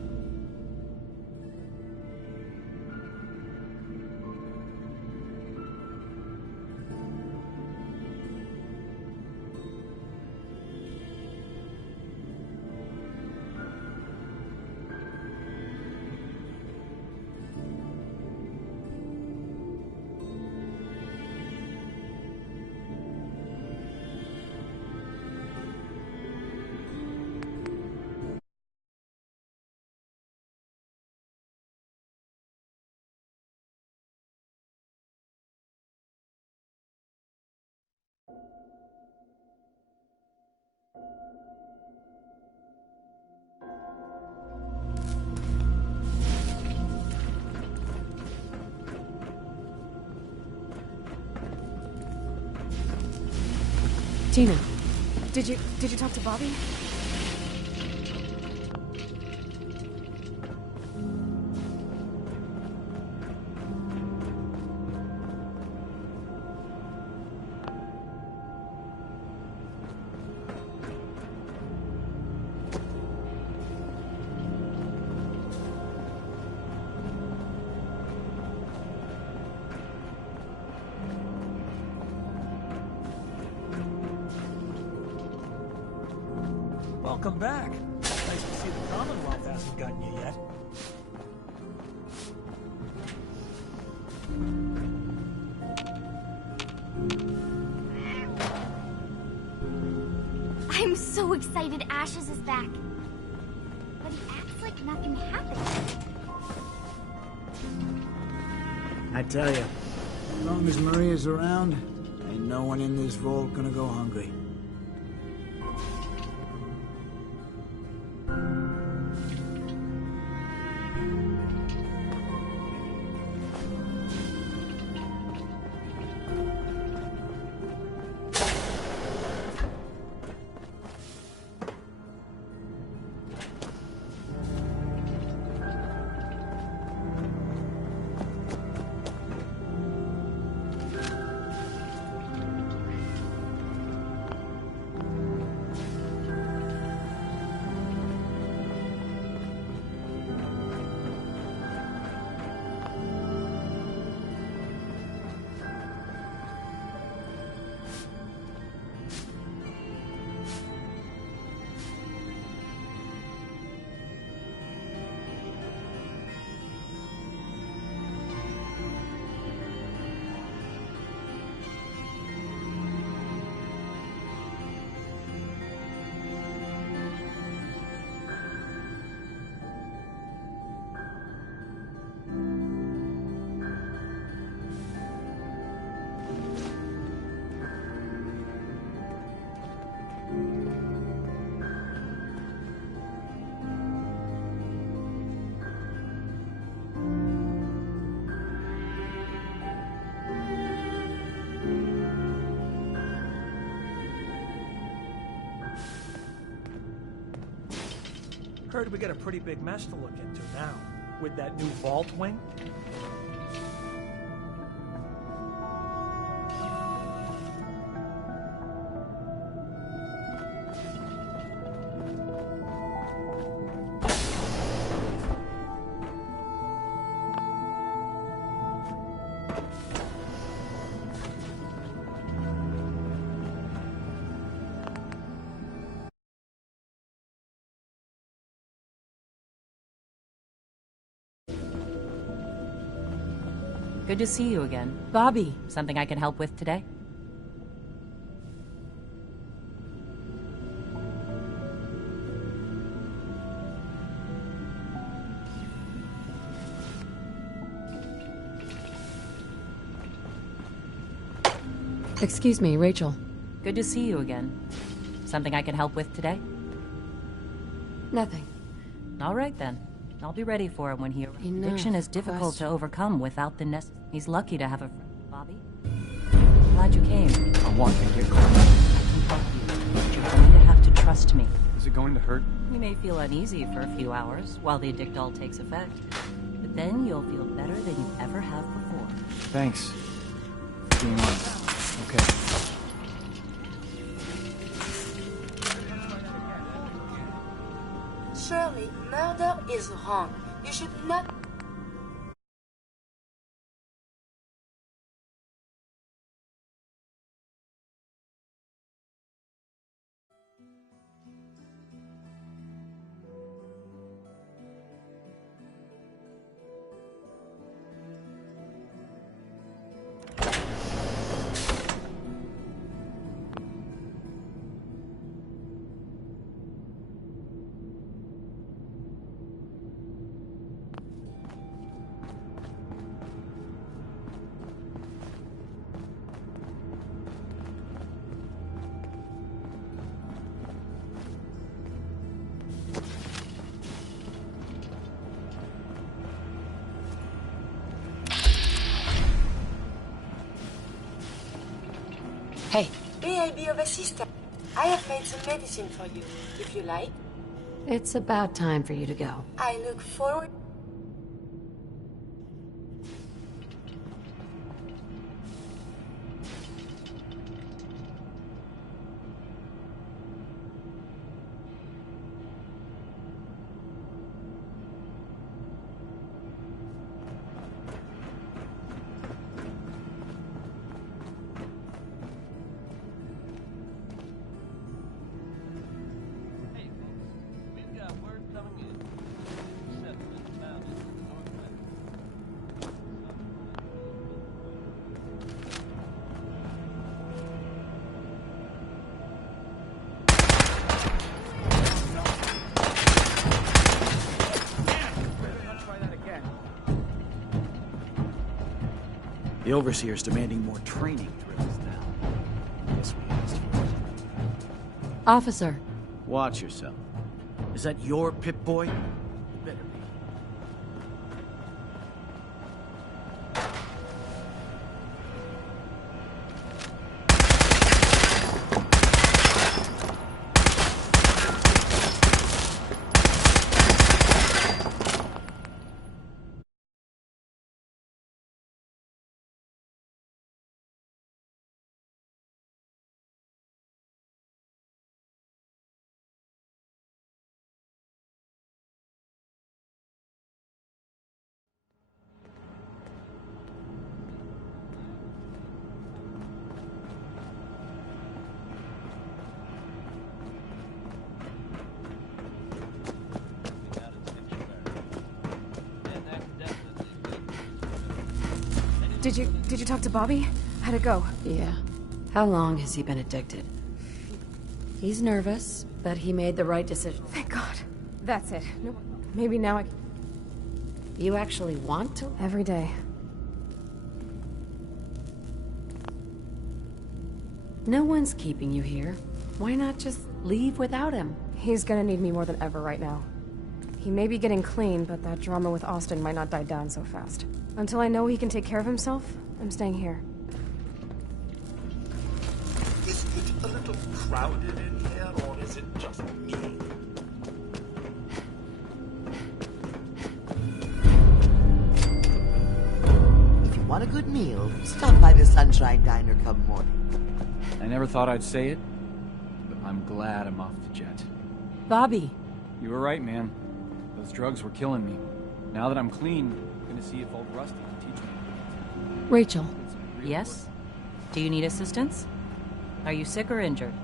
Tina. Did you talk to Bobby? Welcome back. Nice to see the Commonwealth hasn't gotten you yet. I'm so excited Ashes is back. But he acts like nothing happened. I tell you, as long as Maria's around, ain't no one in this vault gonna go hungry. Heard we got a pretty big mess to look into now, with that new vault wing. Good to see you again. Bobby. Something I can help with today? Excuse me, Rachel. Good to see you again. Something I can help with today? Nothing. All right then. I'll be ready for him when he arrives. Enough Addiction is difficult question. to overcome without the He's lucky to have a friend. Bobby? Glad you came. I want to get close. I can help you, but you're going to have to trust me. Is it going to hurt? You may feel uneasy for a few hours while the addictol takes effect, but then you'll feel better than you ever have before. Thanks for being honest. Okay. Shirley, murder is wrong. You should not... Hey. May I be of assistance? I have made some medicine for you, if you like. It's about time for you to go. I look forward... The Overseer's demanding more training drills now. Guess we asked for it. Officer. Watch yourself. Is that your Pip-Boy? It better be. Did you talk to Bobby? How'd it go? Yeah. How long has he been addicted? He's nervous, but he made the right decision. Thank God. That's it. No, maybe now I... You actually want to? Every day. No one's keeping you here. Why not just leave without him? He's gonna need me more than ever right now. He may be getting clean, but that drama with Austin might not die down so fast. Until I know he can take care of himself, I'm staying here. Is it a little crowded in here, or is it just me? If you want a good meal, stop by the Sunshine Diner come morning. I never thought I'd say it, but I'm glad I'm off the jet. Bobby! You were right, man. Those drugs were killing me. Now that I'm clean, I'm gonna see if old Rusty can teach me. Rachel. Yes? Do you need assistance? Are you sick or injured?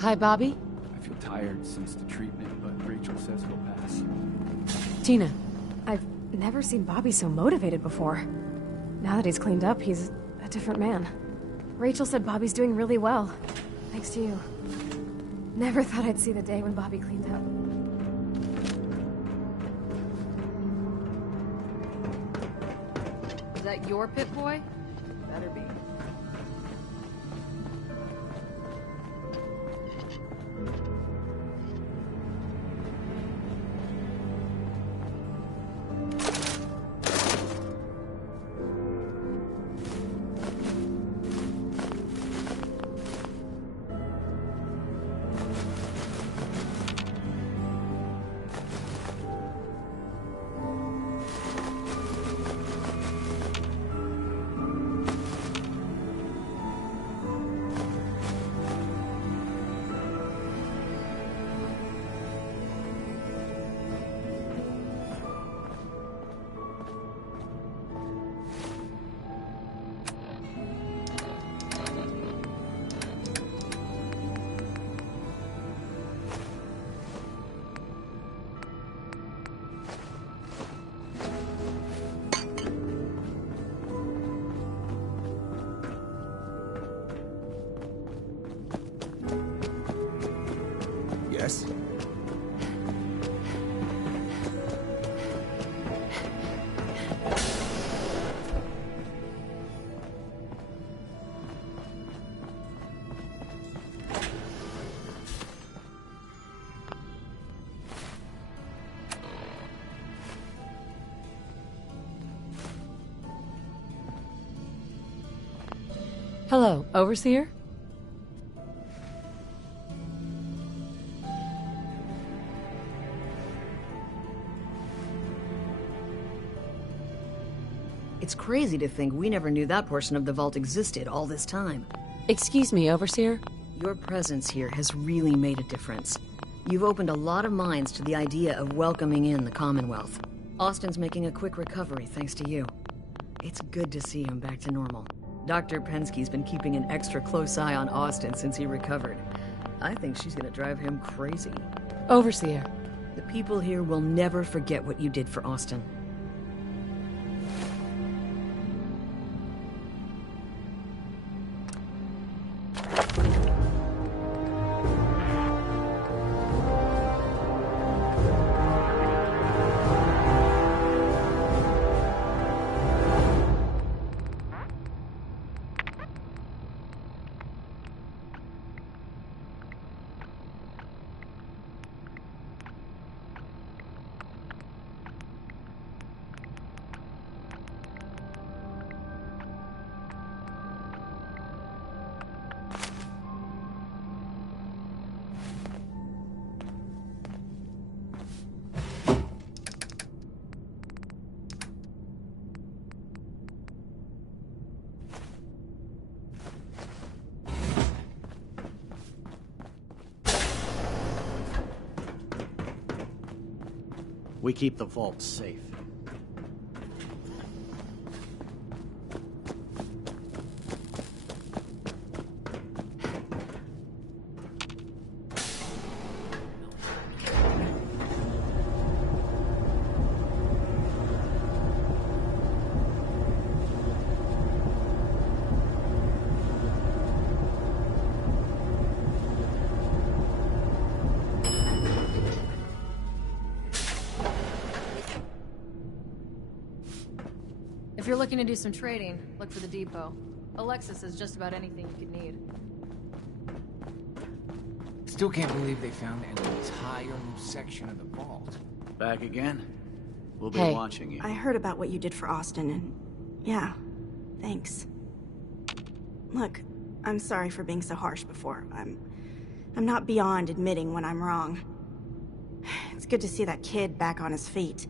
Hi, Bobby. I feel tired since the treatment, but Rachel says it'll pass. Tina. I've never seen Bobby so motivated before. Now that he's cleaned up, he's a different man. Rachel said Bobby's doing really well. Thanks to you. Never thought I'd see the day when Bobby cleaned up. that your Pip-Boy? Better be. Yes? Hello, Overseer? It's crazy to think we never knew that portion of the vault existed all this time. Excuse me, Overseer? Your presence here has really made a difference. You've opened a lot of minds to the idea of welcoming in the Commonwealth. Austin's making a quick recovery thanks to you. It's good to see him back to normal. Dr. Penske's been keeping an extra close eye on Austin since he recovered. I think she's gonna drive him crazy. Overseer. The people here will never forget what you did for Austin. We keep the vault safe. If you're looking to do some trading, look for the depot. Alexis has just about anything you could need. Still can't believe they found an entire new section of the vault. Back again? We'll be Hey, watching you. I heard about what you did for Austin, and yeah, thanks. Look, I'm sorry for being so harsh before. I'm not beyond admitting when I'm wrong. It's good to see that kid back on his feet.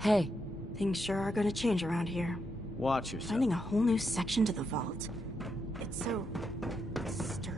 Hey. Things sure are gonna change around here. Watch yourself. Finding a whole new section to the vault. It's so disturbing.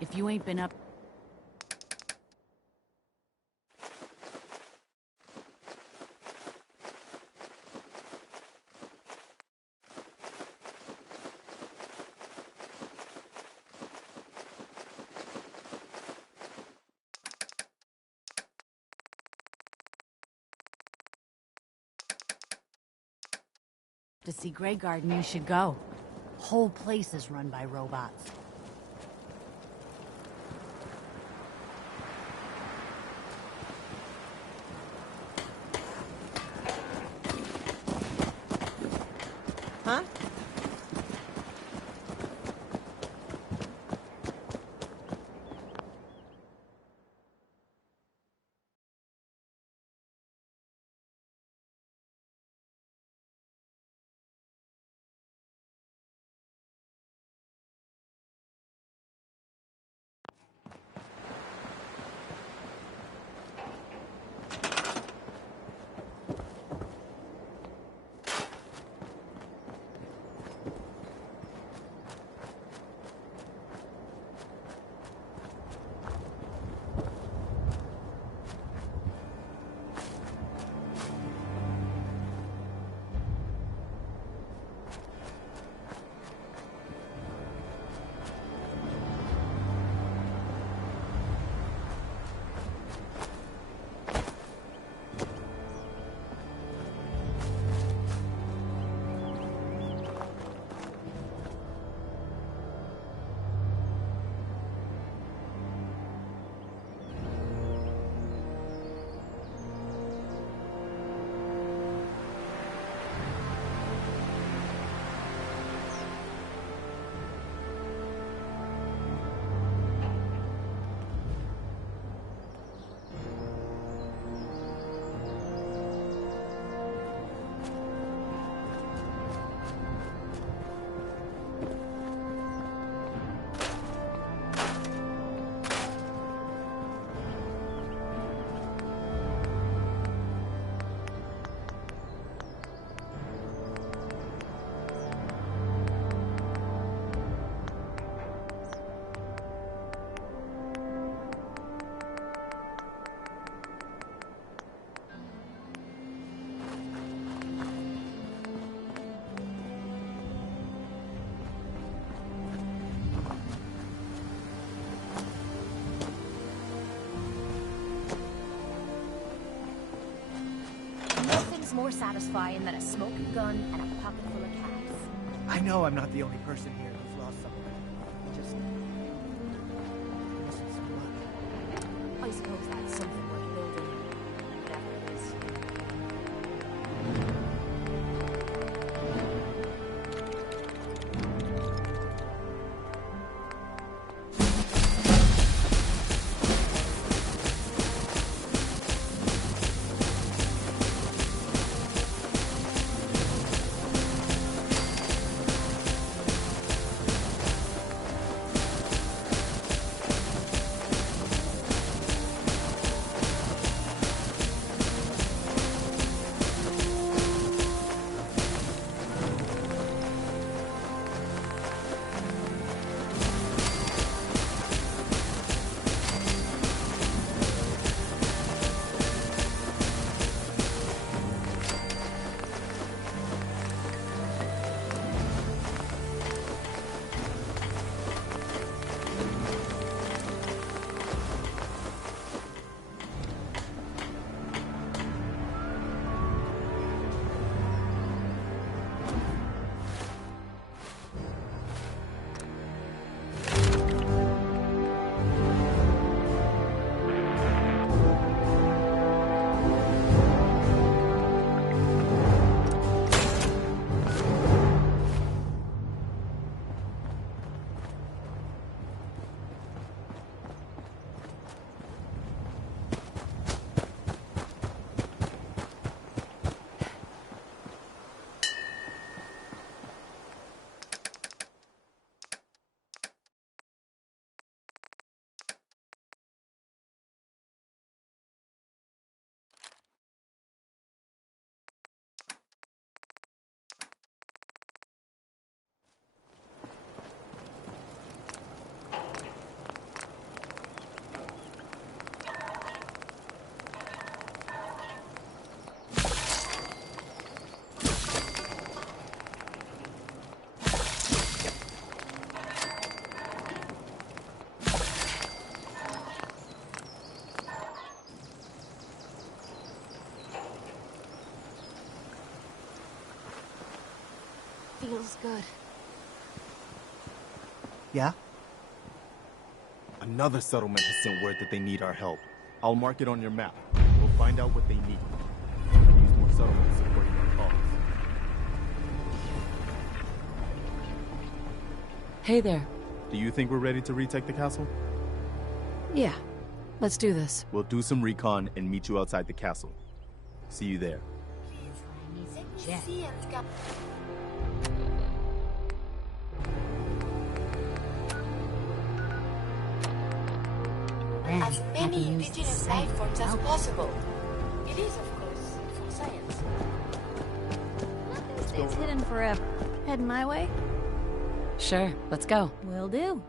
If you ain't been up... To see Grey Garden, you should go. Whole place is run by robots. Huh? More satisfying than a smoking gun and a pocket full of cash. I know I'm not the only person here who's lost someone. Just... missing some luck. I suppose that's something worth building. Whatever it is. Feels good. Yeah? Another settlement has sent word that they need our help. I'll mark it on your map. We'll find out what they need. We can use more settlements supporting our cause. Hey there. Do you think we're ready to retake the castle? Yeah, let's do this. We'll do some recon and meet you outside the castle. See you there. As many indigenous life forms as possible. It is, of course, for science. Nothing stays hidden forever. Heading my way? Sure, let's go. Will do.